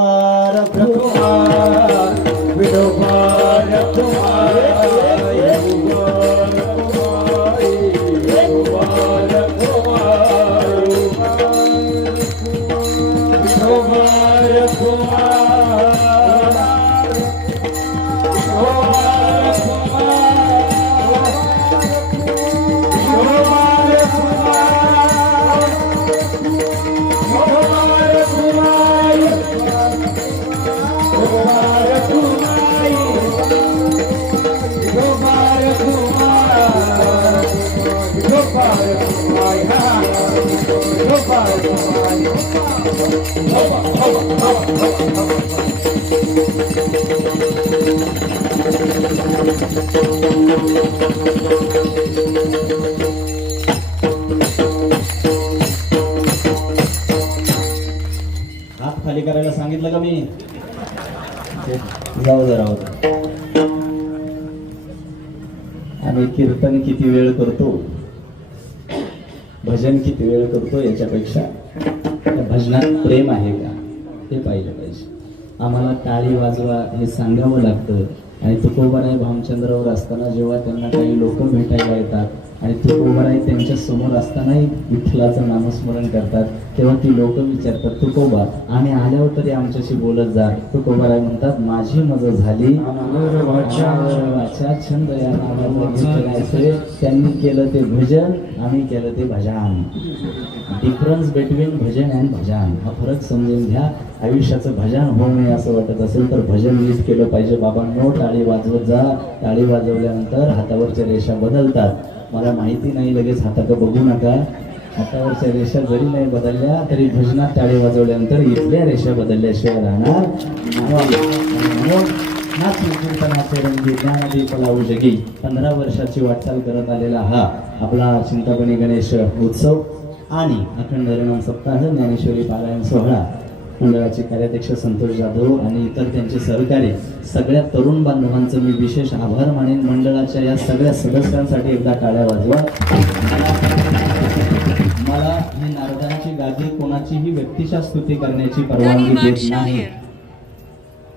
हात खाली करायला सांगितलं का मी? जाऊ जरा. आम्ही कीर्तन किती वेळ करतो, भजन किती वेळ करतो याच्यापेक्षा त्या भजनात प्रेम आहे का हे पाहिलं पाहिजे. आम्हाला टाळी वाजवा हे सांगावं लागतं. आणि तुकोबाराय भामचंद्रावर असताना जेव्हा त्यांना काही लोक भेटायला येतात आणि तुकोबाराय त्यांच्या समोर असतानाही विठ्ठलाचं नामस्मरण करतात, तेव्हा ती लोक विचारतात तुकोबा आम्ही आल्यावर तरी आमच्याशी बोलत जा. तुकोबाराय म्हणतात माझी मज झाली वाचा छंद या नावाचं. त्यांनी केलं ते भजन, आम्ही केलं ते भजन. डिफरन्स बिटवीन भजन अँड भजन हा फरक समजून घ्या. आयुष्याचं भजन होऊ नये असं वाटत असेल तर भजन नीट केलं पाहिजे. बाबांनो टाळी वाजवत जा. टाळी वाजवल्यानंतर हातावरच्या रेषा बदलतात. मला माहिती नाही, लगेच हाताकडे बघू नका. हातावरच्या रेषा जरी नाही बदलल्या तरी भजनात टाळी वाजवल्यानंतर इथल्या रेषा बदलल्याशिवाय राहणार हाच कीर्तनाचे रंगी ज्ञानदीप लावू जगी. 15 वर्षाची वाटचाल करत आलेला हा आपला चिंतामणी गणेश उत्सव आणि अखंड हरिनाम सप्ताह ज्ञानेश्वरी पारायण सोहळा मंडळाचे कार्याध्यक्ष संतोष जाधव आणि इतर त्यांचे सहकारी सगळ्या तरुण बांधवांचं मी विशेष आभार मानेन. मंडळाच्या या सगळ्या सदस्यांसाठी एकदा टाळ्या वाजवा. मला ही नारदांची गादी कोणाचीही व्यक्तिशा स्तुती करण्याची परवानगी देत नाही.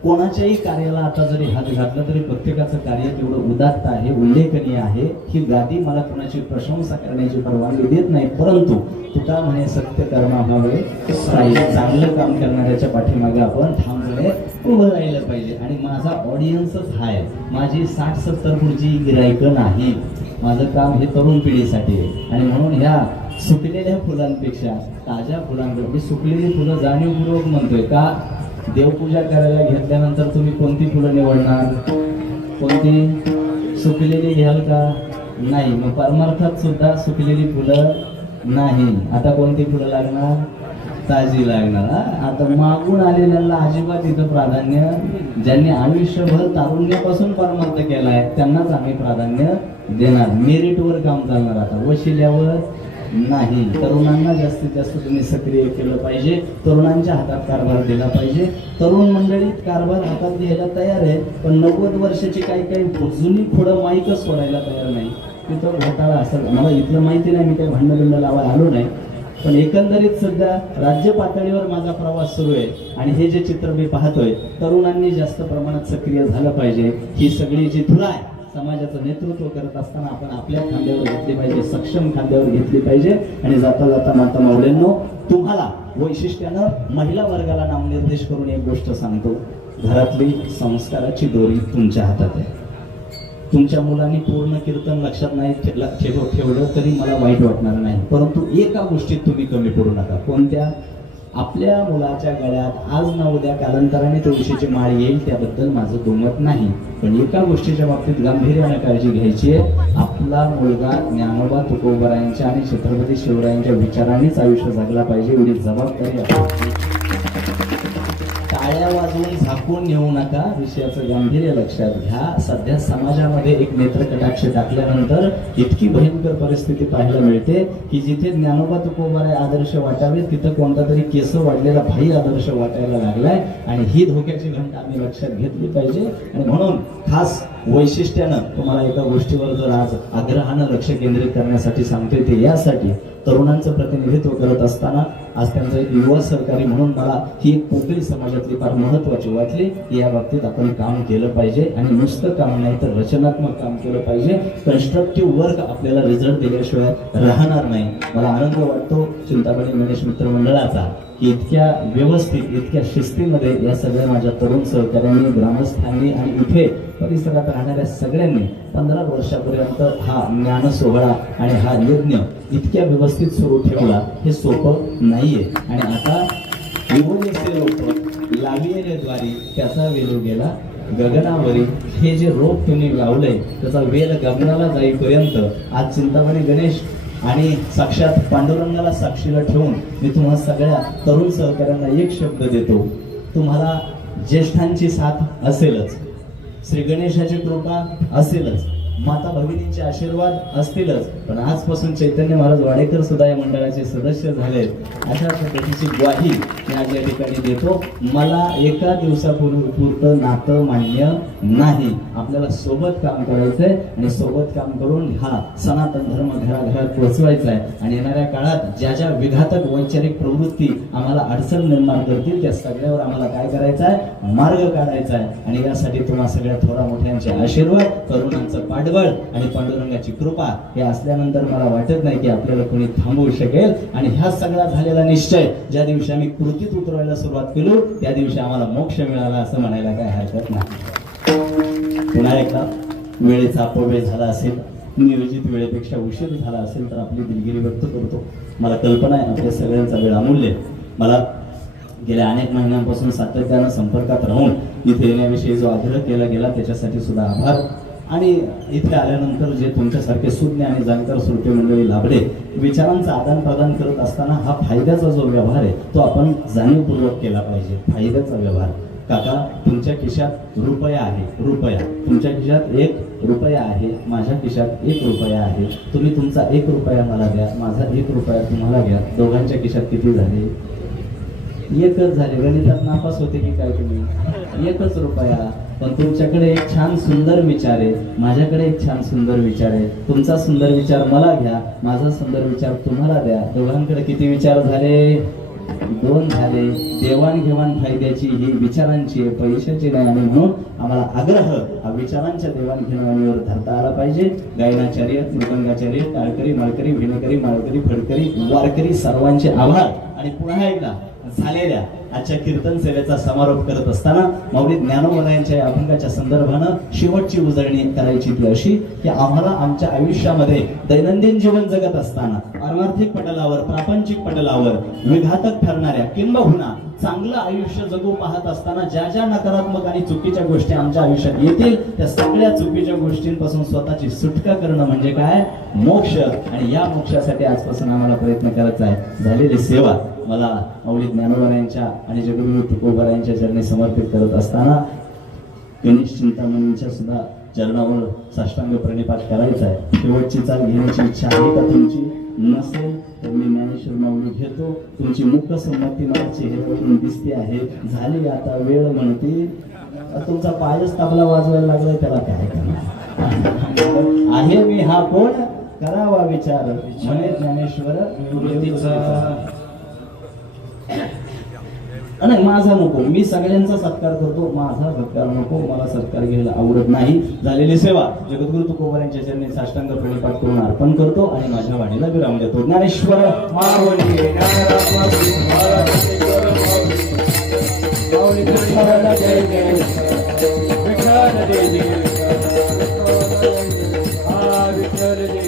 कोणाच्याही कार्याला आता जरी हात घातला तरी प्रत्येकाचं कार्य तेवढं उदात्त आहे, उल्लेखनीय आहे. ही गादी मला कोणाची प्रशंसा करण्याची परवानगी देत नाही, परंतु तुका म्हणे सत्य कर्मा व्हावे, चांगलं काम करणाऱ्याच्या पाठीमागे आपण ठामपणे उभं राहिलं पाहिजे. आणि माझा ऑडियन्सच हा आहे, माझी 60-70 पुढची गिरायकं नाही. माझं काम हे तरुण पिढीसाठी आहे. आणि म्हणून ह्या सुकलेल्या फुलांपेक्षा ताज्या फुलांकडे, मी सुकलेली फुलं जाणीवपूर्वक म्हणतोय का, देवपूजा करायला घेतल्यानंतर तुम्ही कोणती फुलं निवडणार? कोणती? सुकलेली घ्याल का? नाही. मग परमार्थात सुद्धा सुकलेली फुलं नाही. आता कोणती फुलं लागणार? ताजी लागणार. आता मागून आलेल्यांना अजिबात इथं प्राधान्य, ज्यांनी आयुष्यभर तारुण्यापासून परमार्थ केलाय त्यांनाच आम्ही प्राधान्य देणार. मेरिटवर काम चालणार आता, वशिल्यावर नाही. तरुणांना जास्तीत जास्त तुम्ही सक्रिय केलं पाहिजे, तरुणांच्या हातात कारभार दिला पाहिजे. तरुण मंडळी कारभार हातात घ्यायला तयार आहे, पण 90 वर्षाची काही जुनी खोडं माईकच सोडायला तयार नाही. तिथं घोटाळा असेल, मला इथलं माहिती नाही, मी काही भांडण लावायला आलो नाही. पण एकंदरीत सध्या राज्य पातळीवर माझा प्रवास सुरू आहे आणि हे जे चित्र मी पाहतोय, तरुणांनी जास्त प्रमाणात सक्रिय झालं पाहिजे. ही सगळी जी धुरा आहे समाजाचं नेतृत्व करत असताना आपण आपल्या खांद्यावर घेतली पाहिजे, सक्षम खांद्यावर घेतली पाहिजे. आणि जाता जाता माता मावळ्यांनो, तुम्हाला वैशिष्ट्यानं महिला वर्गाला नामनिर्देश करून एक गोष्ट सांगतो, घरातली संस्काराची दोरी तुमच्या हातात आहे. तुमच्या मुलांनी पूर्ण कीर्तन लक्षात नाही ठेवलं तरी मला वाईट वाटणार नाही, परंतु एका गोष्टीत तुम्ही कमी पडू नका. कोणत्या? आपल्या मुलाच्या गळ्यात आज ना उद्या कालांतराने तुळशीची माळ येईल, त्याबद्दल माझं दुमत नाही. पण एका गोष्टीच्या बाबतीत गांभीर्याने काळजी घ्यायची आहे, आपला मुलगा ज्ञानोबा तुकोबरायांच्या आणि छत्रपती शिवरायांच्या विचारांनीच आयुष्य जगला पाहिजे, एवढी जबाबदारी आहे. टाळ्या वाजवून झाकून नेऊ नका, विषयाचं गांभीर्य लक्षात घ्या. सध्या समाजामध्ये एक नेत्रकटाक्ष टाकल्यानंतर इतकी भयंकर परिस्थिती पाहायला मिळते की जिथे ज्ञानोबा तुकोबराय आदर्श वाटावे तिथं कोणता तरी केस वाढलेला भाई आदर्श वाटायला लागलाय. आणि ही धोक्याची घंटा आम्ही लक्षात घेतली पाहिजे. आणि म्हणून खास वैशिष्ट्यानं तुम्हाला एका गोष्टीवर जर आज आग्रहानं लक्ष केंद्रित करण्यासाठी सांगतोय, ते यासाठी तरुणांचं प्रतिनिधित्व करत असताना आज त्यांचं एक युवा सहकारी म्हणून मला ही एक पोकळी समाजातली फार महत्वाची वाटली की या बाबतीत आपण काम केलं पाहिजे. आणि नुसतं काम नाही तर रचनात्मक काम केलं पाहिजे. कन्स्ट्रक्टिव्ह वर्क आपल्याला रिझल्ट दिल्याशिवाय राहणार नाही. मला आनंद वाटतो चिंतामणी गणेश मित्र मंडळाचा की इतक्या व्यवस्थित, इतक्या शिस्तीमध्ये या सगळ्या माझ्या तरुण सहकाऱ्यांनी, ग्रामस्थांनी आणि इथे परिसरात राहणाऱ्या सगळ्यांनी 15 वर्षापर्यंत हा ज्ञान सोहळा आणि हा यज्ञ इतक्या व्यवस्थित सुरू ठेवला. हे सोपं नाहीये. आणि आता विभूनेचे लोक लाविये द्वारी त्याचा वेलो गेला गगनावरी. हे जे रोप तुम्ही लावलंय त्याचा वेल गगनाला जाईपर्यंत आज चिंतामणी गणेश आणि साक्षात पांडुरंगाला साक्षीला ठेवून मी तुम्हा सगळ्या तरुण सहकाऱ्यांना एक शब्द देतो, तुम्हाला ज्येष्ठांची साथ असेलच, श्री गणेशाची कृपा असेलच, माता भगिनींचे आशीर्वाद असतीलच, पण आजपासून चैतन्य महाराज वाडेकर सुद्धा या मंडळाचे सदस्य झाले. अशा पद्धतीची ग्वाही मी आज या ठिकाणी देतो. मला एका दिवसापुरतं नातं मान्य नाही. आपल्याला सोबत काम करायचंय आणि सोबत काम करून हा सनातन धर्म घराघरात पोहोचवायचा आहे. आणि येणाऱ्या काळात ज्या ज्या विघातक वैचारिक प्रवृत्ती आम्हाला अडचण निर्माण करतील त्या सगळ्यावर आम्हाला काय करायचं आहे? मार्ग काढायचा आहे. आणि यासाठी तुम्हा सगळ्या थोरा मोठ्यांचे आशीर्वाद, तरुणांचं पाठबळ आणि पांडुरंगाची कृपा हे असल्यानंतर मला वाटत नाही की आपल्याला कोणी थांबवू शकेल. आणि ह्या सगळा झालेला निश्चय ज्या दिवशी आम्ही कृतीत उतरवायला सुरुवात केलो त्या दिवशी आम्हाला मोक्ष मिळाला असं म्हणायला काय हरकत नाही. पुन्हा एकदा वेळेचा अपव्यय झाला असेल, नियोजित वेळेपेक्षा उशीर झाला असेल तर आपली दिलगिरी व्यक्त करतो. मला कल्पना आहे आपल्या सगळ्यांचा वेळ अमूल्य. मला गेल्या अनेक महिन्यांपासून सातत्यानं संपर्कात राहून इथे येण्याविषयी जो आग्रह केला गेला त्याच्यासाठी सुद्धा आभार. आणि इथे आल्यानंतर जे तुमच्यासारखे सुज्ञ आणि जाणकार श्रोते मंडळी लाभले, विचारांचं आदान प्रदान करत असताना हा फायद्याचा जो व्यवहार आहे तो आपण जाणीवपूर्वक केला पाहिजे. फायद्याचा व्यवहार. काका, तुमच्या खिशात रुपया आहे, रुपया तुमच्या खिशात 1 रुपया आहे, माझ्या खिशात 1 रुपया आहे. तुम्ही तुमचा 1 रुपया मला द्या, माझा 1 रुपया तुम्हाला घ्या. दोघांच्या खिशात किती झाले? 1च झाले. गणितात नापास होते की काय तुम्ही? 1च रुपया. पण तुमच्याकडे एक छान सुंदर विचार आहे, माझ्याकडे एक छान सुंदर विचार आहे. तुमचा सुंदर विचार मला घ्या, माझा सुंदर विचार तुम्हाला द्या. दोघांकडे किती विचार झाले? दोन झाले. देवाणघेवाण फायद्याची ही विचारांची आहे, पैशाची नाही. आणि म्हणून आम्हाला आग्रह हा विचारांच्या देवाणघेवाणीवर धरता आला पाहिजे. गायनाचार्य, मृदंगाचार्य, टाळकरी, माळकरी, विणकरी, माळकरी, फडकरी, वारकरी सर्वांचे आभार. आणि पुन्हा एकदा झालेल्या आजच्या कीर्तन सेवेचा समारोप करत असताना माऊली ज्ञानोबा यांच्या या अभंगाच्या संदर्भानं शेवटची उजळणी करायची ती अशी की आम्हाला आमच्या आयुष्यामध्ये दैनंदिन जीवन जगत असताना पारमार्थिक पटलावर, प्रापंचिक पटलावर विघातक ठरणाऱ्या किंबहुना चांगलं आयुष्य जगू पाहत असताना ज्या ज्या नकारात्मक आणि चुकीच्या गोष्टी आमच्या आयुष्यात येतील त्या सगळ्या चुकीच्या गोष्टींपासून स्वतःची सुटका करणं म्हणजे काय? मोक्ष. आणि या मोक्षासाठी आजपासून आम्हाला प्रयत्न करायचा आहे. झालेली सेवा मला माऊली ज्ञानोबा यांच्या आणि जगद्गुरु तुकोबा यांच्या चरणी समर्पित करत असताना गणेश चिंतामणींच्या सुद्धा चरणावर साष्टांग प्रणिपात करायचा आहे. शेवटची चाल घेण्याची इच्छा आहे का तुमची? नसेल तर मी ज्ञानेश्वर माऊली घेतो. तुमची मुख संमती मला चेहऱ्यावरून दिसते आहे. झाली आता वेळ म्हणते. तुमचा पायच तबला वाजवायला लागलाय, त्याला काय करणार आहे? मी हा कोण? करावा विचार म्हणे ज्ञानेश्वर. नाही, माझा नको. मी सगळ्यांचा सत्कार करतो, माझा सत्कार नको. मला सत्कार घ्यायला आवडत नाही. झालेली सेवा जगद्गुरु तुकोबा यांच्या चरणी साष्टांग प्रणिपात करून अर्पण करतो आणि माझ्या वाणीला विराम देतो. ज्ञानेश्वर माऊली ज्ञानोबा जय जय विठ्ठल जय जय विठ्ठल जय